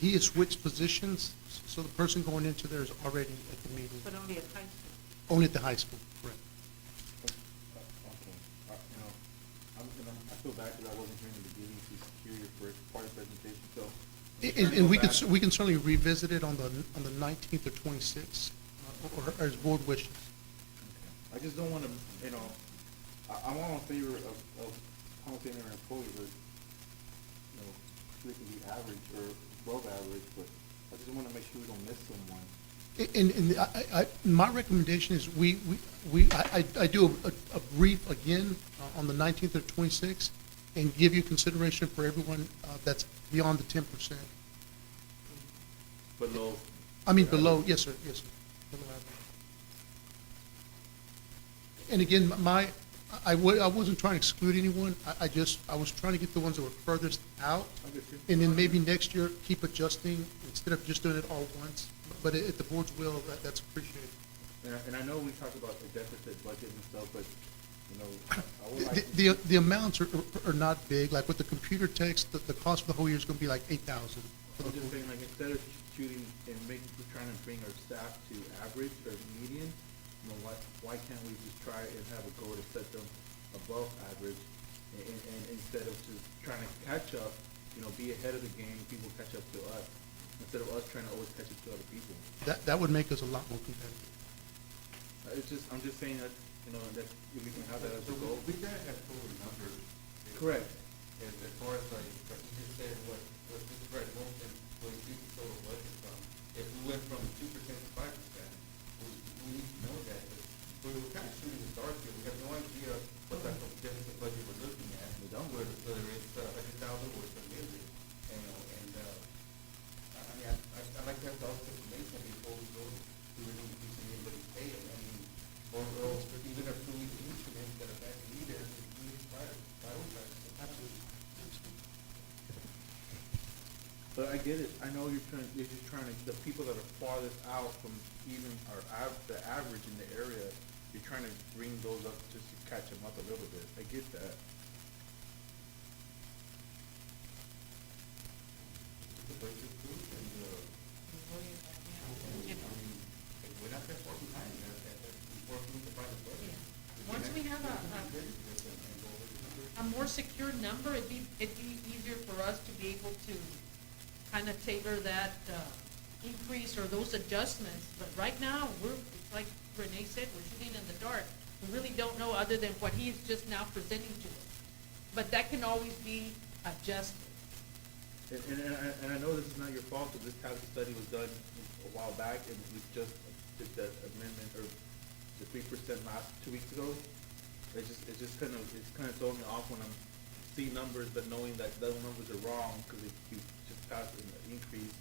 he has switched positions, so the person going into there is already at the meeting, But only at high school. only at the high school, correct. Okay, I feel bad because I wasn't here in the beginning to secure your first part of the presentation, so. And we can certainly revisit it on the 19th or 26th, or as board wishes. I just don't want to, I'm all in favor of compensating our employees, but, they can be average or above average, but I just want to make sure we don't miss someone. And my recommendation is I do a brief again on the 19th or 26th and give you consideration for everyone that's beyond the 10%. Below. I mean, below, yes, sir, yes, sir. Below average. And again, I wasn't trying to exclude anyone. I was trying to get the ones that were furthest out. I get you. And then maybe next year, keep adjusting instead of just doing it all once. But at the board's will, that's appreciated. And I know we talked about the deficit budget and stuff, but you know, I would like. The amounts are not big, like with the computer text, the cost for the whole year is gonna be like 8,000. I'm just saying, like, instead of shooting and trying to bring our staff to average or median, you know, why can't we just try and have a goal to set them above average? And instead of just trying to catch up, you know, be ahead of the game, people catch up to us, instead of us trying to always catch up to other people. That would make us a lot more competitive. I'm just saying that, you know, that if we can have that as a So goal. we gotta have total numbers. Correct. And as far as like you just said, what Mr. Brett Wilson, what he the total budget from, if we went from 2% to 5%, we need to know that. But we're kind of shooting in the dark here. We have no idea what type of deficit budget we're looking at. We don't. Whether it's 100,000 or it's a million, you know, and, I mean, I'd like to have all this information before we go to really increasing anybody's pay. I mean, or even our two instruments that are back leaders, we prioritize. Absolutely. But I get it. I know you're just trying to, the people that are farthest out from even the average in the area, you're trying to bring those up just to catch them up a little bit. I get that. The budget approved and, I mean, if we're not that far behind, before approving the final budget. Once we have a more secure number, it'd be easier for us to be able to kind of tailor that, increase or those adjustments. But right now, it's like Renee said, we're shooting in the dark. We really don't know other than what he's just now presenting to us. But that can always be adjusted. And I know this is not your fault, but this type of study was done a while back, and we just did that amendment, or the 3% last 2 weeks ago. It's kind of throwing me off when I'm seeing numbers, but knowing that those numbers are wrong, because you just passed an increase.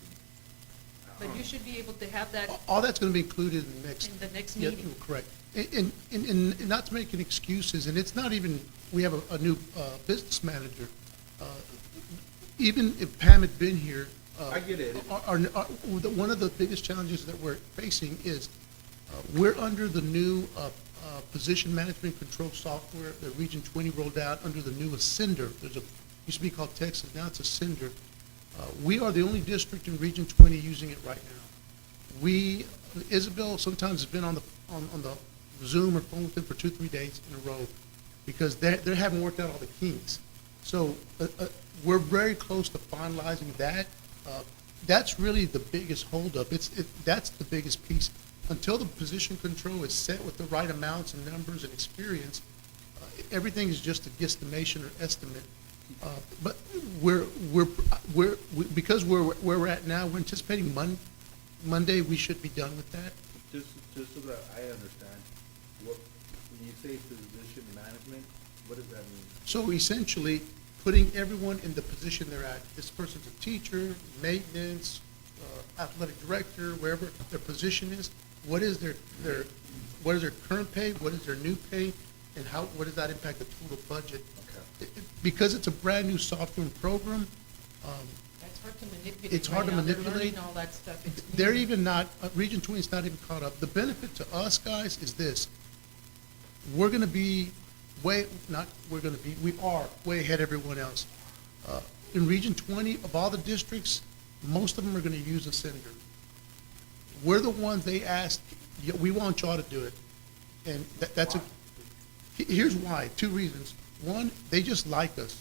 But you should be able to have that All that's gonna be included in the next. meeting. Yeah, correct. And not to make any excuses, and it's not even, we have a new business manager. Even if Pam had been here. I get it. One of the biggest challenges that we're facing is we're under the new position management control software that Region 20 rolled out under the new Ascender. Used to be called Texas, now it's Ascender. We are the only district in Region 20 using it right now. Isabel sometimes has been on the Zoom or phone with them for 2-3 days in a row because they haven't worked out all the kinks. So we're very close to finalizing that. That's really the biggest holdup. That's the biggest piece. Until the position control is set with the right amounts and numbers and experience, everything is just a guesstimation or estimate. But because we're where we're at now, we're anticipating Monday we should be done with that. Just so that I understand, when you say position management, what does that mean? So essentially, putting everyone in the position they're at. This person's a teacher, maintenance, athletic director, wherever their position is. What is their current pay? What is their new pay? And what does that impact the total budget? Okay. Because it's a brand new software and program, That's hard to manipulate. It's hard right to now. They're manipulate. learning all that stuff. It's they're new. even not, Region 20 is not even caught up. The benefit to us, guys, is this. We are way ahead of everyone else. In Region 20, of all the districts, most of them are gonna use Ascender. We're the ones they asked, "Yeah, we want y'all to do it." And here's why, 2 reasons. One, they just like us.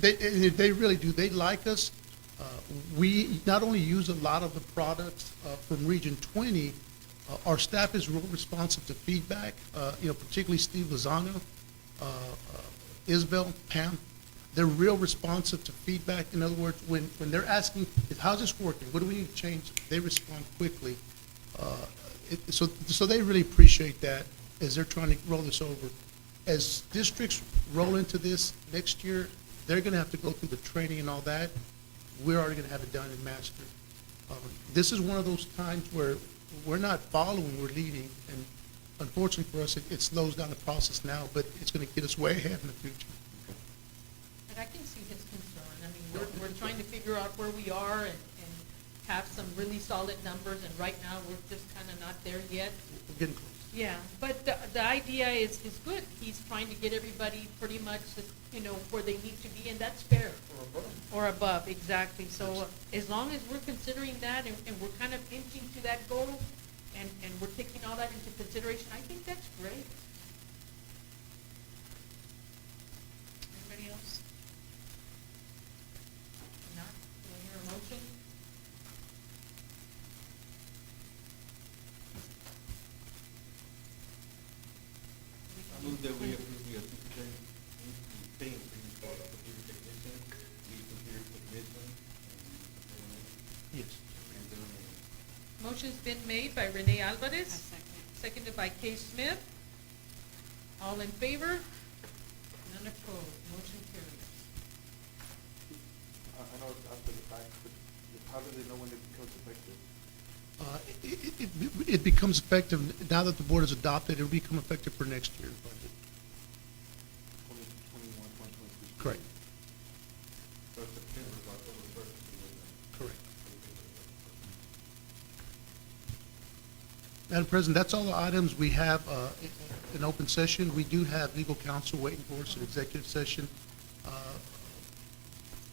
They really do. They like us. We not only use a lot of the products from Region 20, our staff is real responsive to feedback, particularly Steve Lozano, Isabel, Pam. They're real responsive to feedback. In other words, when they're asking, how's this working? What do we need to change? They respond quickly. So they really appreciate that as they're trying to roll this over. As districts roll into this next year, they're gonna have to go through the training and all that. We're already gonna have it done and mastered. This is one of those times where we're not following, we're leading. And unfortunately for us, it slows down the process now, but it's gonna get us way ahead in the future. But I can see his concern. I mean, we're trying to figure out where we are and have some really solid numbers, and right now, we're just kind of not there yet. We're getting close. Yeah, but the idea is good. He's trying to get everybody pretty much, you know, where they need to be, and that's fair. Or above, exactly. So as long as we're considering that and we're kind of inching to that goal and we're taking all that into consideration, I think that's great. Anybody else? Not? Do I hear a motion? I move that we approve the superintendent pay increase for computer technician, lead computer technician, Yes. and then, Motion's been made by Renee I Alvarez, second. seconded by Kay Smith. All in favor? None opposed. Motion carries. I know it's after the fact, but how do they know when it becomes effective? It becomes effective, now that the board has adopted, it'll become effective for next year's budget. 2021, 2022? Correct, so September, October first. correct. Madam President, that's all the items we have in open session. We do have legal counsel waiting for us in executive session.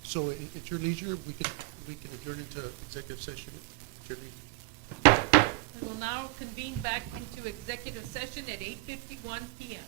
So at your leisure, we can adjourn into executive session at your leisure. We will now convene back into executive session at 8:51 PM.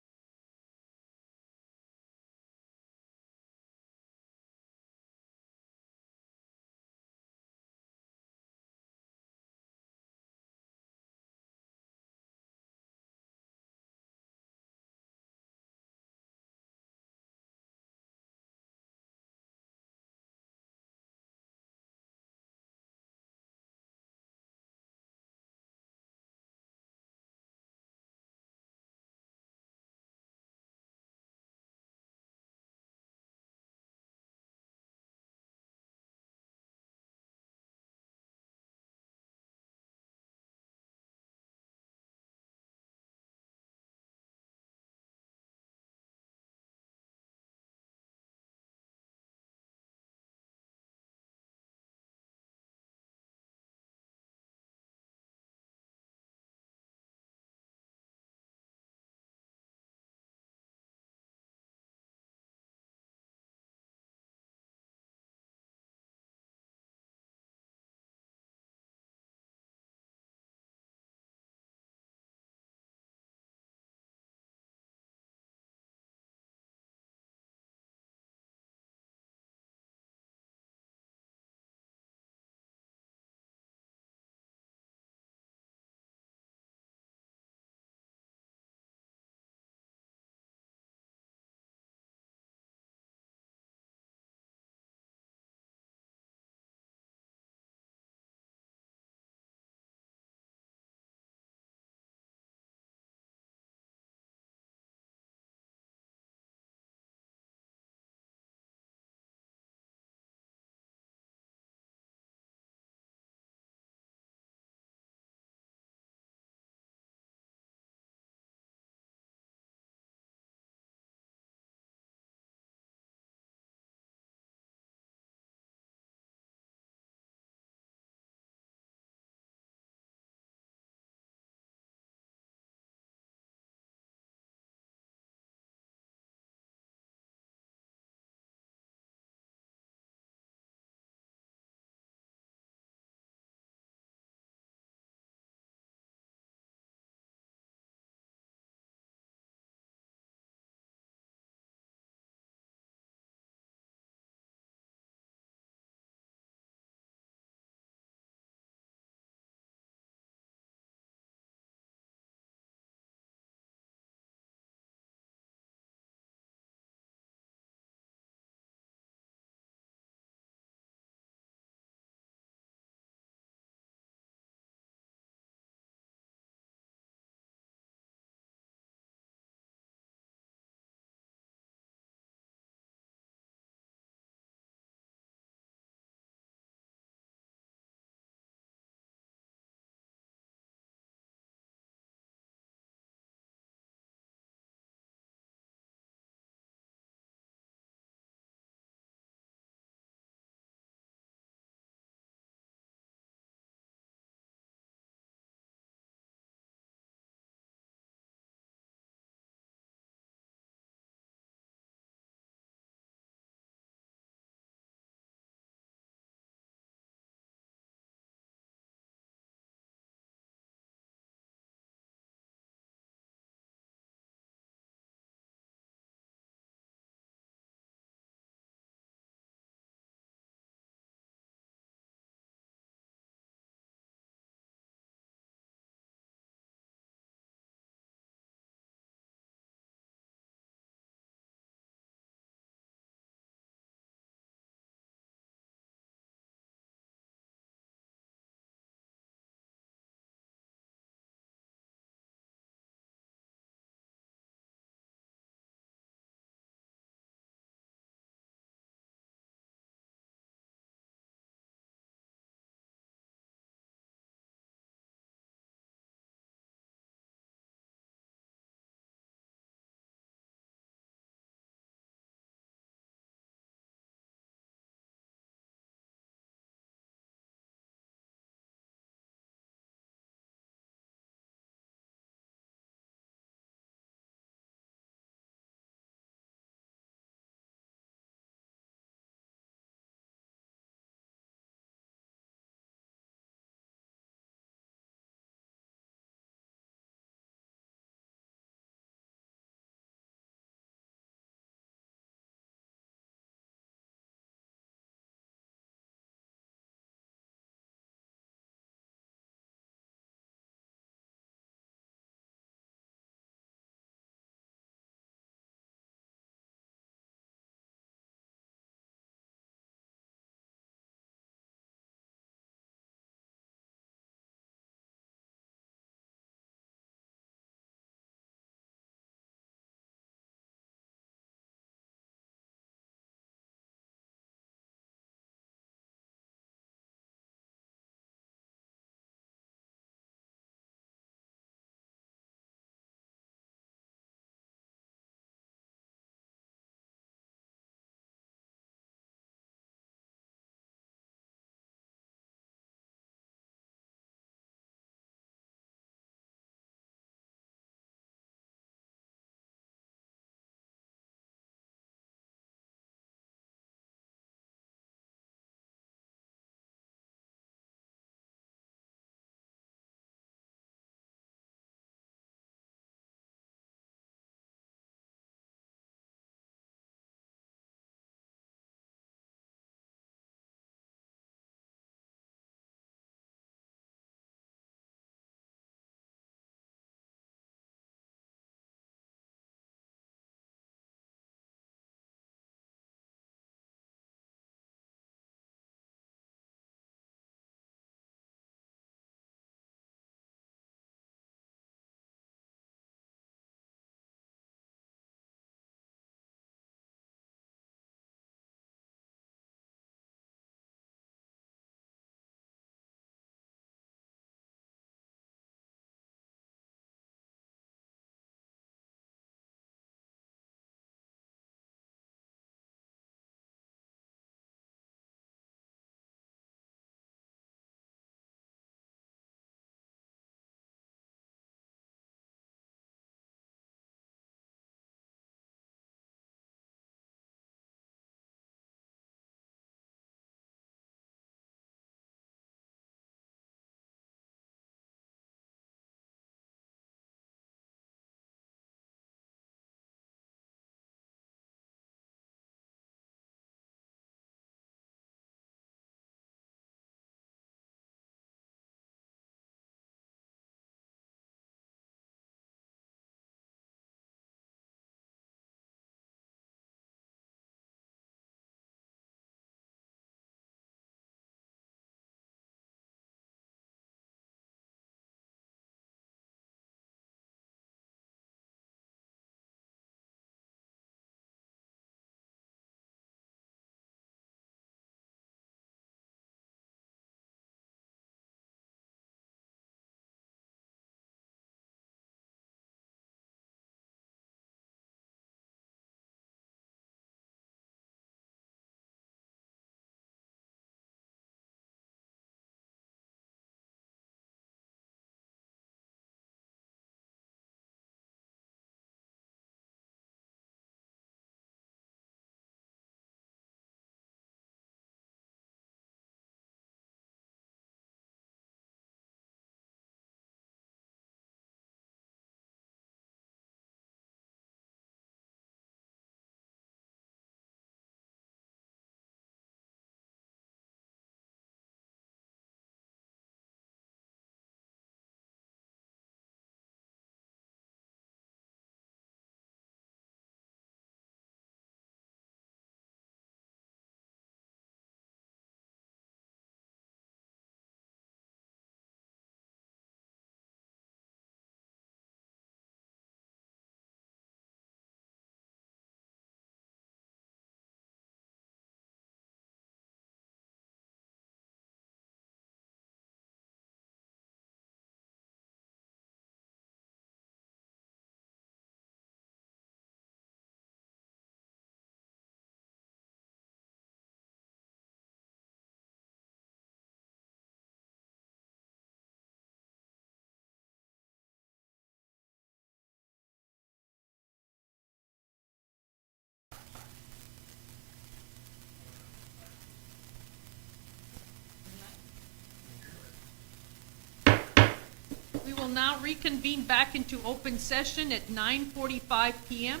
now reconvene back into open session at 9:45 PM.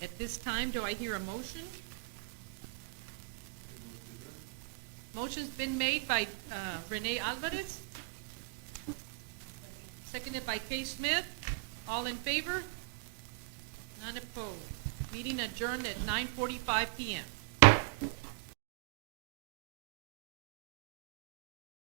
At this time, do I hear a motion? Motion's been made by Renee Alvarez, seconded by Kay Smith. All in favor? None opposed. Meeting adjourned at 9:45 PM.